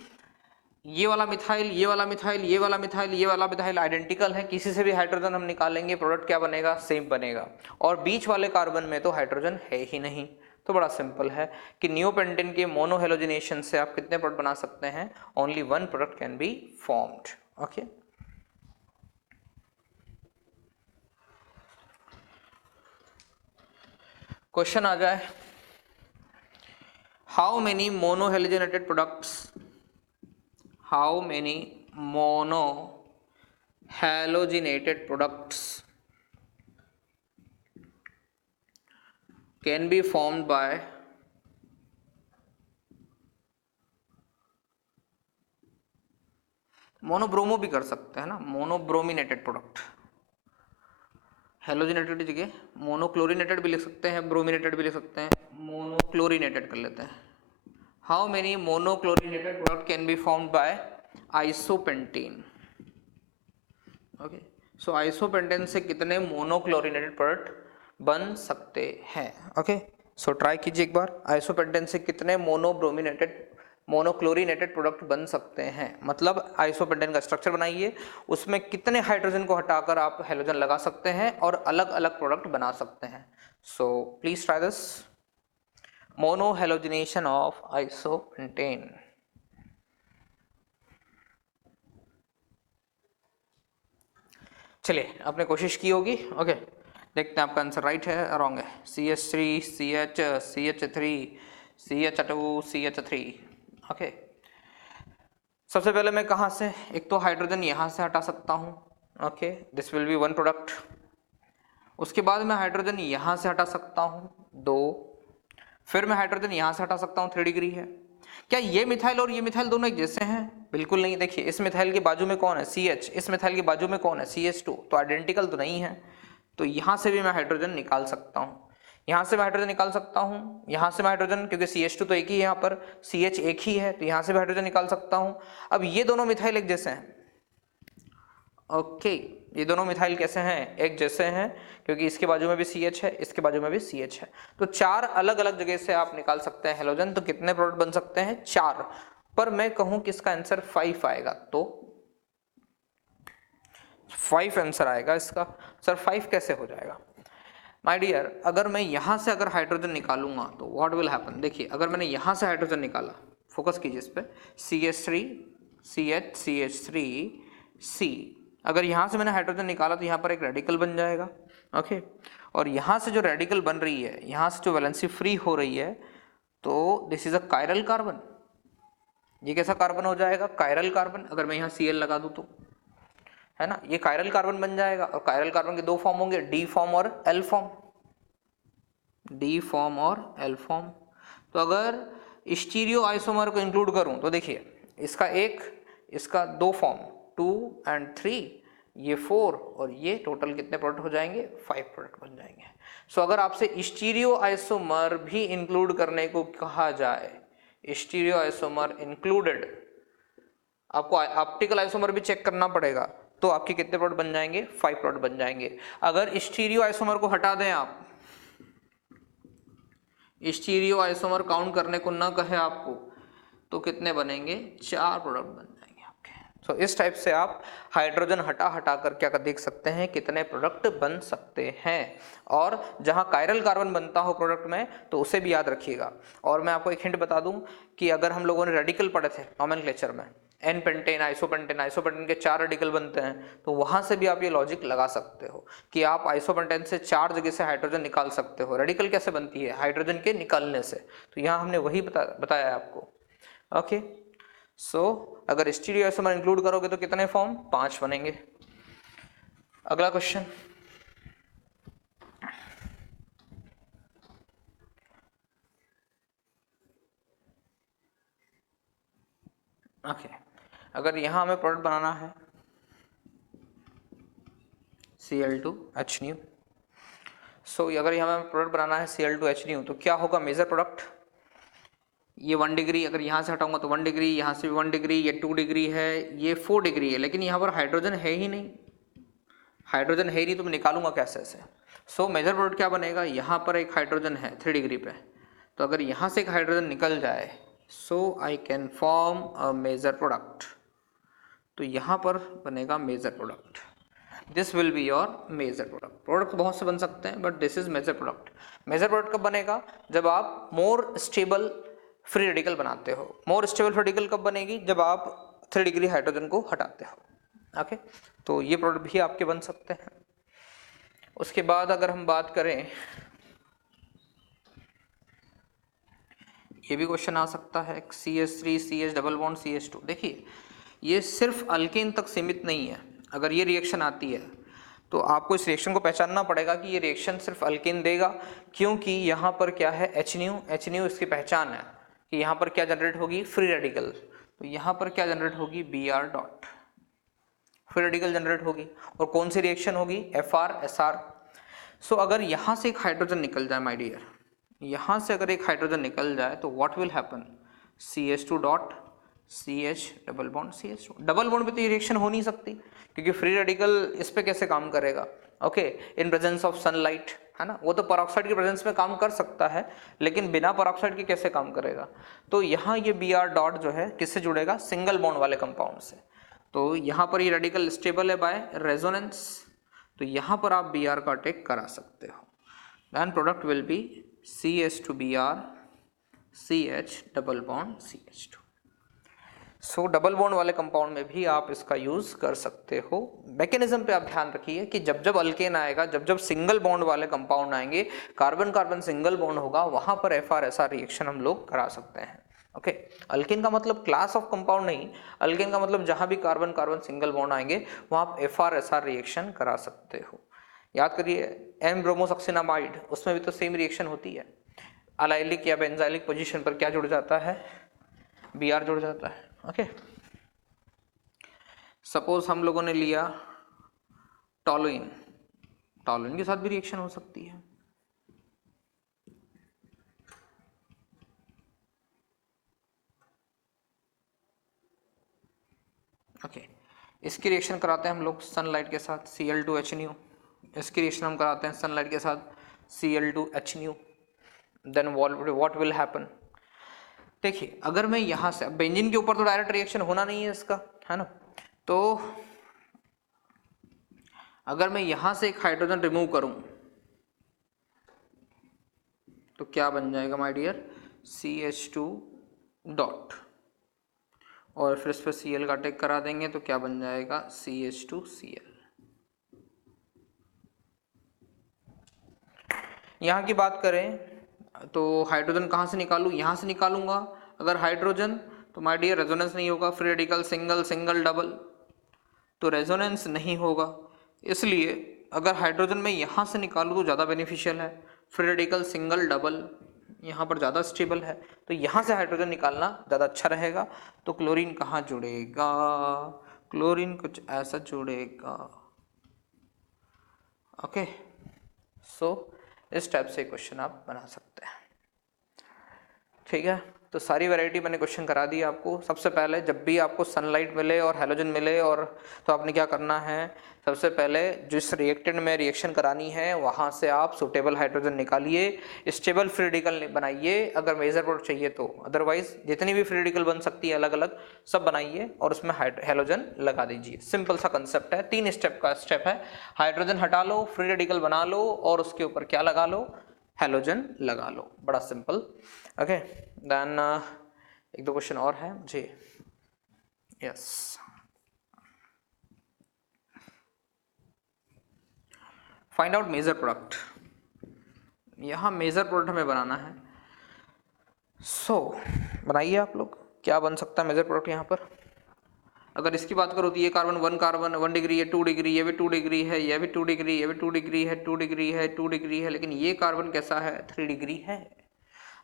ये वाला मिथाइल, ये वाला मिथाइल, ये वाला मिथाइल, ये वाला मिथाइल आइडेंटिकल है, किसी से भी हाइड्रोजन हम निकालेंगे प्रोडक्ट क्या बनेगा? सेम बनेगा। और बीच वाले कार्बन में तो हाइड्रोजन है ही नहीं, तो बड़ा सिंपल है कि नियोपेंटेन के मोनोहेलोजिनेशन से आप कितने प्रोडक्ट बना सकते हैं, only one product can be formed. Okay, question आ जाए, how many monohalogenated products, how many monohalogenated products can be formed by monobromo भी कर सकते हैं ना, मोनोब्रोमिनेटेड प्रोडक्ट, हेलोजिनेटेड की जगह मोनोक्लोरिनेटेड भी लिख सकते हैं, ब्रोमिनेटेड भी लिख सकते हैं, मोनोक्लोरिनेटेड कर लेते हैं। How many monochlorinated product can be formed by isopentane. Okay, so isopentane से कितने मोनोक्लोरिनेटेड प्रोडक्ट बन सकते हैं। ओके, सो ट्राई कीजिए एक बार, आइसोपेंटेन से कितने मोनोक्लोरिनेटेड प्रोडक्ट बन सकते हैं, मतलब आइसोपेंटेन का स्ट्रक्चर बनाइए, उसमें कितने हाइड्रोजन को हटाकर आप हेलोजन लगा सकते हैं और अलग अलग प्रोडक्ट बना सकते हैं। So please try this, monohalogenation of isopentane. चलिए, आपने कोशिश की होगी। ओके, देखते हैं आपका आंसर राइट है रॉन्ग है। CH3 CH CH3 CH2 CH3। Okay, सबसे पहले मैं कहाँ से, एक तो हाइड्रोजन यहाँ से हटा सकता हूँ। Okay, this will B one product. उसके बाद मैं हाइड्रोजन यहाँ से हटा सकता हूँ 2, फिर मैं हाइड्रोजन यहाँ से हटा सकता हूँ 3 डिग्री है। क्या ये मिथाइल और ये मिथाइल दोनों एक जैसे हैं? बिल्कुल नहीं। देखिए, इस मिथाइल के बाजू में कौन है, CH, इस मिथाइल के बाजू में कौन है, CH2, तो आइडेंटिकल तो नहीं है। तो यहाँ से भी मैं हाइड्रोजन निकाल सकता हूँ, यहाँ से मैं हाइड्रोजन निकाल सकता हूँ, यहाँ से मैं हाइड्रोजन, क्योंकि CH2 तो एक ही है, यहाँ पर CH एक ही है, तो यहाँ से भी हाइड्रोजन निकाल सकता हूँ। अब ये दोनों मिथाइल एक जैसे हैं। ओके, ये दोनों मिथाइल कैसे हैं, एक जैसे हैं, क्योंकि इसके बाजू में भी CH है, इसके बाजू में भी CH है। तो 4 अलग अलग जगह से आप निकाल सकते हैं हेलोजन। तो कितने प्रोडक्ट बन सकते हैं, 4। पर मैं कहूं कि इसका आंसर 5 आएगा, तो 5 आंसर आएगा इसका। सर 5 कैसे हो जाएगा? माय डियर, अगर मैं यहां से अगर हाइड्रोजन निकालूंगा तो व्हाट विल हैपन। देखिए, अगर मैंने यहां से हाइड्रोजन निकाला, फोकस कीजिए इस पे, CH3 CH CH3 C, अगर यहाँ से मैंने हाइड्रोजन निकाला तो यहाँ पर एक रेडिकल बन जाएगा। ओके, और यहाँ से जो रेडिकल बन रही है, यहाँ से जो वैलेंसी फ्री हो रही है, तो this is a chiral carbon. ये कैसा कार्बन हो जाएगा, कायरल कार्बन। अगर मैं यहाँ Cl लगा दूँ तो, है ना, ये कायरल कार्बन बन जाएगा। और कायरल कार्बन के 2 फॉर्म होंगे, D फॉर्म और L फॉर्म, D फॉर्म और L फॉर्म। तो अगर स्टीरियो आइसोमर को इंक्लूड करूं तो देखिए, इसका 1, इसका 2 फॉर्म 2 और 3, ये 4, और ये टोटल कितने प्रोडक्ट हो जाएंगे, 5 प्रोडक्ट बन जाएंगे। सो अगर आपसे स्टीरियो आइसोमर भी इंक्लूड करने को कहा जाए, स्टीरियो आइसोमर इंक्लूडेड, आपको ऑप्टिकल आइसोमर भी चेक करना पड़ेगा, तो आपके कितने प्रोडक्ट बन जाएंगे, 5 प्रोडक्ट बन जाएंगे। अगर स्टीरियो आइसोमर को हटा दें आप, स्टीरियो आइसोमर काउंट करने को ना कहे आपको, तो कितने बनेंगे, 4 प्रोडक्ट बन जाएंगे आपके। सो इस टाइप से आप हाइड्रोजन हटा हटा कर क्या कर देख सकते हैं, कितने प्रोडक्ट बन सकते हैं। और जहां कायरल कार्बन बनता हो प्रोडक्ट में, तो उसे भी याद रखिएगा। और मैं आपको एक हिंट बता दूं कि अगर हम लोगों ने रेडिकल पढ़े थे नोमेनक्लेचर में, एन पेंटेन, आइसोपेंटेन, आइसोपेंटेन के 4 रेडिकल बनते हैं, तो वहां से भी आप ये लॉजिक लगा सकते हो कि आप आइसोपेंटेन से 4 जगह से हाइड्रोजन निकाल सकते हो। रेडिकल कैसे बनती है, हाइड्रोजन के निकालने से। तो यहाँ हमने वही बताया आपको। ओके, सो अगर स्टीरियो आइसोमर इंक्लूड करोगे तो कितने फॉर्म, 5 बनेंगे। अगला क्वेश्चन, ओके, अगर यहाँ हमें प्रोडक्ट बनाना है Cl2H, सो अगर यहाँ हमें प्रोडक्ट बनाना है Cl2H, तो क्या होगा मेजर प्रोडक्ट, ये 1 डिग्री, अगर यहाँ से हटाऊंगा तो 1 डिग्री, यहाँ से भी 1 डिग्री, ये 2 डिग्री है, ये 4 डिग्री है, लेकिन यहाँ पर हाइड्रोजन है ही नहीं, हाइड्रोजन है ही नहीं, तो मैं निकालूंगा कैसे से। सो मेजर प्रोडक्ट क्या बनेगा, यहाँ पर एक हाइड्रोजन है 3 डिग्री पे, तो अगर यहाँ से एक हाइड्रोजन निकल जाए, so I can form a major product, तो यहाँ पर बनेगा major product. This will be your major product. Product बहुत से बन सकते हैं but this is major product. Major product कब बनेगा? जब आप मोर स्टेबल फ्री रेडिकल बनाते हो। मोर स्टेबल फ्री रेडिकल कब बनेगी? जब आप 3 डिग्री हाइड्रोजन को हटाते हो। ओके, तो ये प्रोडक्ट भी आपके बन सकते हैं। उसके बाद अगर हम बात करें, ये भी क्वेश्चन आ सकता है, CH3 CH double bond CH2। देखिए ये सिर्फ अल्केन तक सीमित नहीं है। अगर ये रिएक्शन आती है तो आपको इस रिएक्शन को पहचानना पड़ेगा कि ये रिएक्शन सिर्फ अल्केन देगा, क्योंकि यहाँ पर क्या है, H इसकी पहचान है कि यहाँ पर क्या जनरेट होगी, फ्री रेडिकल। तो यहाँ पर क्या जनरेट होगी, Br dot, free radical generate होगी। और कौन सी रिएक्शन होगी, FR-SR। सो अगर यहाँ से एक हाइड्रोजन निकल जाए माय डियर, यहाँ से अगर एक हाइड्रोजन निकल जाए तो what will happen, CH2 dot CH double bond CH2। Double bond पे तो ये रिएक्शन हो नहीं सकती क्योंकि फ्री रेडिकल इस पे कैसे काम करेगा, okay, in presence of sunlight, है ना। वो तो पेरोक्साइड के प्रेजेंस में काम कर सकता है लेकिन बिना पेरोक्साइड के कैसे काम करेगा। तो यहाँ ये Br डॉट जो है किससे जुड़ेगा, सिंगल बॉन्ड वाले कंपाउंड से। तो यहाँ पर ये रेडिकल स्टेबल है बाय रेजोनेंस, तो यहाँ पर आप Br का टेक करा सकते हो। Then product will be CH2Br CH double bond CH2। सो डबल बॉन्ड वाले कंपाउंड में भी आप इसका यूज कर सकते हो। मैकेनिज्म पे आप ध्यान रखिए कि जब जब अल्केन आएगा, जब जब सिंगल बॉन्ड वाले कंपाउंड आएंगे, कार्बन कार्बन सिंगल बॉन्ड होगा, वहां पर FR-SR रिएक्शन हम लोग करा सकते हैं। ओके, अल्केन का मतलब क्लास ऑफ कंपाउंड नहीं, अल्केन का मतलब जहां भी कार्बन कार्बन सिंगल बॉन्ड आएंगे वहां आप FR-SR रिएक्शन करा सकते हो। याद करिए एन ब्रोमोसक्सिनामाइड, उसमें भी तो सेम रिएक्शन होती है। अलाइलिक या बेंजाइलिक पोजीशन पर क्या जुड़ जाता है, Br जुड़ जाता है। ओके, सपोज हम लोगों ने लिया टॉलुइन, टॉलुइन के साथ भी रिएक्शन हो सकती है। ओके, इसकी रिएक्शन कराते हैं हम लोग सनलाइट के साथ Cl2H, इसकी रिएक्शन हम कराते हैं सनलाइट के साथ Cl2H। Then what will happen, देखिए अगर मैं यहाँ से, बेंजीन के ऊपर तो डायरेक्ट रिएक्शन होना नहीं है इसका, है ना। तो अगर मैं यहाँ से एक हाइड्रोजन रिमूव करूँ तो क्या बन जाएगा माय डियर, CH2 डॉट, और फिर इस पर Cl का टेक करा देंगे तो क्या बन जाएगा, CH2Cl। यहाँ की बात करें तो हाइड्रोजन कहाँ से निकालूँ, यहाँ से निकालूंगा। अगर हाइड्रोजन तो माय डियर रेजोनेंस नहीं होगा, free radical single single double, तो रेजोनेंस नहीं होगा। इसलिए अगर हाइड्रोजन में यहाँ से निकालूँ तो ज़्यादा बेनिफिशियल है, फ्री रेडिकल सिंगल डबल यहाँ पर ज़्यादा स्टेबल है, तो यहाँ से हाइड्रोजन निकालना ज़्यादा अच्छा रहेगा। तो क्लोरीन कहाँ जुड़ेगा, क्लोरीन कुछ ऐसा जुड़ेगा। ओके, सो इस टाइप से क्वेश्चन आप बना सकते हैं। ठीक है, तो सारी वैरायटी मैंने क्वेश्चन करा दी आपको। सबसे पहले जब भी आपको सनलाइट मिले और हैलोजन मिले और तो आपने क्या करना है, सबसे पहले जिस रिएक्टेंट में रिएक्शन करानी है वहाँ से आप सुटेबल हाइड्रोजन निकालिए, स्टेबल फ्री रेडिकल बनाइए अगर मेजर प्रोडक्ट चाहिए तो, अदरवाइज जितनी भी फ्री रेडिकल बन सकती है अलग अलग सब बनाइए और उसमें हैलोजन लगा दीजिए। सिंपल सा कंसेप्ट है, 3 स्टेप का स्टेप है, हाइड्रोजन हटा लो, फ्री रेडिकल बना लो और उसके ऊपर क्या लगा लो, हैलोजन लगा लो। बड़ा सिंपल। ओके, देन एक दो क्वेश्चन और है जी। Yes, find out major product. यहाँ मेजर प्रोडक्ट हमें बनाना है। सो बनाइए आप लोग, क्या बन सकता है मेजर प्रोडक्ट यहाँ पर। अगर इसकी बात करो तो ये कार्बन 1 डिग्री है, 2 डिग्री, ये भी 2 डिग्री है, ये भी 2 डिग्री, ये भी 2 डिग्री है, 2 डिग्री है, 2 डिग्री है, लेकिन ये कार्बन कैसा है, 3 डिग्री है।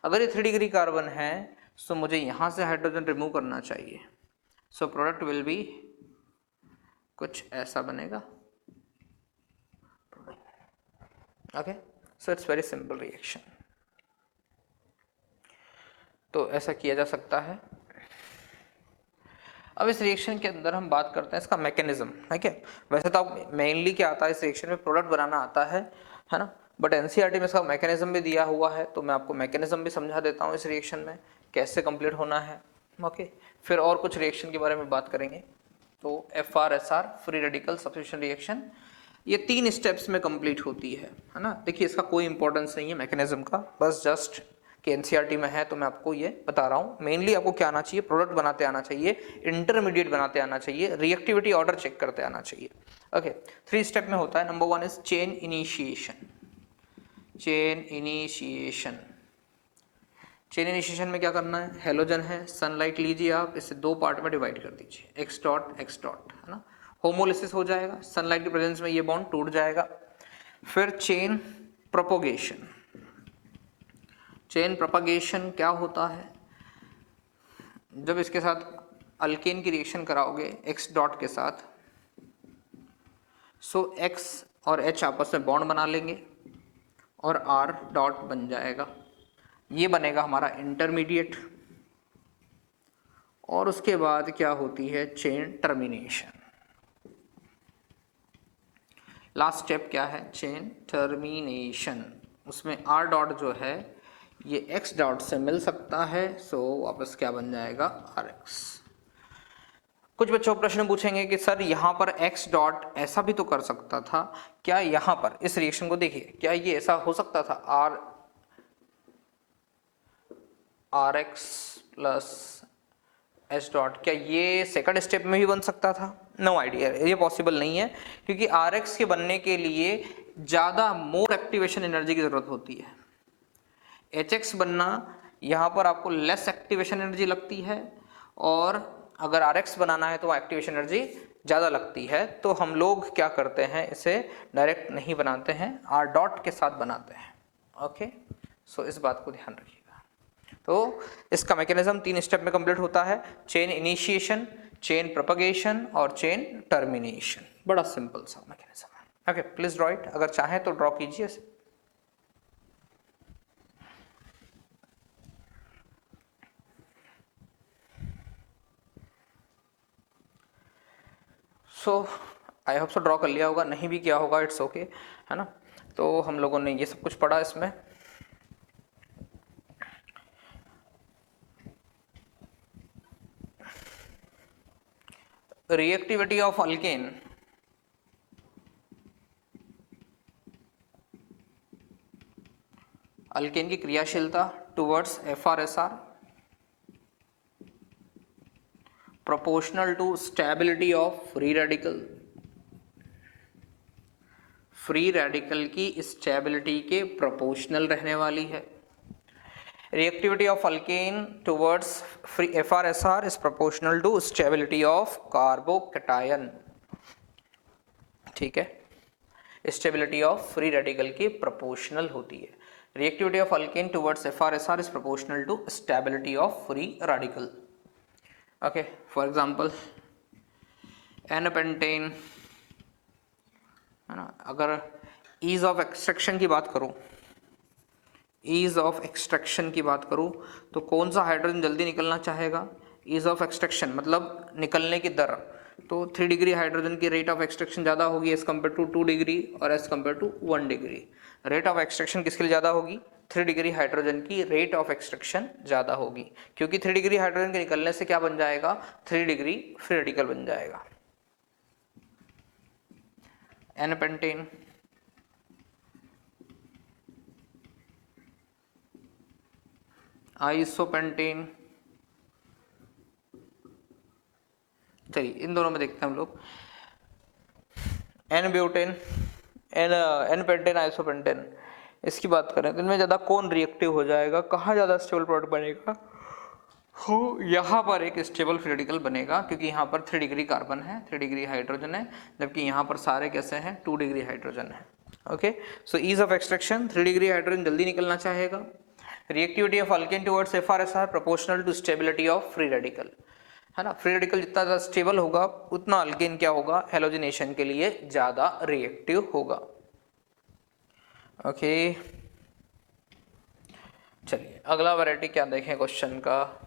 अगर ये 3 डिग्री कार्बन है तो मुझे यहाँ से हाइड्रोजन रिमूव करना चाहिए। सो प्रोडक्ट विल बी कुछ ऐसा बनेगा। Okay, so it's very simple reaction. तो ऐसा किया जा सकता है। अब इस रिएक्शन के अंदर हम बात करते हैं इसका मैकेनिज्म, है क्या। वैसे तो आप मेनली क्या आता है इस रिएक्शन में, प्रोडक्ट बनाना आता है ना, बट एनसीईआरटी में इसका मैकेनिज्म भी दिया हुआ है, तो मैं आपको मैकेनिज्म भी समझा देता हूँ इस रिएक्शन में कैसे कंप्लीट होना है। ओके, फिर और कुछ रिएक्शन के बारे में बात करेंगे। तो FR-SR free radical substitution reaction, ये 3 स्टेप्स में कंप्लीट होती है ना। देखिए इसका कोई इंपॉर्टेंस नहीं है मैकेनिज्म का, बस जस्ट कि एनसीईआरटी में है तो मैं आपको ये बता रहा हूँ। मेनली आपको क्या आना चाहिए, प्रोडक्ट बनाते आना चाहिए, इंटरमीडिएट बनाते आना चाहिए, रिएक्टिविटी ऑर्डर चेक करते आना चाहिए। ओके 3 स्टेप में होता है। Number 1 is chain initiation. Chain initiation में क्या करना है, हेलोजन है, सनलाइट लीजिए आप, इसे 2 पार्ट में डिवाइड कर दीजिए, एक्स डॉट है ना, होमोलिसिस हो जाएगा, सनलाइट की प्रेजेंस में ये बॉन्ड टूट जाएगा। फिर चेन प्रोपोगेशन। चेन प्रोपोगेशन क्या होता है, जब इसके साथ अल्केन की रिएक्शन कराओगे एक्स डॉट के साथ, सो एक्स और एच आपस में बॉन्ड बना लेंगे और आर डॉट बन जाएगा, ये बनेगा हमारा इंटरमीडिएट। और उसके बाद क्या होती है, चेन टर्मिनेशन। लास्ट स्टेप क्या है, चेन टर्मिनेशन। उसमें आर डॉट जो है ये एक्स डॉट से मिल सकता है, सो वापस क्या बन जाएगा, आर एक्स। कुछ बच्चों प्रश्न पूछेंगे कि सर यहाँ पर x डॉट ऐसा भी तो कर सकता था, क्या यहाँ पर इस रिएक्शन को देखिए, क्या ये ऐसा हो सकता था, R X plus H dot, क्या ये सेकंड स्टेप में भी बन सकता था? नो आइडिया, ये पॉसिबल नहीं है, क्योंकि आर एक्स के बनने के लिए ज़्यादा मोर एक्टिवेशन एनर्जी की ज़रूरत होती है। एच एक्स बनना यहाँ पर आपको लेस एक्टिवेशन एनर्जी लगती है, और अगर आर एक्स बनाना है तो एक्टिवेशन एनर्जी ज़्यादा लगती है। तो हम लोग क्या करते हैं, इसे डायरेक्ट नहीं बनाते हैं, आर डॉट के साथ बनाते हैं। ओके, सो इस बात को ध्यान रखिएगा। तो इसका मैकेनिज्म 3 स्टेप में कंप्लीट होता है, चेन इनिशिएशन, चेन प्रोपगेशन और चेन टर्मिनेशन। बड़ा सिंपल सा मैकेनिज्म है। ओके, प्लीज ड्रॉ इट, अगर चाहें तो ड्रॉ कीजिए। सो आई होप सो ड्रॉ कर लिया होगा, नहीं भी किया होगा इट्स ओके, है ना। तो हम लोगों ने ये सब कुछ पढ़ा इसमें। रिएक्टिविटी ऑफ अल्केन, अल्केन की क्रियाशीलता towards FrSr proportional to stability of free radical, free radical की स्टेबिलिटी के प्रोपोर्शनल रहने वाली है। Reactivity of alkane towards free FrSr is proportional to stability of carbocation. ठीक है, स्टेबिलिटी ऑफ फ्री रेडिकल की प्रोपोर्शनल होती है। Reactivity of alkane towards FrSr is proportional to stability of free radical. Okay, for example n pentane, है ना। अगर ease of extraction की बात करूं, ईज ऑफ एक्सट्रैक्शन की बात करूं तो कौन सा हाइड्रोजन जल्दी निकलना चाहेगा, ईज ऑफ एक्सट्रैक्शन मतलब निकलने की दर। तो 3 डिग्री हाइड्रोजन की रेट ऑफ एक्सट्रैक्शन ज़्यादा होगी एज कम्पेयर टू 2 डिग्री और as compare to 1 degree. Rate of extraction किसके लिए ज़्यादा होगी, 3 डिग्री हाइड्रोजन की रेट ऑफ एक्सट्रैक्शन ज़्यादा होगी, क्योंकि 3 डिग्री हाइड्रोजन के निकलने से क्या बन जाएगा, 3 डिग्री फ्री रेडिकल बन जाएगा। N-पेंटेन, आइसोपेंटेन, चलिए इन दोनों में देखते हैं हम लोग। N-ब्यूटेन, N-पेंटेन, आइसोपेंटेन, इसकी बात करें तो इनमें ज़्यादा कौन रिएक्टिव हो जाएगा, कहाँ ज़्यादा स्टेबल प्रोडक्ट बनेगा, हो यहाँ पर एक स्टेबल फ्री रेडिकल बनेगा, क्योंकि यहाँ पर 3 डिग्री कार्बन है, 3 डिग्री हाइड्रोजन है, जबकि यहाँ पर सारे कैसे हैं, 2 डिग्री हाइड्रोजन है। Okay, so ease of extraction, 3 degree hydrogen जल्दी निकलना चाहेगा। Reactivity of alkane towards FrSr proportional to stability of free radical, है ना। फ्री रेडिकल जितना ज़्यादा स्टेबल होगा उतना अल्केन क्या होगा, हेलोजिनेशन के लिए ज़्यादा रिएक्टिव होगा। ओके, चलिए अगला वैरायटी क्या देखें क्वेश्चन का।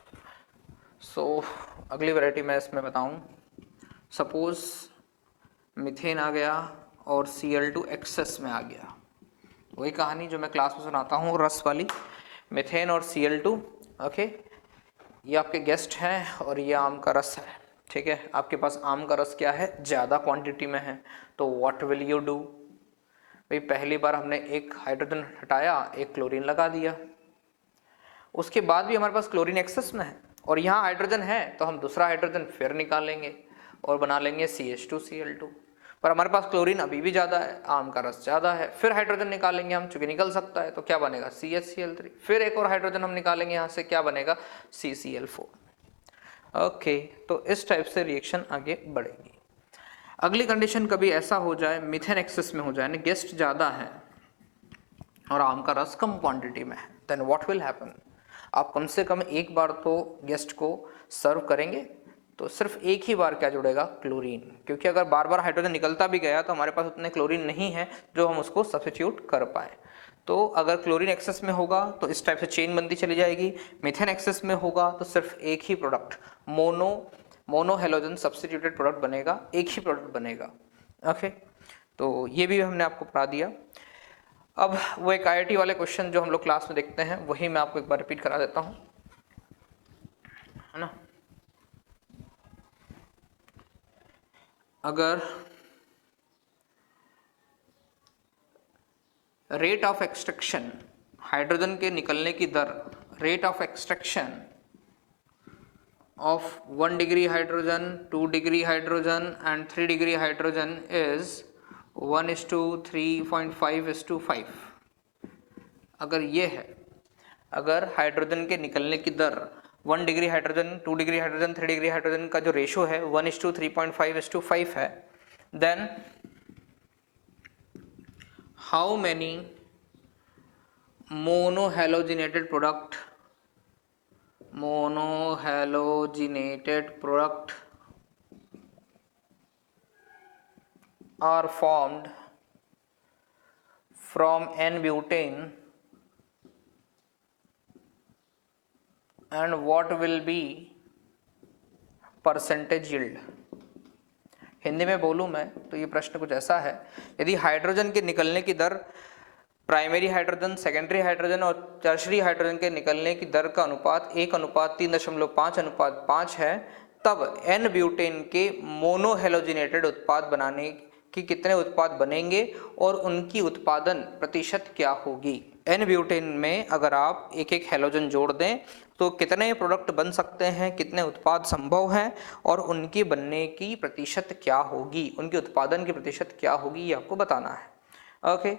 अगली वैरायटी मैं इसमें बताऊं, सपोज मीथेन आ गया और Cl2 एक्सेस में आ गया, वही कहानी जो मैं क्लास में सुनाता हूँ रस वाली, मीथेन और Cl2। ओके, ये आपके गेस्ट हैं और ये आम का रस है। ठीक है, आपके पास आम का रस क्या है, ज़्यादा क्वांटिटी में है, तो व्हाट विल यू डू, भाई पहली बार हमने एक हाइड्रोजन हटाया, एक क्लोरीन लगा दिया, उसके बाद भी हमारे पास क्लोरीन एक्सेस में है और यहाँ हाइड्रोजन है, तो हम दूसरा हाइड्रोजन फिर निकालेंगे और बना लेंगे CH2Cl2, पर हमारे पास क्लोरीन अभी भी ज़्यादा है, आम का रस ज़्यादा है, फिर हाइड्रोजन निकालेंगे हम, चूंकि निकल सकता है, तो क्या बनेगा CHCl3, फिर एक और हाइड्रोजन हम निकालेंगे यहाँ से, क्या बनेगा CCl4। ओके, तो इस टाइप से रिएक्शन आगे बढ़ेगी। अगली कंडीशन कभी ऐसा हो जाए मीथेन एक्सेस में हो जाए, यानी गेस्ट ज़्यादा है और आम का रस कम क्वांटिटी में है, देन व्हाट विल हैपन, आप कम से कम एक बार तो गेस्ट को सर्व करेंगे, तो सिर्फ एक ही बार क्या जुड़ेगा, क्लोरीन, क्योंकि अगर बार बार हाइड्रोजन निकलता भी गया तो हमारे पास उतने क्लोरीन नहीं है जो हम उसको सब्स्टिट्यूट कर पाए। तो अगर क्लोरीन एक्सेस में होगा तो इस टाइप से चेन बनती चली जाएगी, मीथेन एक्सेस में होगा तो सिर्फ एक ही product, mono halogen substituted product बनेगा, एक ही प्रोडक्ट बनेगा। ओके, तो ये भी हमने आपको पढ़ा दिया। अब वो एक IIT वाले क्वेश्चन जो हम लोग क्लास में देखते हैं वही मैं आपको एक बार रिपीट करा देता हूँ, है ना। अगर रेट ऑफ एक्सट्रैक्शन, हाइड्रोजन के निकलने की दर, rate of extraction of 1 degree hydrogen, 2 degree hydrogen and 3 degree hydrogen is 1:3.5:5, अगर ये है, अगर हाइड्रोजन के निकलने की दर 1 degree hydrogen, 2 degree hydrogen, 3 degree hydrogen का जो रेशो है 1:3.5:5 है, then how many monohalogenated product are formed from N-butane and what will be percentage yield। Hindi में बोलूँ मैं तो ये प्रश्न कुछ ऐसा है, यदि हाइड्रोजन के निकलने की दर प्राइमरी हाइड्रोजन, सेकेंडरी हाइड्रोजन और टर्शरी हाइड्रोजन के निकलने की दर का अनुपात 1:3.5 है, तब एन ब्यूटेन के मोनोहेलोजिनेटेड उत्पाद बनाने की कितने उत्पाद बनेंगे और उनकी उत्पादन प्रतिशत क्या होगी। एन ब्यूटेन में अगर आप एक एक हेलोजन जोड़ दें तो कितने प्रोडक्ट बन सकते हैं, कितने उत्पाद संभव हैं और उनकी बनने की प्रतिशत क्या होगी, उनके उत्पादन की प्रतिशत क्या होगी, ये आपको बताना है। ओके,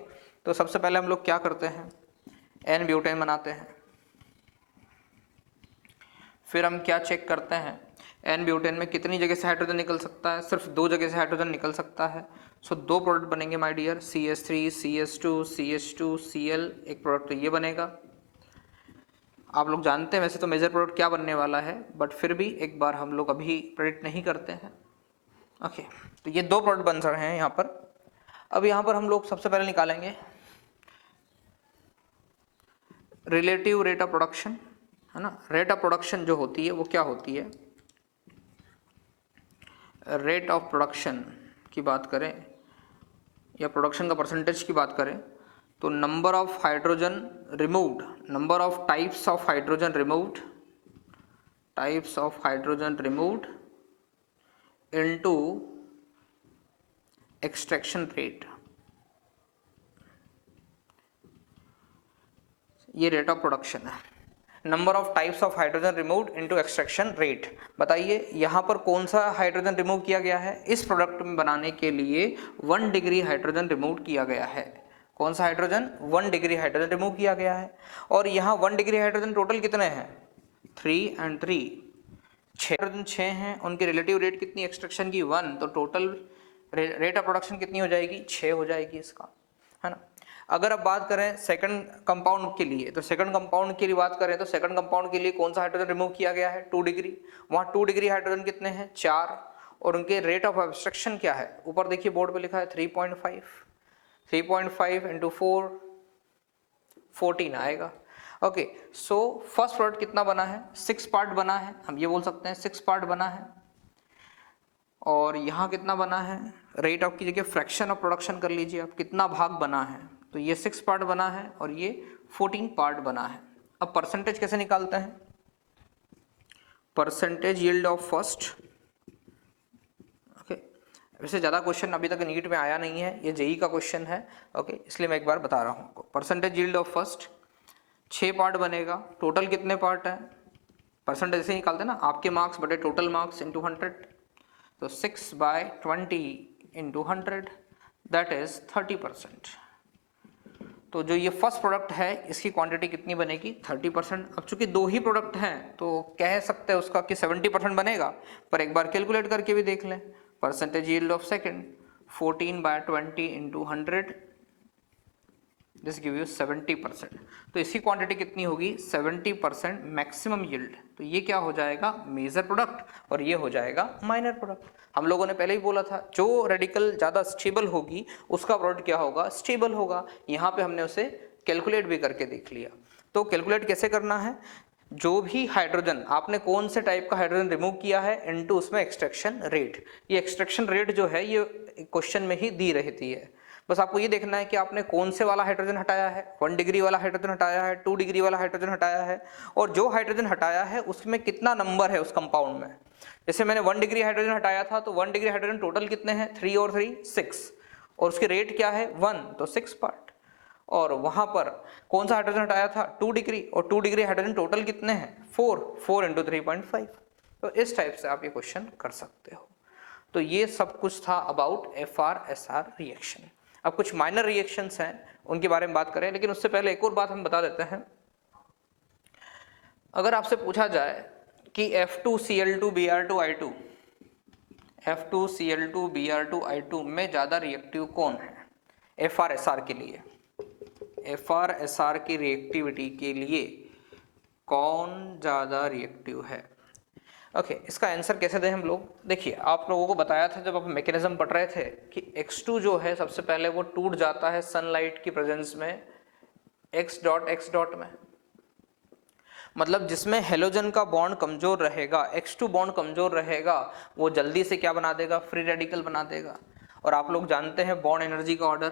तो सबसे पहले हम लोग क्या करते हैं, एन ब्यूटेन बनाते हैं, फिर हम क्या चेक करते हैं, एन ब्यूटेन में कितनी जगह से हाइड्रोजन निकल सकता है, सिर्फ 2 जगह से हाइड्रोजन निकल सकता है। सो 2 प्रोडक्ट बनेंगे my dear, CH3 CH2 CH2 Cl, एक प्रोडक्ट तो ये बनेगा। आप लोग जानते हैं वैसे तो मेजर प्रोडक्ट क्या बनने वाला है, बट फिर भी एक बार हम लोग अभी प्रेडिक्ट नहीं करते हैं। ओके, तो ये 2 प्रोडक्ट बन रहे हैं यहाँ पर। अब यहाँ पर हम लोग सबसे पहले निकालेंगे रिलेटिव रेट ऑफ प्रोडक्शन, है ना। रेट ऑफ प्रोडक्शन जो होती है वो क्या होती है, रेट ऑफ प्रोडक्शन की बात करें या प्रोडक्शन का परसेंटेज की बात करें तो number of hydrogen removed, number of types of hydrogen removed into extraction rate, ये रेट ऑफ प्रोडक्शन है। Number of types of hydrogen removed into extraction rate. बताइए यहाँ पर कौन सा हाइड्रोजन रिमूव किया गया है, इस प्रोडक्ट में बनाने के लिए 1 डिग्री हाइड्रोजन रिमूव किया गया है। कौन सा हाइड्रोजन, 1 डिग्री हाइड्रोजन रिमूव किया गया है। और यहाँ 1 डिग्री हाइड्रोजन टोटल कितने हैं, 3 and 3, 6 हाइड्रोजन 6 हैं, उनकी रिलेटिव रेट कितनी एक्सट्रैक्शन की, 1, तो टोटल रेट ऑफ प्रोडक्शन कितनी हो जाएगी, 6 हो जाएगी इसका, है ना। अगर अब बात करें सेकंड कंपाउंड के लिए, तो सेकंड कंपाउंड की बात करें तो सेकंड कंपाउंड के लिए कौन सा हाइड्रोजन रिमूव किया गया है, 2 डिग्री। वहाँ 2 डिग्री हाइड्रोजन कितने हैं, 4, और उनके रेट ऑफ एब्स्ट्रक्शन क्या है, ऊपर देखिए बोर्ड पे लिखा है 3.5, 3.5 इंटू 4, 14 आएगा। ओके, सो फर्स्ट प्रोडक्ट कितना बना है, 6 पार्ट बना है, हम ये बोल सकते हैं 6 पार्ट बना है। और यहाँ कितना बना है, रेट ऑफ की जगह फ्रैक्शन ऑफ प्रोडक्शन कर लीजिए आप, कितना भाग बना है, तो ये 6 पार्ट बना है और ये 14 पार्ट बना है। अब परसेंटेज कैसे निकालते हैं, परसेंटेज यील्ड ऑफ फर्स्ट वैसे ज़्यादा क्वेश्चन अभी तक नीट में आया नहीं है, ये जेई का क्वेश्चन है, ओके, इसलिए मैं एक बार बता रहा हूँ आपको। Percentage yield of first 6 part बनेगा, टोटल कितने पार्ट है, परसेंटेज से निकालते हैं ना, आपके मार्क्स बटे टोटल मार्क्स इंटू 100, तो 6/20 इंटू 100 दैट इज 30%। तो जो ये फर्स्ट प्रोडक्ट है इसकी क्वांटिटी कितनी बनेगी, 30%। अब चूंकि दो ही प्रोडक्ट हैं तो कह सकते हैं उसका कि 70% बनेगा, पर एक बार कैलकुलेट करके भी देख लें। Percentage yield of second 14/20 into 100 this give you 70%। तो इसकी क्वांटिटी कितनी होगी, 70% मैक्सिमम यील्ड। तो ये क्या हो जाएगा, मेजर प्रोडक्ट, और ये हो जाएगा माइनर प्रोडक्ट। हम लोगों ने पहले ही बोला था जो रेडिकल ज़्यादा स्टेबल होगी उसका प्रोडक्ट क्या होगा, स्टेबल होगा। यहाँ पे हमने उसे कैलकुलेट भी करके देख लिया। तो कैलकुलेट कैसे करना है, जो भी हाइड्रोजन आपने कौन से टाइप का हाइड्रोजन रिमूव किया है इनटू उसमें एक्सट्रैक्शन रेट। ये एक्सट्रैक्शन रेट जो है ये क्वेश्चन में ही दी रहती है। बस आपको ये देखना है कि आपने कौन से वाला हाइड्रोजन हटाया है, 1 डिग्री वाला हाइड्रोजन हटाया है, 2 डिग्री वाला हाइड्रोजन हटाया है, और जो हाइड्रोजन हटाया है उसमें कितना नंबर है उस कंपाउंड में। जैसे मैंने 1 डिग्री हाइड्रोजन हटाया था तो 1 डिग्री हाइड्रोजन टोटल कितने हैं, 3 और 3 6, और उसके रेट क्या है 1, तो 6 पार्ट। और वहां पर कौन सा हाइड्रोजन हटाया था 2 डिग्री, और 2 डिग्री हाइड्रोजन टोटल कितने हैं 4 इंटू 3.5। तो इस टाइप से आप ये क्वेश्चन कर सकते हो। तो ये सब कुछ था अबाउट FR-SR रिएक्शन। अब कुछ माइनर रिएक्शंस हैं उनके बारे में बात करें, लेकिन उससे पहले एक और बात हम बता देते हैं। अगर आपसे पूछा जाए कि F2Cl2Br2I2 F2Cl2Br2I2 में ज़्यादा रिएक्टिव कौन है FR-SR के लिए, FR-SR की रिएक्टिविटी के लिए कौन ज़्यादा रिएक्टिव है। ओके, इसका आंसर कैसे दें हम लोग। देखिए, आप लोगों को बताया था जब आप मैकेनिज्म पढ़ रहे थे कि X2 जो है सबसे पहले वो टूट जाता है सनलाइट की प्रेजेंस में X डॉट में, मतलब जिसमें हेलोजन का बॉन्ड कमजोर रहेगा, X2 बॉन्ड कमजोर रहेगा, वो जल्दी से क्या बना देगा, फ्री रेडिकल बना देगा। और आप लोग जानते हैं बॉन्ड एनर्जी का ऑर्डर,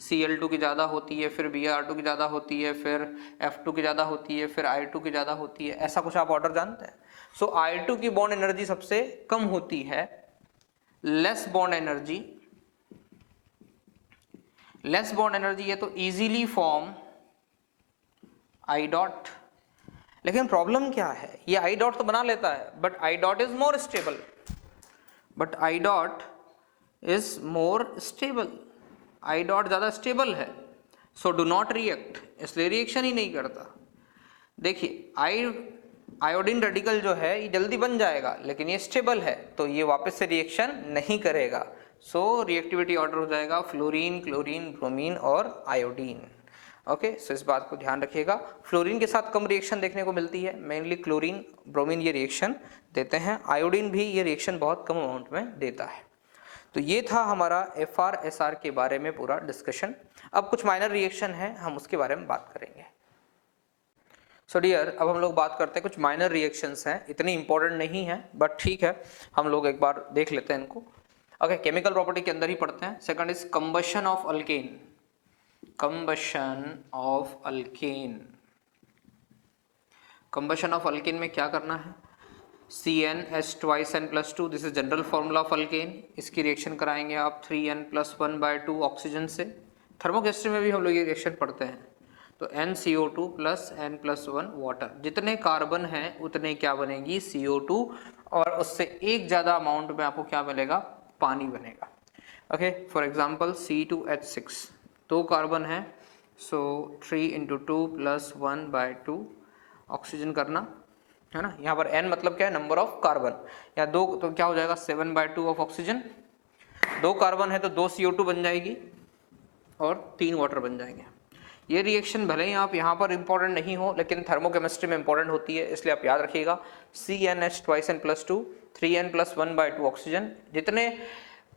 Cl2 की ज़्यादा होती है, फिर Br2 की ज़्यादा होती है, फिर F2 की ज़्यादा होती है, फिर I2 की ज़्यादा होती है। ऐसा कुछ आप ऑर्डर जानते हैं। सो I2 की बॉन्ड एनर्जी सबसे कम होती है, less bond energy, less bond energy ये तो इजीली फॉर्म I डॉट। लेकिन प्रॉब्लम क्या है, ये I डॉट तो बना लेता है but I dot is more stable, but I dot is more stable, I dot ज़्यादा स्टेबल है, सो डू नॉट रिएक्ट, इसलिए रिएक्शन ही नहीं करता। देखिए, आयोडीन रेडिकल जो है ये जल्दी बन जाएगा, लेकिन ये स्टेबल है तो ये वापस से रिएक्शन नहीं करेगा। सो रिएक्टिविटी ऑर्डर हो जाएगा फ्लोरीन, क्लोरीन, ब्रोमीन और आयोडीन। ओके, सो इस बात को ध्यान रखिएगा। फ्लोरीन के साथ कम रिएक्शन देखने को मिलती है, मेनली क्लोरीन, ब्रोमीन ये रिएक्शन देते हैं, आयोडीन भी ये रिएक्शन बहुत कम अमाउंट में देता है। तो ये था हमारा FR-SR के बारे में पूरा डिस्कशन। अब कुछ माइनर रिएक्शन है, हम उसके बारे में बात करेंगे। सो डियर, अब हम लोग बात करते हैं कुछ माइनर रिएक्शंस हैं, इतनी इंपॉर्टेंट नहीं है बट ठीक है, हम लोग एक बार देख लेते हैं इनको। ओके, केमिकल प्रॉपर्टी के अंदर ही पढ़ते हैं। Second is combustion of alkane, combustion of alkane. Combustion of alkane में क्या करना है, CnH2n+2, this is general formula of alkane. इसकी रिएक्शन कराएंगे आप 3n+1/2 ऑक्सीजन से। थर्मोकेमिस्ट्री में भी हम लोग ये रिएक्शन पढ़ते हैं। तो NCO2 + n+1 वाटर, जितने कार्बन हैं उतने क्या बनेगी CO2, और उससे एक ज़्यादा अमाउंट में आपको क्या मिलेगा, पानी बनेगा। Okay, for example C2H6, 2 carbon है, सो 3 × 2 + 1/2 ऑक्सीजन करना है ना। यहाँ पर n मतलब क्या है, नंबर ऑफ कार्बन, या 2 तो क्या हो जाएगा 7/2 ऑफ ऑक्सीजन। 2 कार्बन है तो 2 CO2 बन जाएगी और 3 वाटर बन जाएंगे। ये रिएक्शन भले ही आप यहाँ पर इंपॉर्टेंट नहीं हो, लेकिन थर्मोकेमिस्ट्री में इंपॉर्टेंट होती है, इसलिए आप याद रखिएगा। CnH2n+2, 3n+1/2 ऑक्सीजन, जितने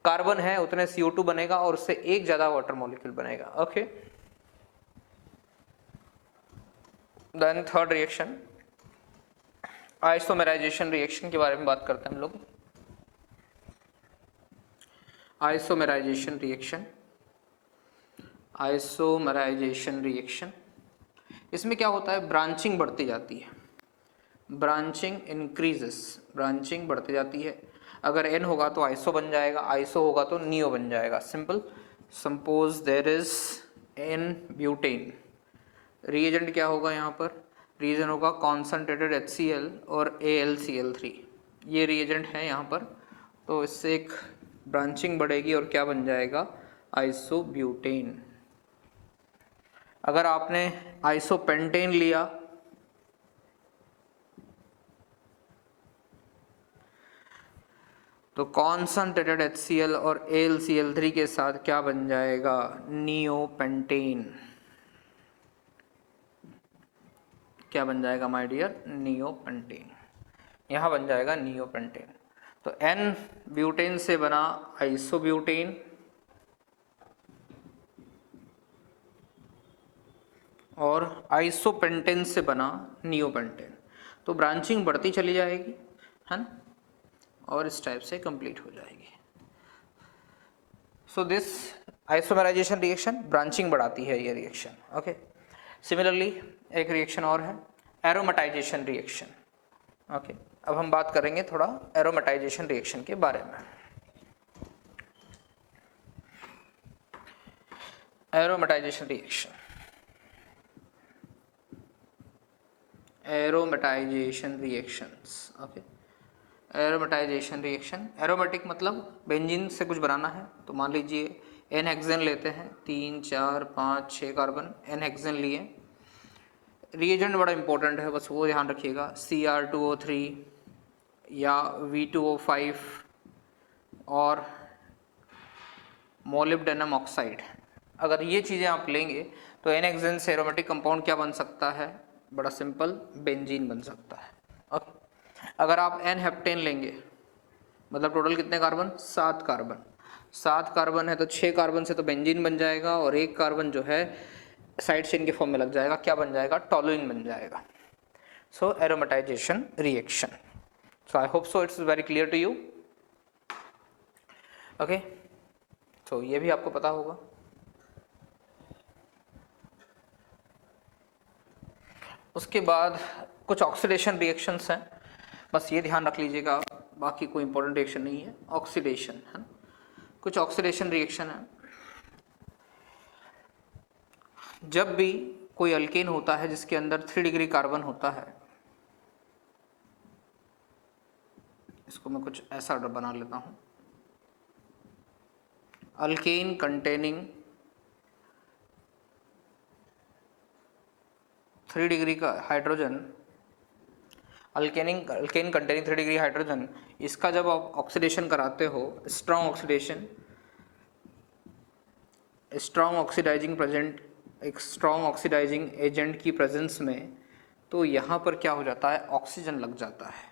कार्बन है उतने CO2 बनेगा और उससे एक ज़्यादा वाटर मॉलिक्यूल बनेगा। Okay, then third reaction, isomerisation reaction के बारे में बात करते हैं हम लोग। आइसोमेराइजेशन रिएक्शन, आइसोमेराइजेशन रिएक्शन, इसमें क्या होता है, ब्रांचिंग बढ़ती जाती है, ब्रांचिंग इंक्रीजेस, ब्रांचिंग बढ़ती जाती है। अगर N होगा तो आइसो बन जाएगा, आइसो होगा तो नियो बन जाएगा, simple. Suppose there is N butane, reagent क्या होगा यहाँ पर, रिएजेंट होगा कॉन्सनट्रेटेड HCl और AlCl3, ये रिएजेंट है यहाँ पर। तो इससे एक ब्रांचिंग बढ़ेगी और क्या बन जाएगा, आइसोब्यूटेन। अगर आपने आइसोपेंटेन लिया तो कॉन्सनट्रेटेड HCl और AlCl3 के साथ क्या बन जाएगा, नियोपेंटेन। क्या बन जाएगा माय डियर, नियोपेंटेन, यहाँ बन जाएगा नियोपेंटेन। तो N ब्यूटेन से बना आइसोब्यूटेन और आइसोपेंटेन से बना नियोपेंटेन। तो ब्रांचिंग बढ़ती चली जाएगी, है ना, और इस टाइप से कंप्लीट हो जाएगी। So this isomerisation reaction branching बढ़ाती है ये रिएक्शन, ओके। सिमिलरली एक रिएक्शन और है एरोमेटाइजेशन रिएक्शन, ओके। अब हम बात करेंगे थोड़ा एरोमेटाइजेशन रिएक्शन के बारे में। Aromatisation reaction, aromatisation reactions, okay. Aromatisation reaction, aromatic मतलब बेंजीन से कुछ बनाना है, तो मान लीजिए N हेक्सेन लेते हैं, 3 4 5 6 कार्बन N हेक्सेन लिए। रिएजेंट बड़ा इंपॉर्टेंट है, बस वो ध्यान रखिएगा, Cr2O3 या V2O5 और मोलिब्डेनम ऑक्साइड। अगर ये चीज़ें आप लेंगे तो N हेक्सेन से एरोमेटिक कंपाउंड क्या बन सकता है, बड़ा सिंपल, बेंजीन बन सकता है, ओके। अगर आप N हेप्टेन लेंगे, मतलब टोटल कितने कार्बन, 7 कार्बन, 7 कार्बन है तो 6 कार्बन से तो बेंजीन बन जाएगा और 1 कार्बन जो है साइड चेन के फॉर्म में लग जाएगा, क्या बन जाएगा, टॉलुइन बन जाएगा। So aromatization reaction, so I hope so it's very clear to you, okay. तो ये भी आपको पता होगा। उसके बाद कुछ ऑक्सीडेशन रिएक्शंस हैं, बस ये ध्यान रख लीजिएगा, बाकी कोई इंपॉर्टेंट रिएक्शन नहीं है, ऑक्सीडेशन है ना। कुछ ऑक्सीडेशन रिएक्शन है, जब भी कोई अल्केन होता है जिसके अंदर 3 डिग्री कार्बन होता है, इसको मैं कुछ ऐसा ऑर्डर बना लेता हूं, अल्केन कंटेनिंग 3 डिग्री का hydrogen, alkane containing 3 degree hydrogen, इसका जब आप ऑक्सीडेशन कराते हो, strong oxidation, strong oxidising present, एक स्ट्रॉन्ग ऑक्सीडाइजिंग एजेंट की प्रेजेंस में, तो यहाँ पर क्या हो जाता है, ऑक्सीजन लग जाता है।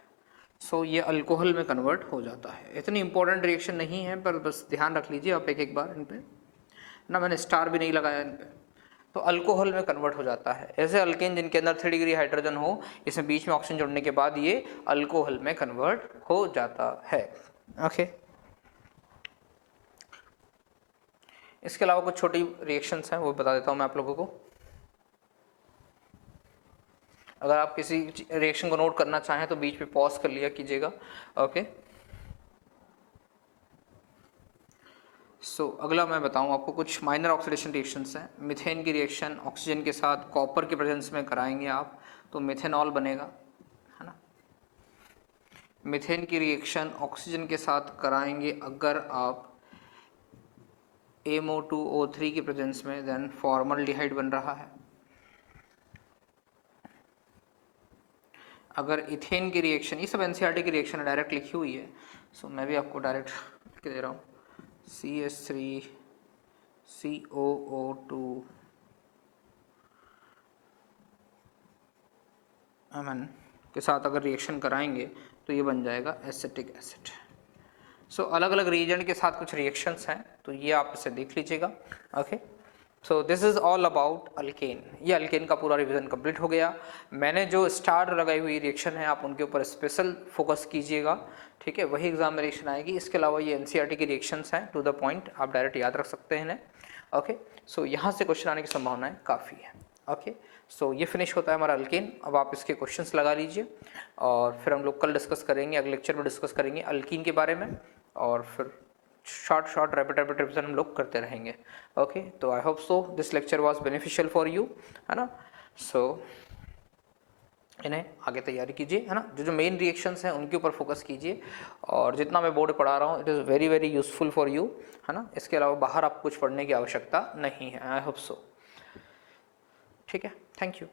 सो ये अल्कोहल में कन्वर्ट हो जाता है। इतनी इंपॉर्टेंट रिएक्शन नहीं है, पर बस ध्यान रख लीजिए आप एक बार इन पे ना, मैंने स्टार भी नहीं लगाया इन पे। तो अल्कोहल में कन्वर्ट हो जाता है। ऐसे अल्केन जिनके अंदर 3 डिग्री हाइड्रोजन हो, इसमें बीच में ऑक्सीजन जोड़ने के बाद ये अल्कोहल में कन्वर्ट हो जाता है, ओके। इसके अलावा कुछ छोटी रिएक्शंस हैं, वो बता देता हूँ मैं आप लोगों को। अगर आप किसी रिएक्शन को नोट करना चाहें तो बीच में पॉज कर लिया कीजिएगा, ओके। सो अगला मैं बताऊं आपको कुछ माइनर ऑक्सीडेशन रिएक्शंस हैं। मीथेन की रिएक्शन ऑक्सीजन के साथ कॉपर के प्रेजेंस में कराएंगे आप, तो मिथेनॉल बनेगा, है ना। मीथेन की रिएक्शन ऑक्सीजन के साथ कराएंगे अगर आप MO2O3 के प्रेजेंस में, देन फॉर्मल्डिहाइड बन रहा है। अगर इथेन की रिएक्शन, ये सब NCERT की रिएक्शन है, डायरेक्ट लिखी हुई है, सो मैं भी आपको डायरेक्ट लिख दे रहा हूँ, CH3COO2 अमन के साथ अगर रिएक्शन कराएंगे तो ये बन जाएगा एसिटिक एसिड। सो अलग अलग रिएजेंट के साथ कुछ रिएक्शंस हैं, तो ये आप इसे देख लीजिएगा, okay. So this is all about alkane. ये अल्केन का पूरा रिवीजन कंप्लीट हो गया। मैंने जो स्टार लगाई हुई रिएक्शन है आप उनके ऊपर स्पेशल फोकस कीजिएगा, ठीक है, वही एग्जाम में रिएक्शन आएगी। इसके अलावा ये NCERT की रिएक्शंस हैं, टू द पॉइंट, आप डायरेक्ट याद रख सकते हैं इन्हें, ओके। सो यहाँ से क्वेश्चन आने की संभावनाएं काफ़ी है, ओके, सो ये फिनिश होता है हमारा अल्केन। अब आप इसके क्वेश्चंस लगा लीजिए और फिर हम लोग कल डिस्कस करेंगे, अगले लेक्चर में डिस्कस करेंगे अल्कीन के बारे में, और फिर शॉर्ट रैपिड रिविजन हम लोग करते रहेंगे। ओके, तो आई hope so this lecture was beneficial for you, है ना। सो इन्हें आगे तैयारी कीजिए, है ना। जो मेन रिएक्शंस हैं उनके ऊपर फोकस कीजिए, और जितना मैं बोर्ड पढ़ा रहा हूँ it is very very useful for you, है ना। इसके अलावा बाहर आप कुछ पढ़ने की आवश्यकता नहीं है। आई होप सो, ठीक है, थैंक यू।